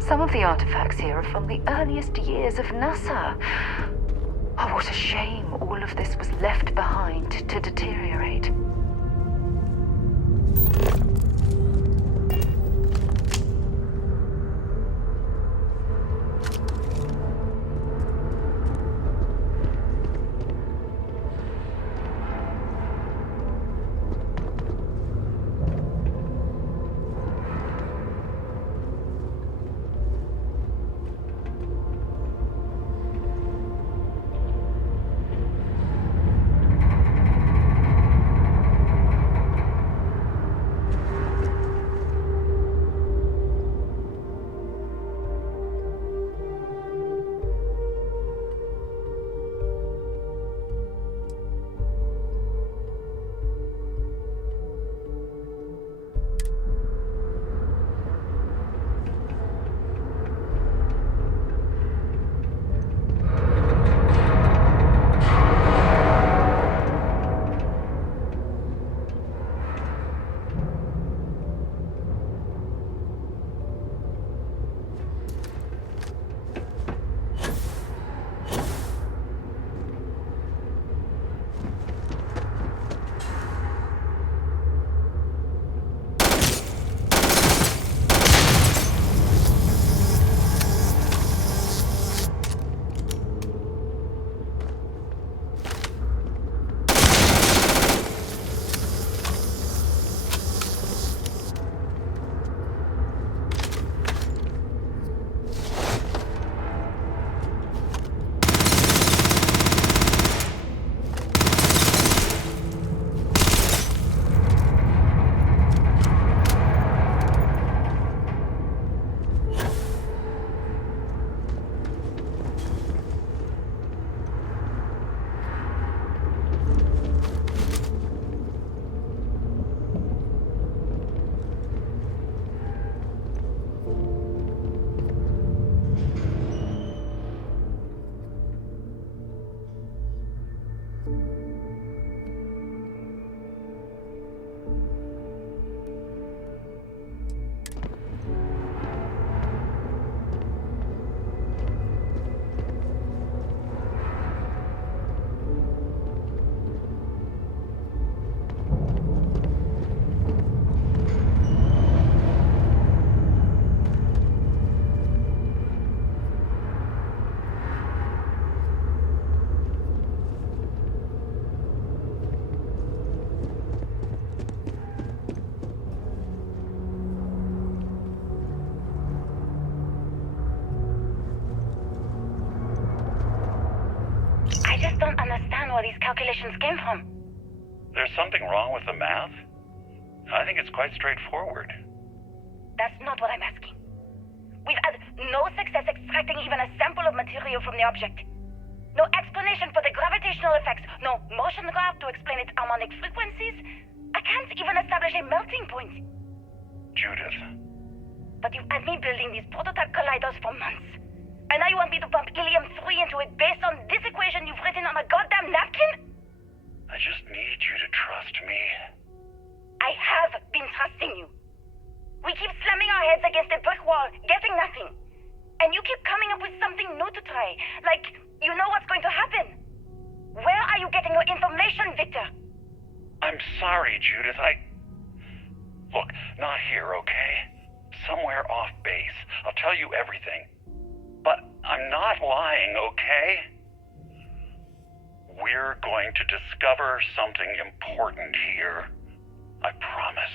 Some of the artifacts here are from the earliest years of NASA. Oh, what a shame all of this was left behind to deteriorate. understand where these calculations came from. There's something wrong with the math? I think it's quite straightforward. That's not what I'm asking. We've had no success extracting even a sample of material from the object. No explanation for the gravitational effects, no motion graph to explain its harmonic frequencies. I can't even establish a melting point. Judith. But you've had me building these prototype colliders for months. And now you want me to pump helium-3 into it based on this equation you've written on a goddamn napkin? I just need you to trust me. I have been trusting you. We keep slamming our heads against a brick wall, getting nothing. And you keep coming up with something new to try. Like, you know what's going to happen. Where are you getting your information, Victor? I'm sorry, Judith. Look, not here, okay? Somewhere off base. I'll tell you everything. But I'm not lying, okay? We're going to discover something important here. I promise.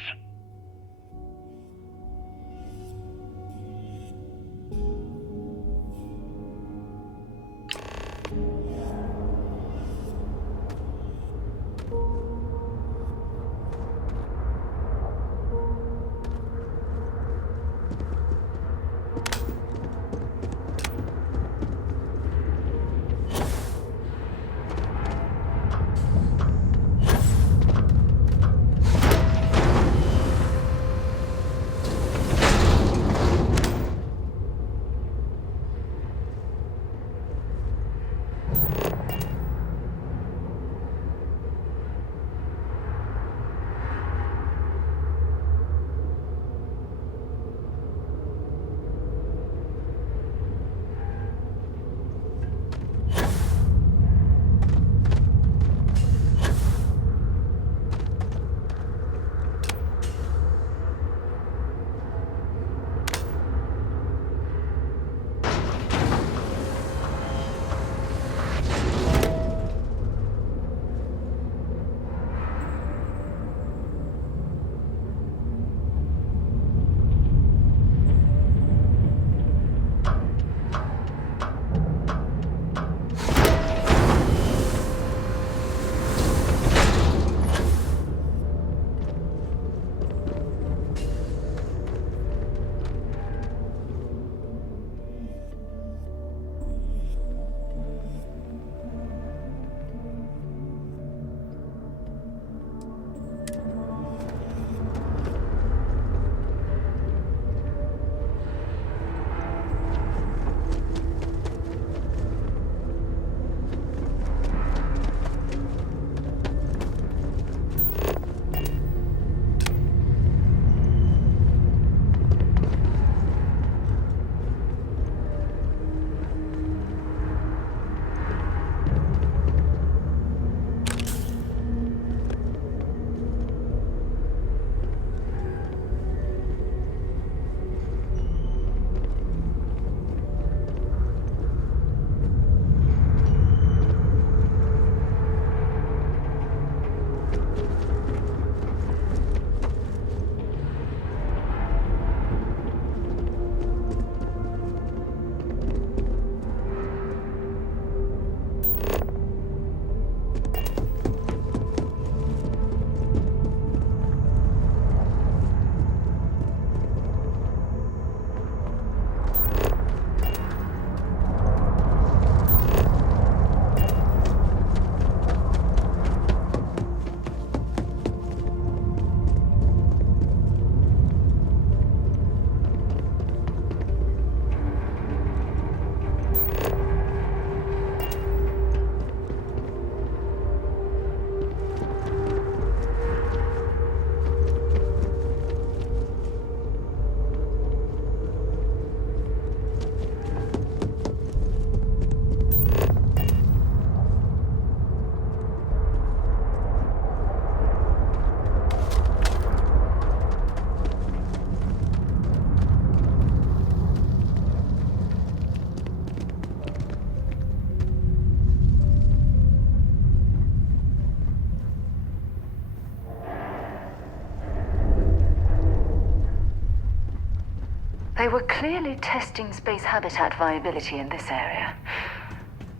They were clearly testing space habitat viability in this area.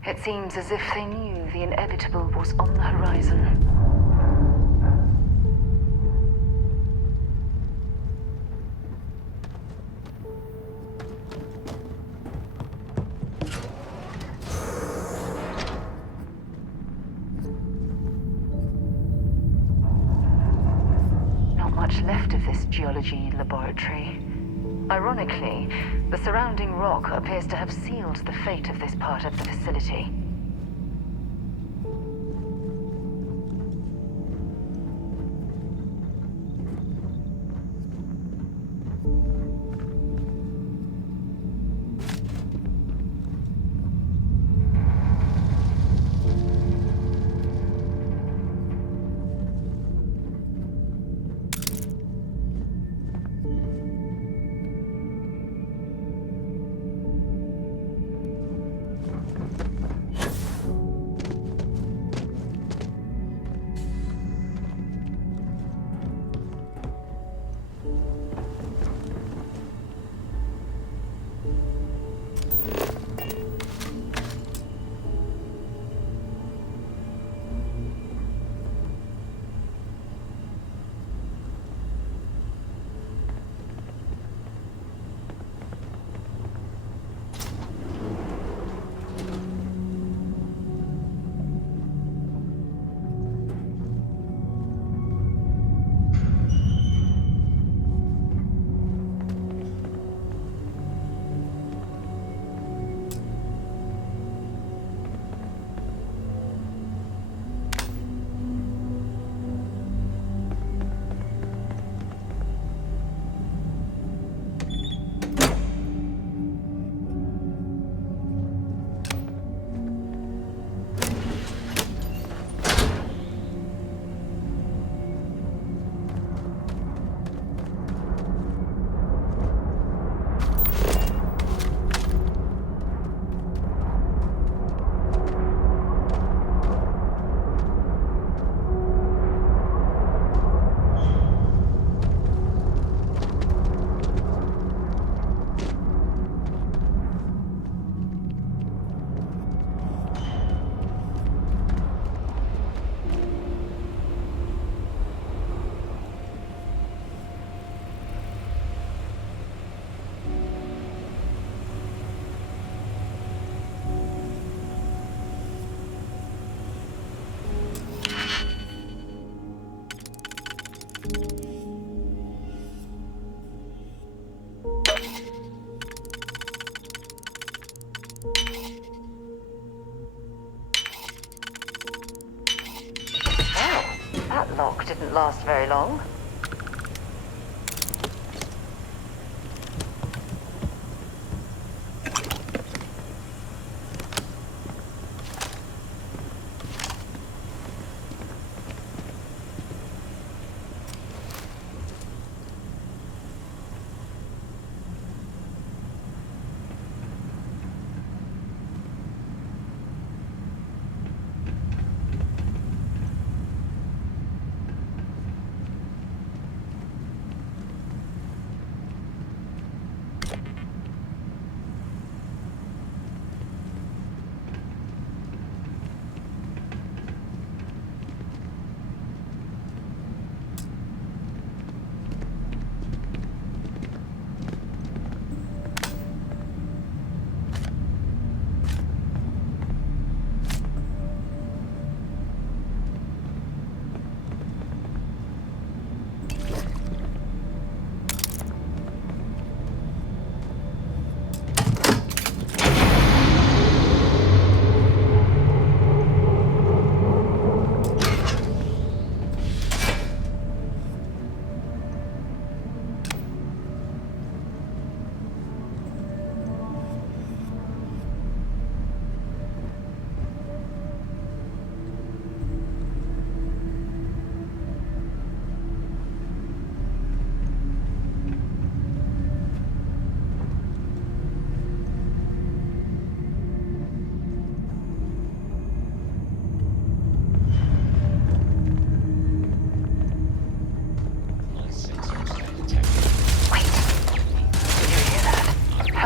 It seems as if they knew the inevitable was on the horizon. Not much left of this geology laboratory. Ironically, the surrounding rock appears to have sealed the fate of this part of the facility. That lock didn't last very long.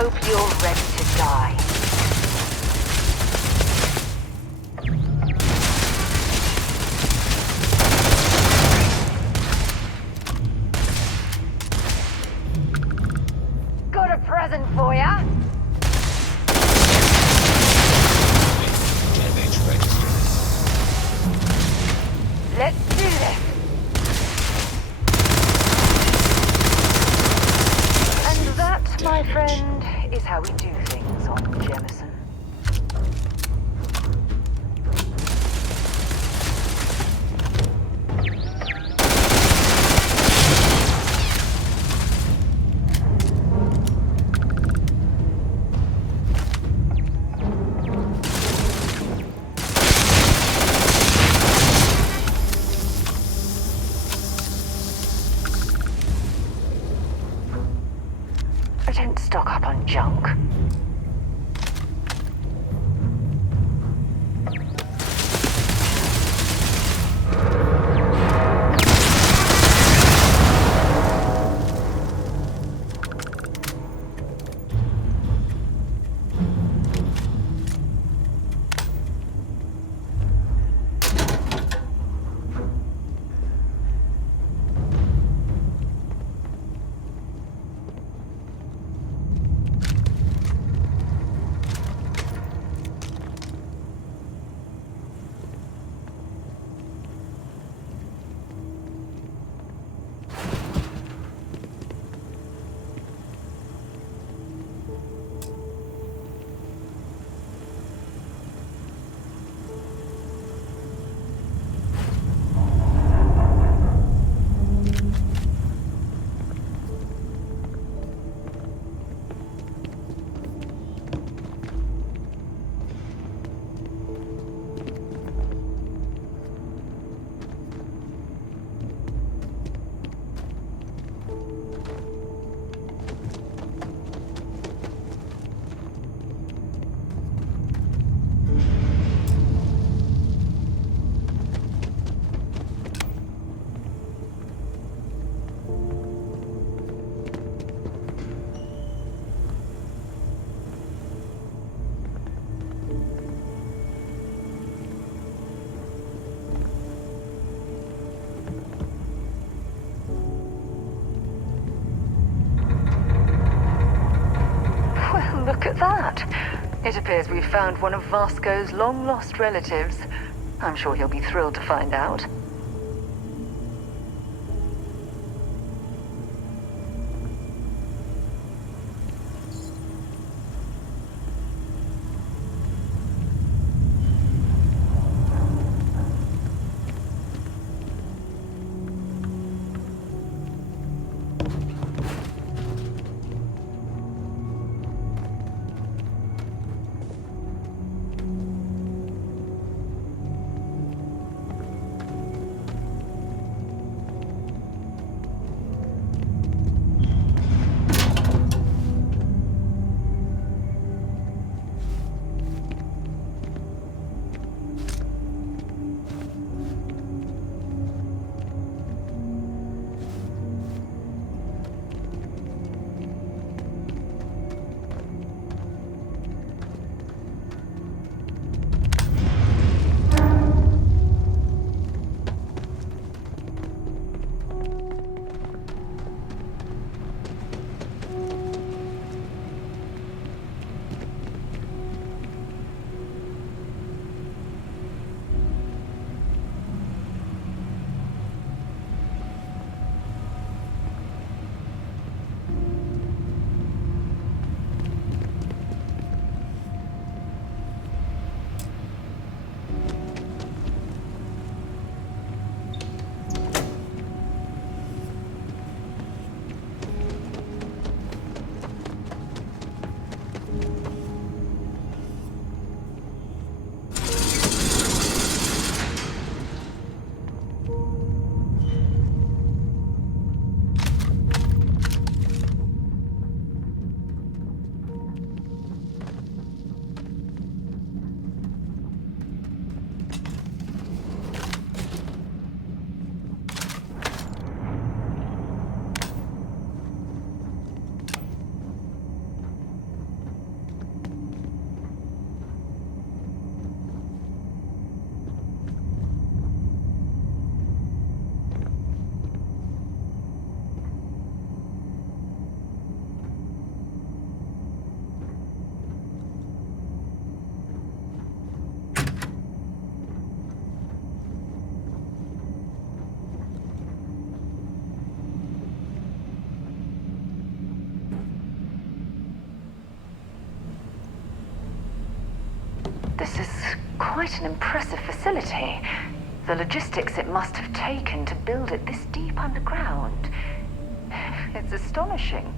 Hope you're ready to die. present for ya. Damage registered. Let's do this. And that, my friend, is how we do things on Jemison. I don't stock up on junk. Well, look at that. It appears we've found one of Vasco's long-lost relatives. I'm sure he'll be thrilled to find out. This is quite an impressive facility. The logistics it must have taken to build it this deep underground. It's astonishing.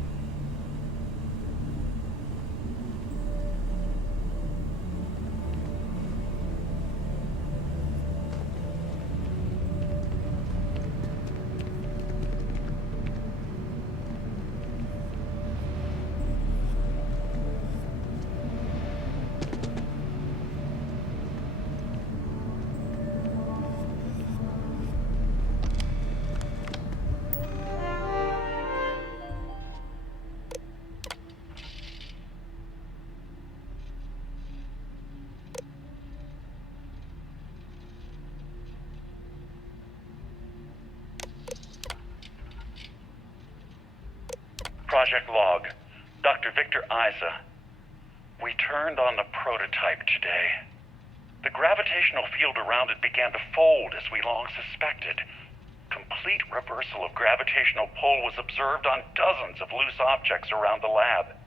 Project Log, Dr. Victor Isa. We turned on the prototype today. The gravitational field around it began to fold as we long suspected. Complete reversal of gravitational pull was observed on dozens of loose objects around the lab.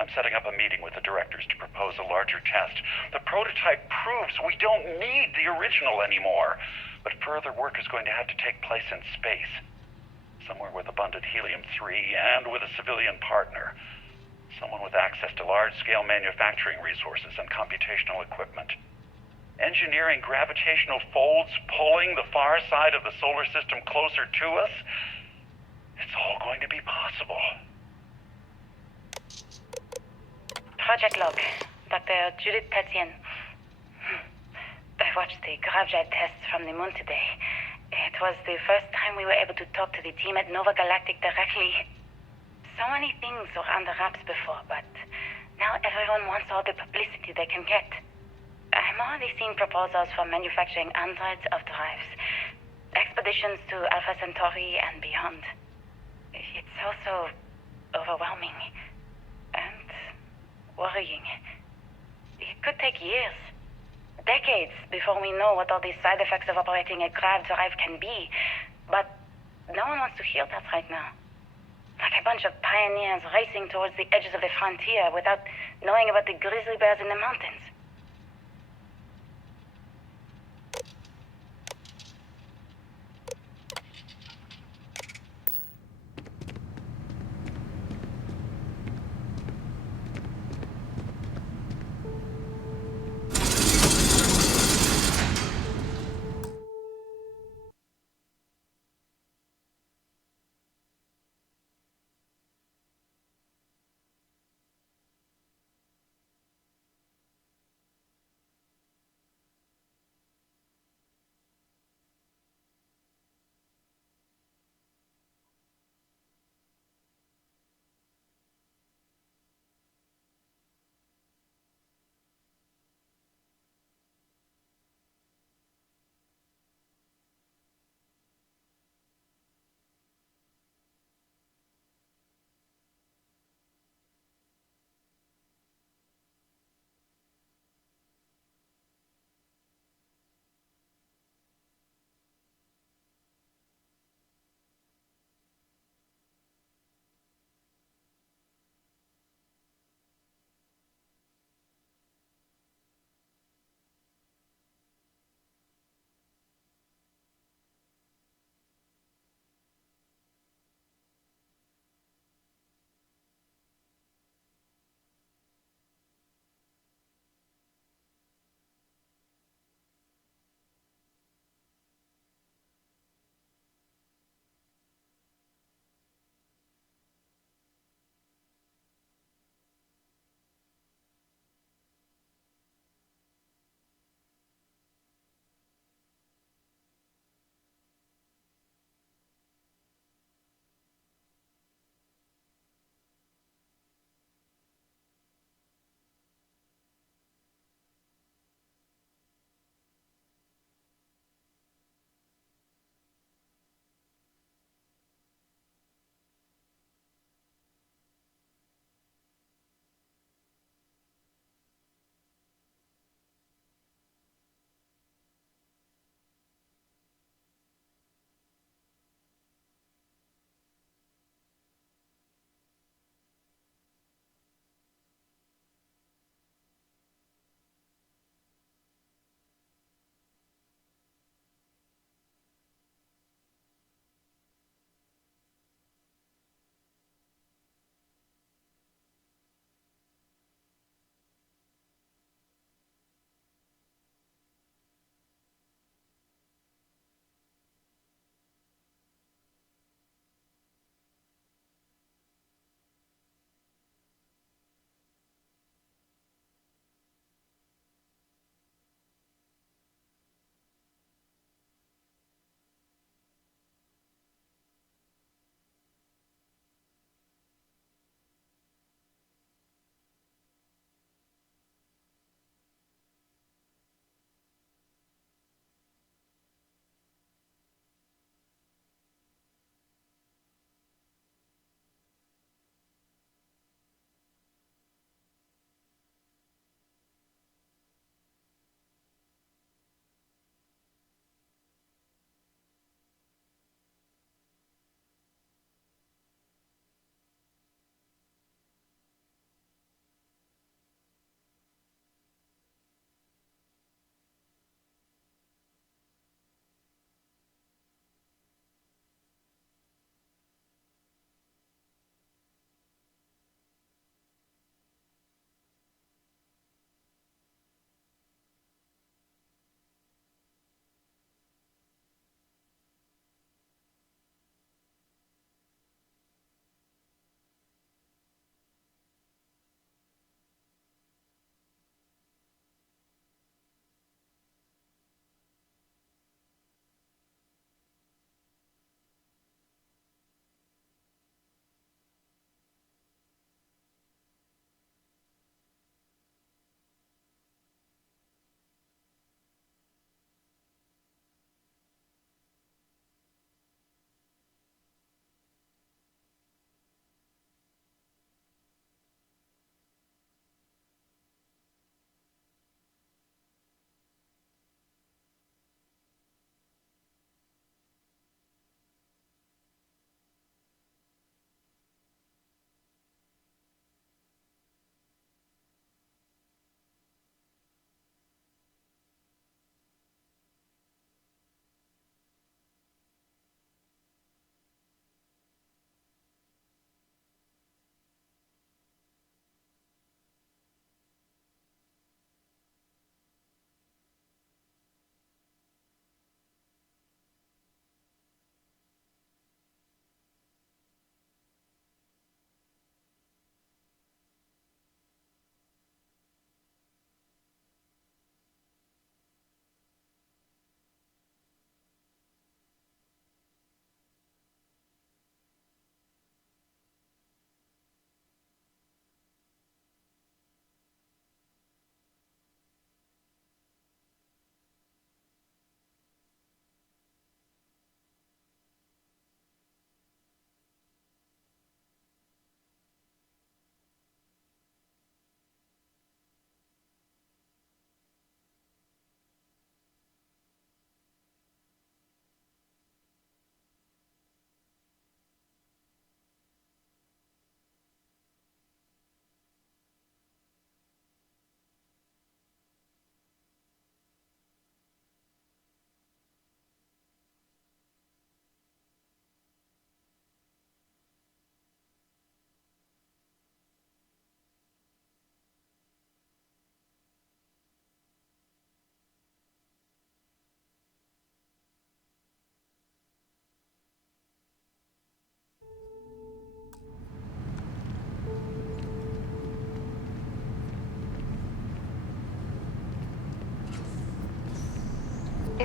I'm setting up a meeting with the directors to propose a larger test. The prototype proves we don't need the original anymore, but further work is going to have to take place in space. Somewhere with abundant helium-3 and with a civilian partner. Someone with access to large-scale manufacturing resources and computational equipment. Engineering gravitational folds pulling the far side of the solar system closer to us. It's all going to be possible. Project Log, Dr. Judith Tatian. I watched the gravjet tests from the moon today. It was the first time we were able to talk to the team at Nova Galactic directly. So many things were under wraps before, but now everyone wants all the publicity they can get. I'm already seeing proposals for manufacturing androids of drives, expeditions to Alpha Centauri and beyond. It's also overwhelming and worrying. It could take years. Decades before we know what all these side effects of operating a grav drive can be. But no one wants to hear that right now. Like a bunch of pioneers racing towards the edges of the frontier without knowing about the grizzly bears in the mountains.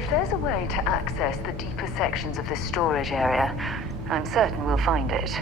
If there's a way to access the deeper sections of this storage area, I'm certain we'll find it.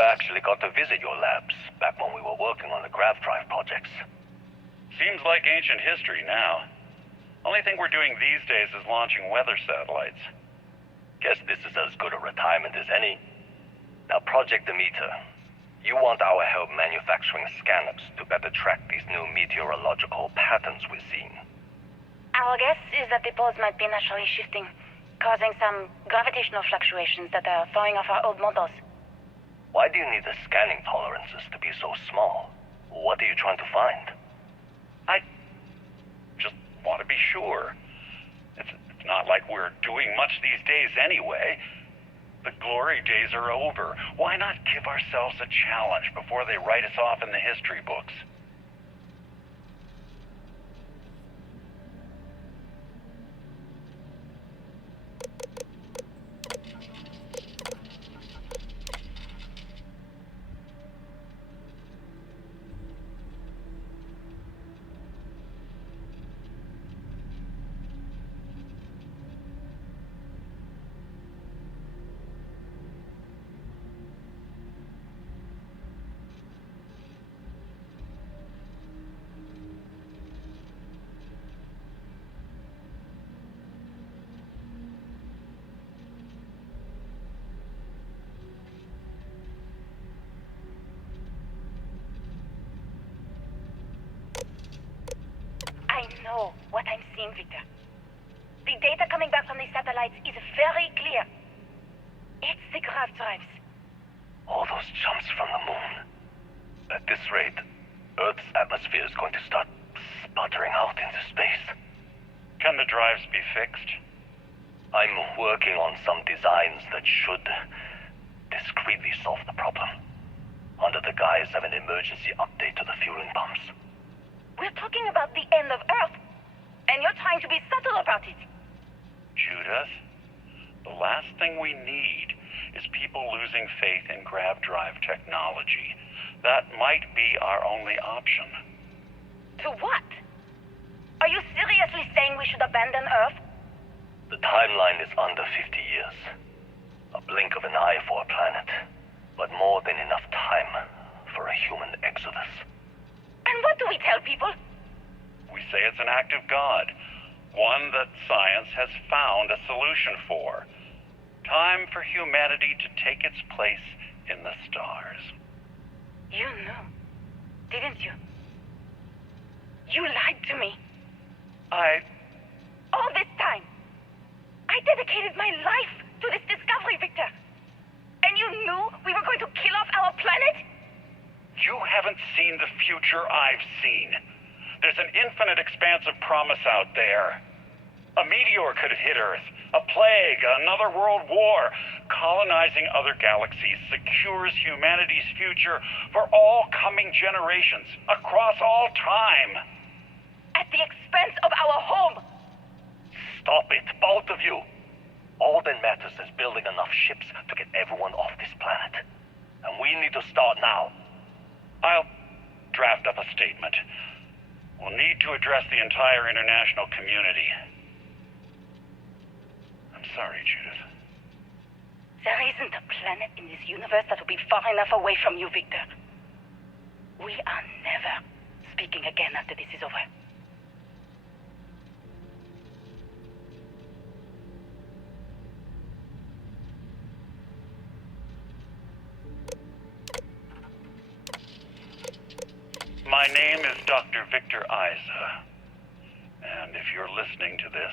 never actually got to visit your labs back when we were working on the grav drive projects. Seems like ancient history now. Only thing we're doing these days is launching weather satellites. Guess this is as good a retirement as any. Now, Project Demeter, you want our help manufacturing scanners to better track these new meteorological patterns we're seeing. Our guess is that the poles might be naturally shifting, causing some gravitational fluctuations that are throwing off our old models. Why do you need the scanning tolerances to be so small? What are you trying to find? I just want to be sure. It's not like we're doing much these days anyway. The glory days are over. Why not give ourselves a challenge before they write us off in the history books? I know what I'm seeing, Victor. The data coming back from the satellites is very clear. It's the grav drives. All those jumps from the moon. At this rate, Earth's atmosphere is going to start sputtering out into space. Can the drives be fixed? I'm working on some designs that should discreetly solve the problem, under the guise of an emergency update to the fueling pumps. We're talking about the end of Earth, and you're trying to be subtle about it. Judith, the last thing we need is people losing faith in grav drive technology. That might be our only option. To what? Are you seriously saying we should abandon Earth? The timeline is under 50 years. A blink of an eye for a planet, but more than enough time for a human exodus. And what do we tell people? We say it's an act of God, one that science has found a solution for. Time for humanity to take its place in the stars. You knew, didn't you? You lied to me. All this time, I dedicated my life to this discovery, Victor. And you knew we were going to kill off our planet? You haven't seen the future I've seen. There's an infinite expanse of promise out there. A meteor could hit Earth, a plague, another world war. Colonizing other galaxies secures humanity's future for all coming generations, across all time. At the expense of our home. Stop it, both of you. All that matters is building enough ships to get everyone off this planet. And we need to start now. I'll draft up a statement. We'll need to address the entire international community. I'm sorry, Judith. There isn't a planet in this universe that will be far enough away from you, Victor. We are never speaking again after this is over. My name is Dr. Victor Isa. And if you're listening to this,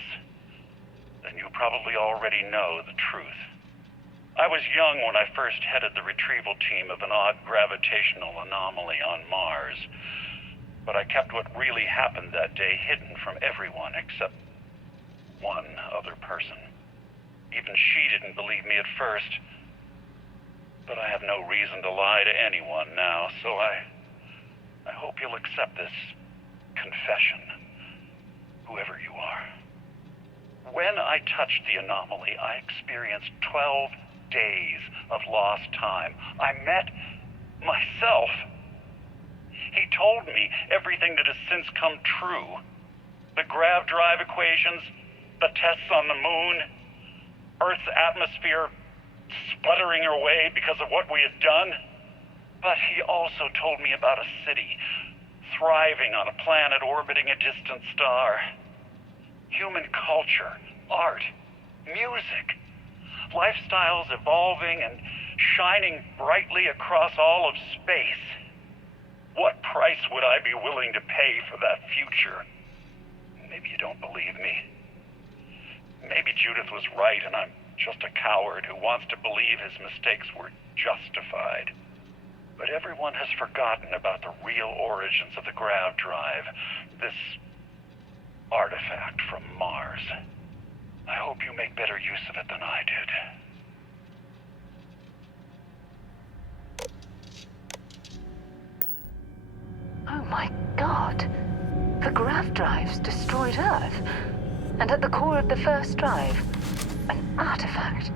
then you probably already know the truth. I was young when I first headed the retrieval team of an odd gravitational anomaly on Mars. But I kept what really happened that day hidden from everyone except one other person. Even she didn't believe me at first. But I have no reason to lie to anyone now, so I hope you'll accept this confession, whoever you are. When I touched the anomaly, I experienced 12 days of lost time. I met myself. He told me everything that has since come true. The grav drive equations, the tests on the moon, Earth's atmosphere sputtering away because of what we had done. But he also told me about a city thriving on a planet orbiting a distant star. Human culture, art, music, lifestyles evolving and shining brightly across all of space. What price would I be willing to pay for that future? Maybe you don't believe me. Maybe Judith was right and I'm just a coward who wants to believe his mistakes were justified. But everyone has forgotten about the real origins of the grav drive, this artifact from Mars. I hope you make better use of it than I did. Oh my god. The grav drives destroyed Earth. And at the core of the first drive, an artifact.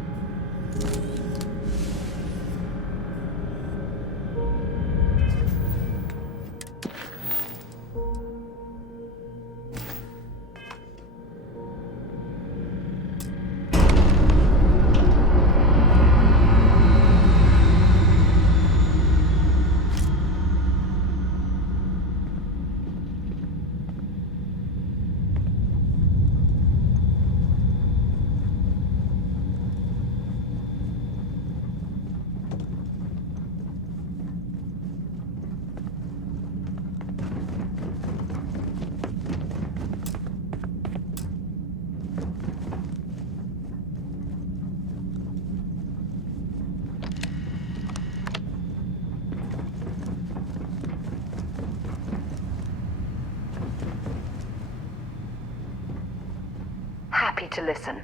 Happy to listen.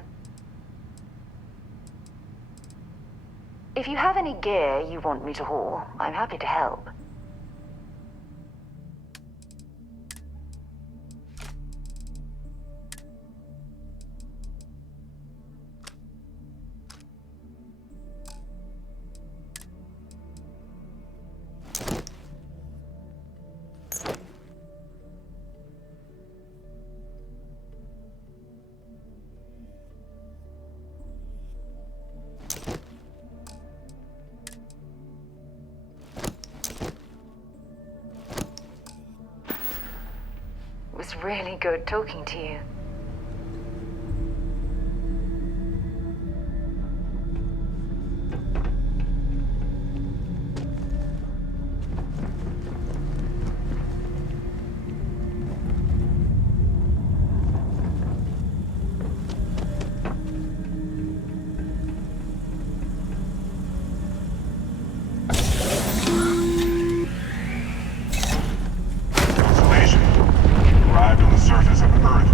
If you have any gear you want me to haul, I'm happy to help. It was really good talking to you. Arrived on the surface of Earth.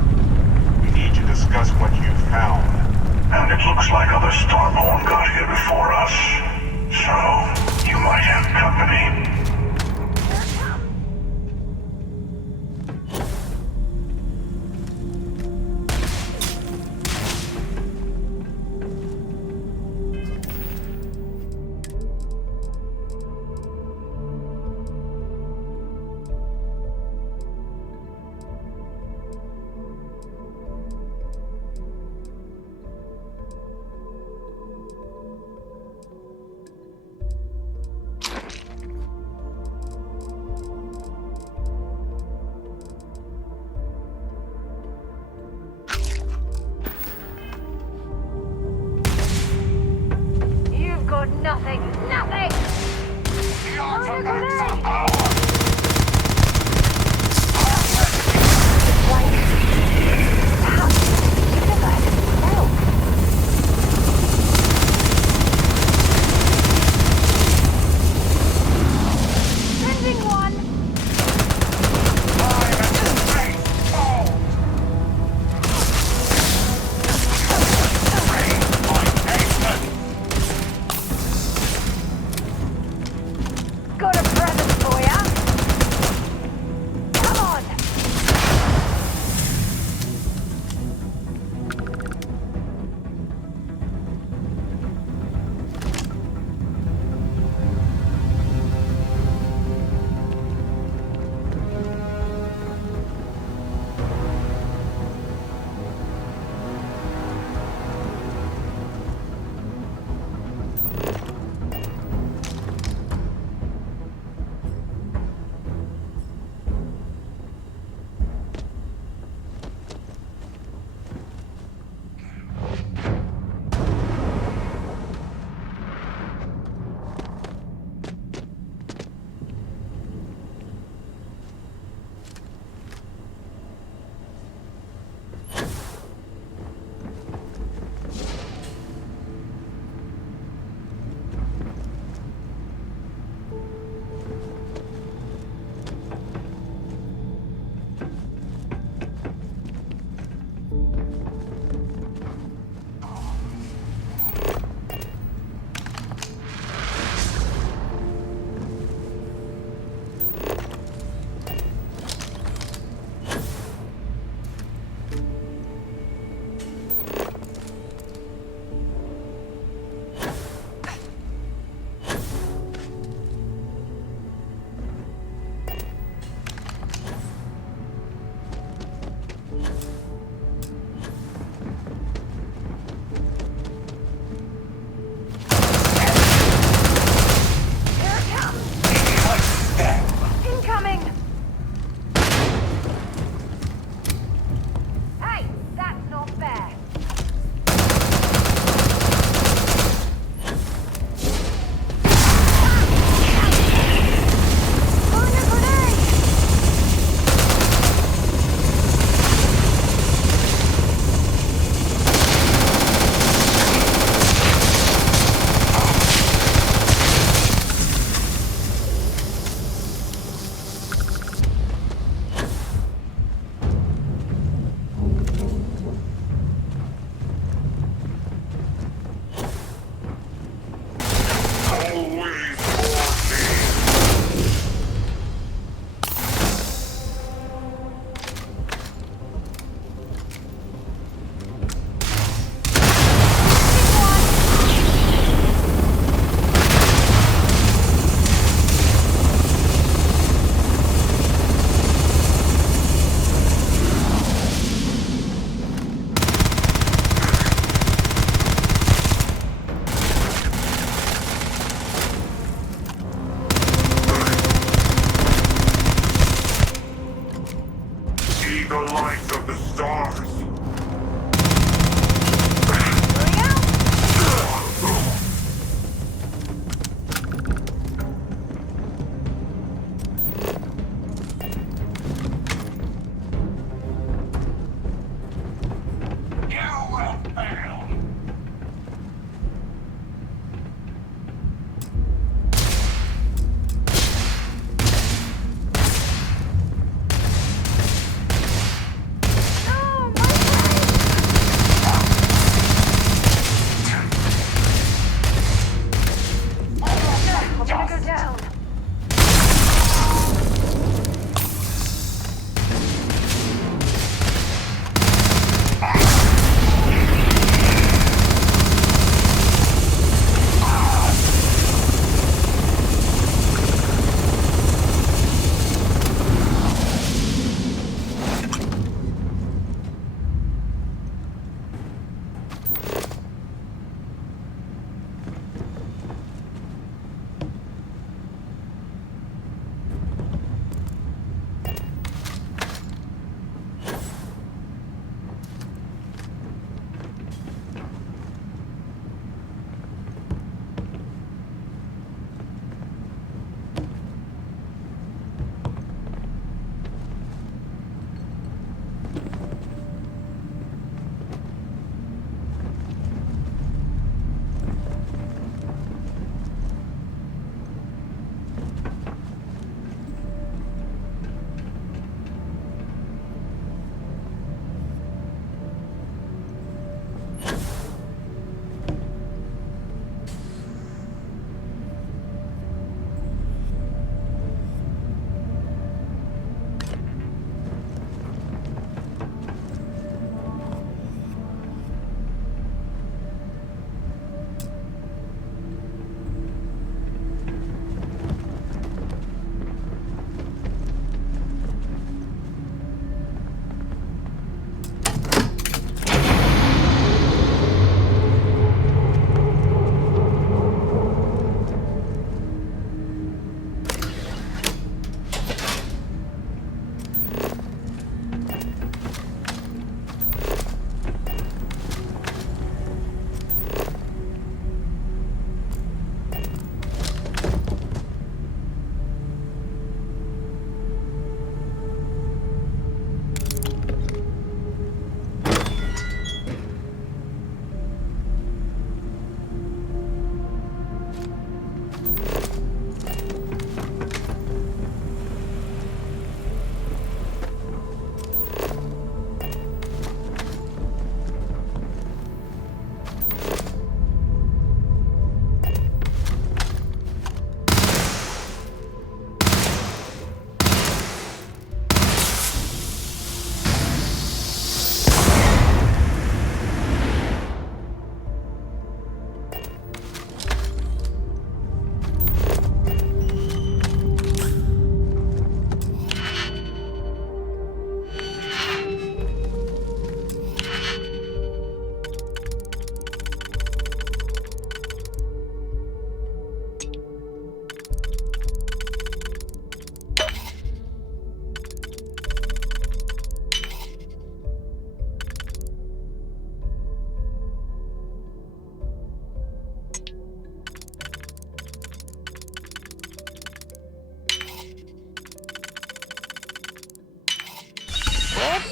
incoming! Hey, that's not fair. See the lights of the stars. Oh,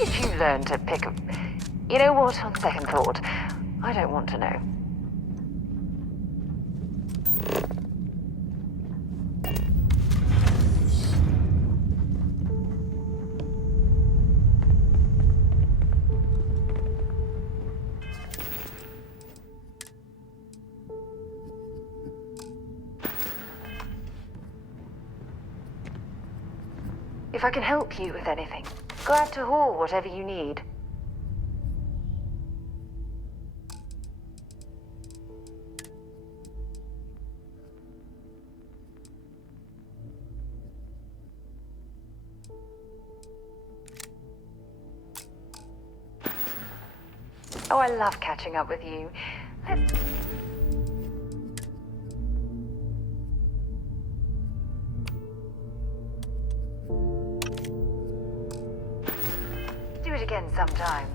if you learn to pick a... You know what, on second thought, I don't want to know. If I can help you with anything, glad to haul whatever you need. Oh, I love catching up with you. Let's... do it again sometime.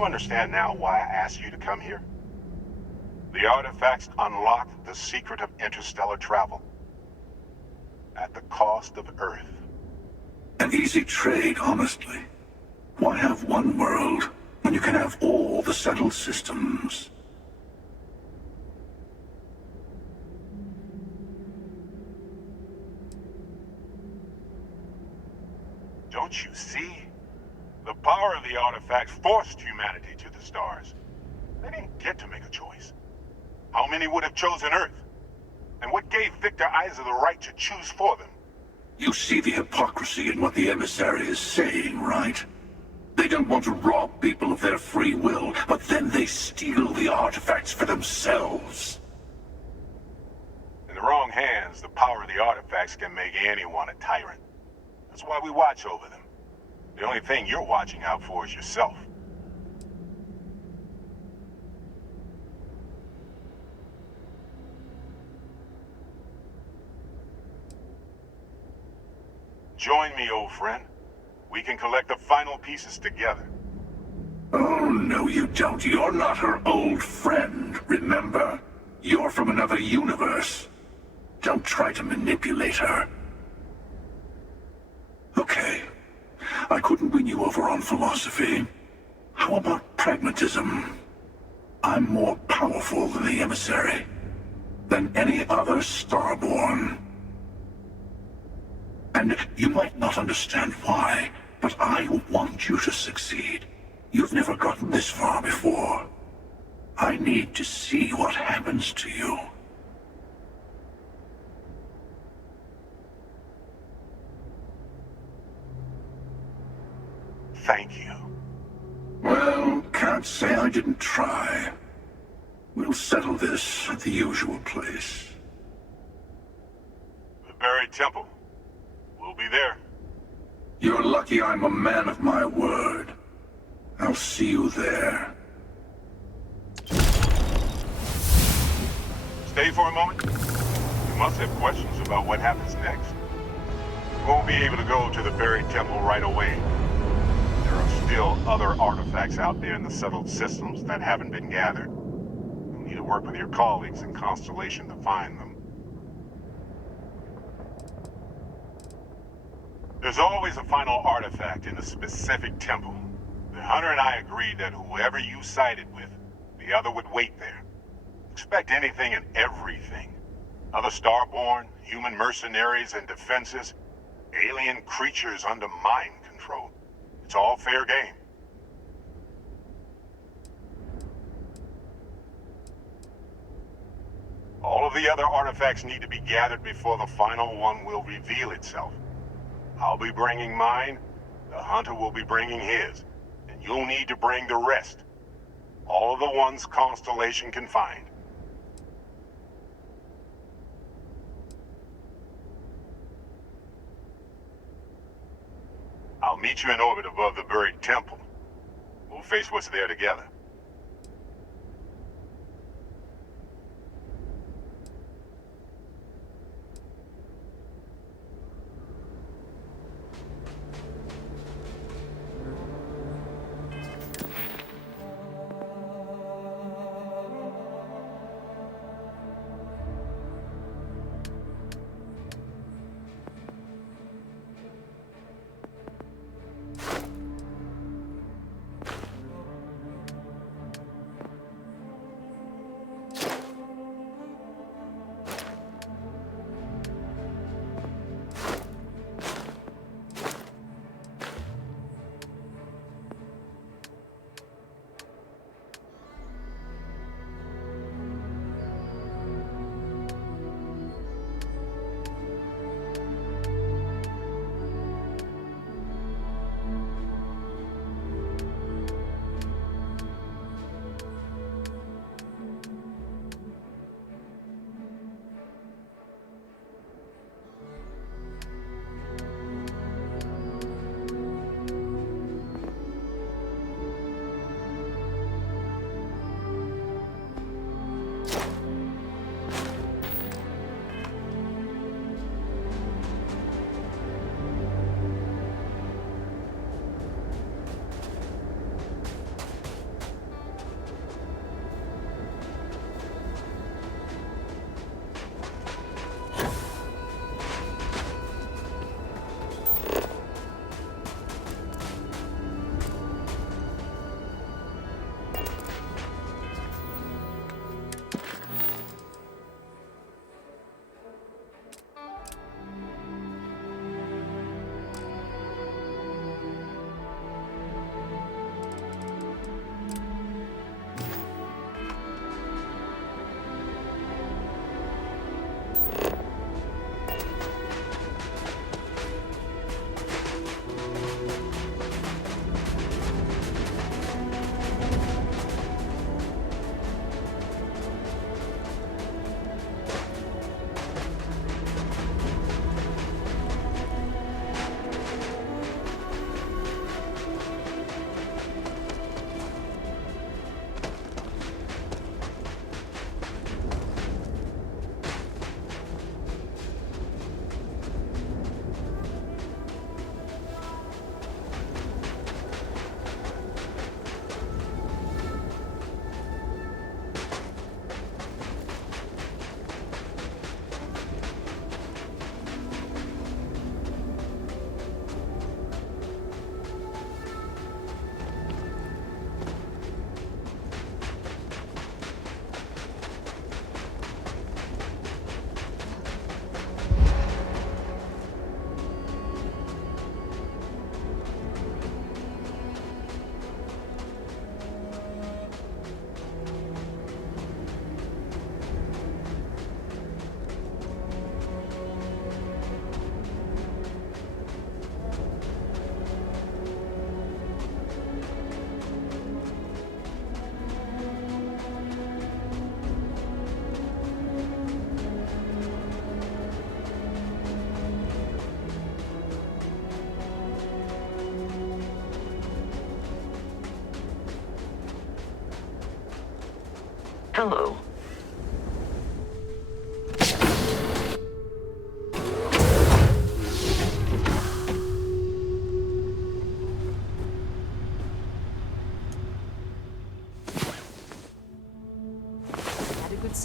You understand now why I asked you to come here? The artifacts unlock the secret of interstellar travel. At the cost of Earth. An easy trade, honestly. Why have one world when you can have all the settled systems? Don't you see? The power of the artifacts forced humanity to the stars. They didn't get to make a choice. How many would have chosen Earth? And what gave Victor Isa the right to choose for them? You see the hypocrisy in what the emissary is saying, right? They don't want to rob people of their free will, but then they steal the artifacts for themselves. In the wrong hands, the power of the artifacts can make anyone a tyrant. That's why we watch over them. The only thing you're watching out for is yourself. Join me, old friend. We can collect the final pieces together. Oh, no you don't. You're not her old friend, remember? You're from another universe. Don't try to manipulate her. Okay. I couldn't win you over on philosophy. How about pragmatism? I'm more powerful than the emissary. Than any other Starborn. And you might not understand why, but I want you to succeed. You've never gotten this far before. I need to see what happens to you. Thank you. Well, can't say I didn't try. We'll settle this at the usual place. The buried temple. We'll be there. You're lucky I'm a man of my word. I'll see you there. Stay for a moment. You must have questions about what happens next. You won't be able to go to the buried temple right away. There are still other artifacts out there in the settled systems that haven't been gathered. You'll need to work with your colleagues in Constellation to find them. There's always a final artifact in a specific temple. The hunter and I agreed that whoever you sided with, the other would wait there. Expect anything and everything. Other Starborn, human mercenaries and defenses, alien creatures under mind control. It's all fair game. All of the other artifacts need to be gathered before the final one will reveal itself. I'll be bringing mine, the hunter will be bringing his, and you'll need to bring the rest. All of the ones Constellation can find. I'll meet you in orbit above the buried temple. We'll face what's there together.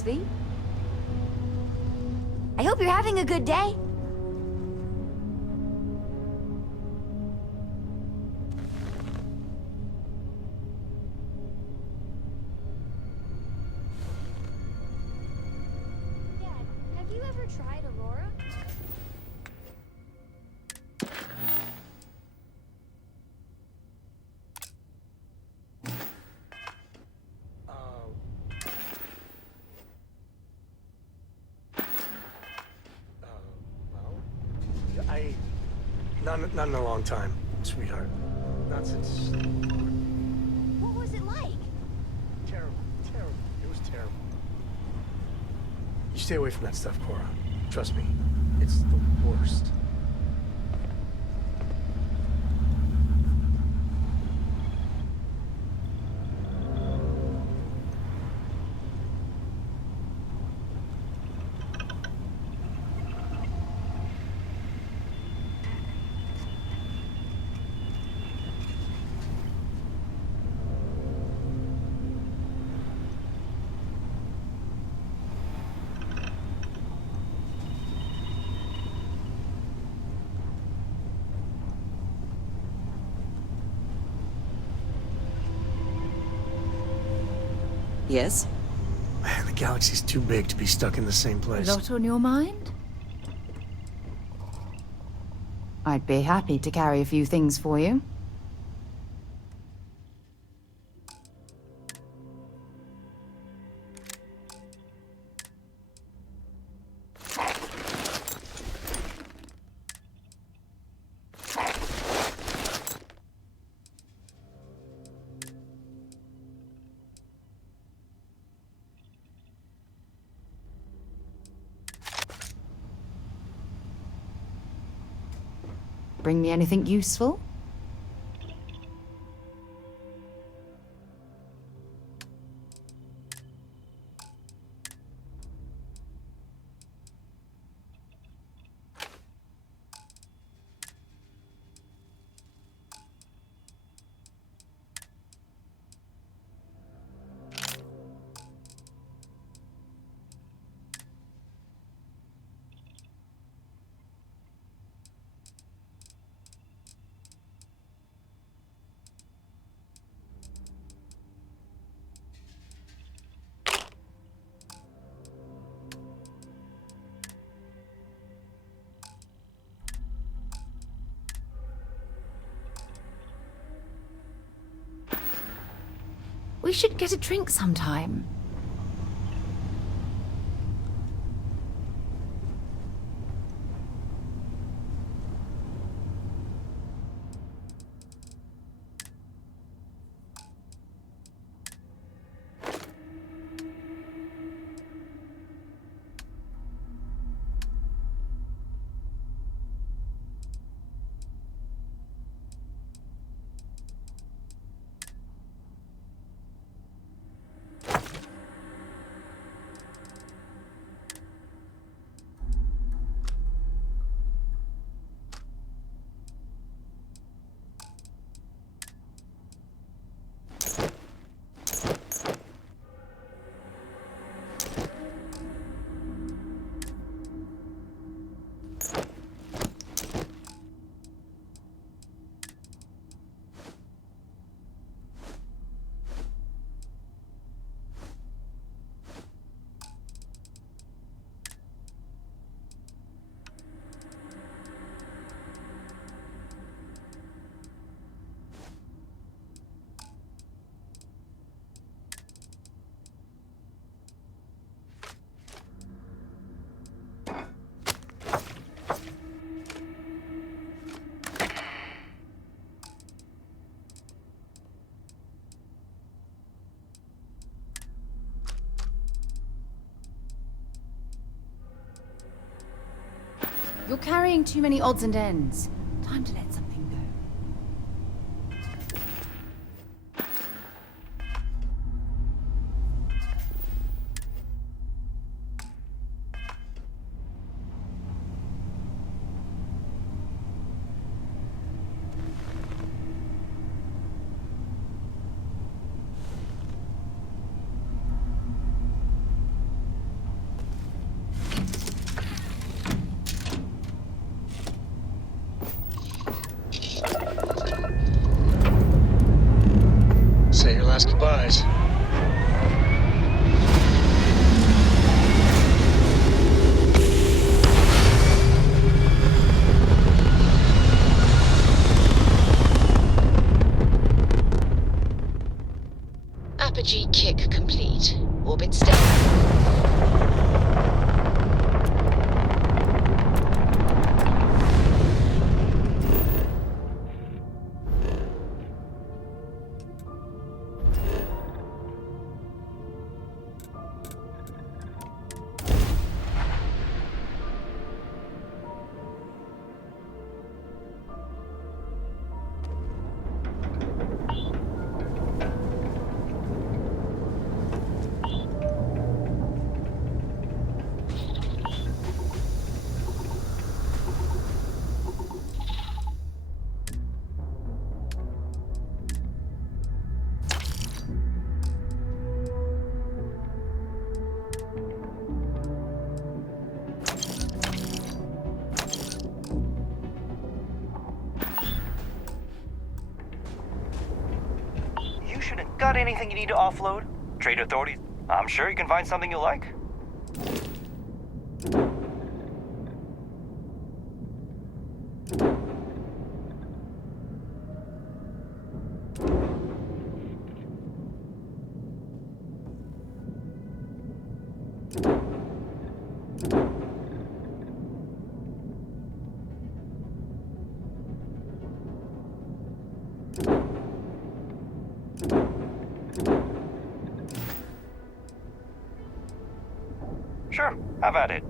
sleep. I hope you're having a good day. Dad, have you ever tried Aurora? Not in a long time, sweetheart. Not since... What was it like? Terrible. It was terrible. You stay away from that stuff, Cora. Trust me. It's the worst. Yes? Man, the galaxy's too big to be stuck in the same place. Lot on your mind? I'd be happy to carry a few things for you. Bring me anything useful? We should get a drink sometime. You're carrying too many odds and ends. Time to let something go. Energy kick complete. Orbit stealth. Got anything you need to offload? Trade authorities? I'm sure you can find something you like. Sure, have at it.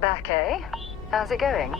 Back, eh? How's it going?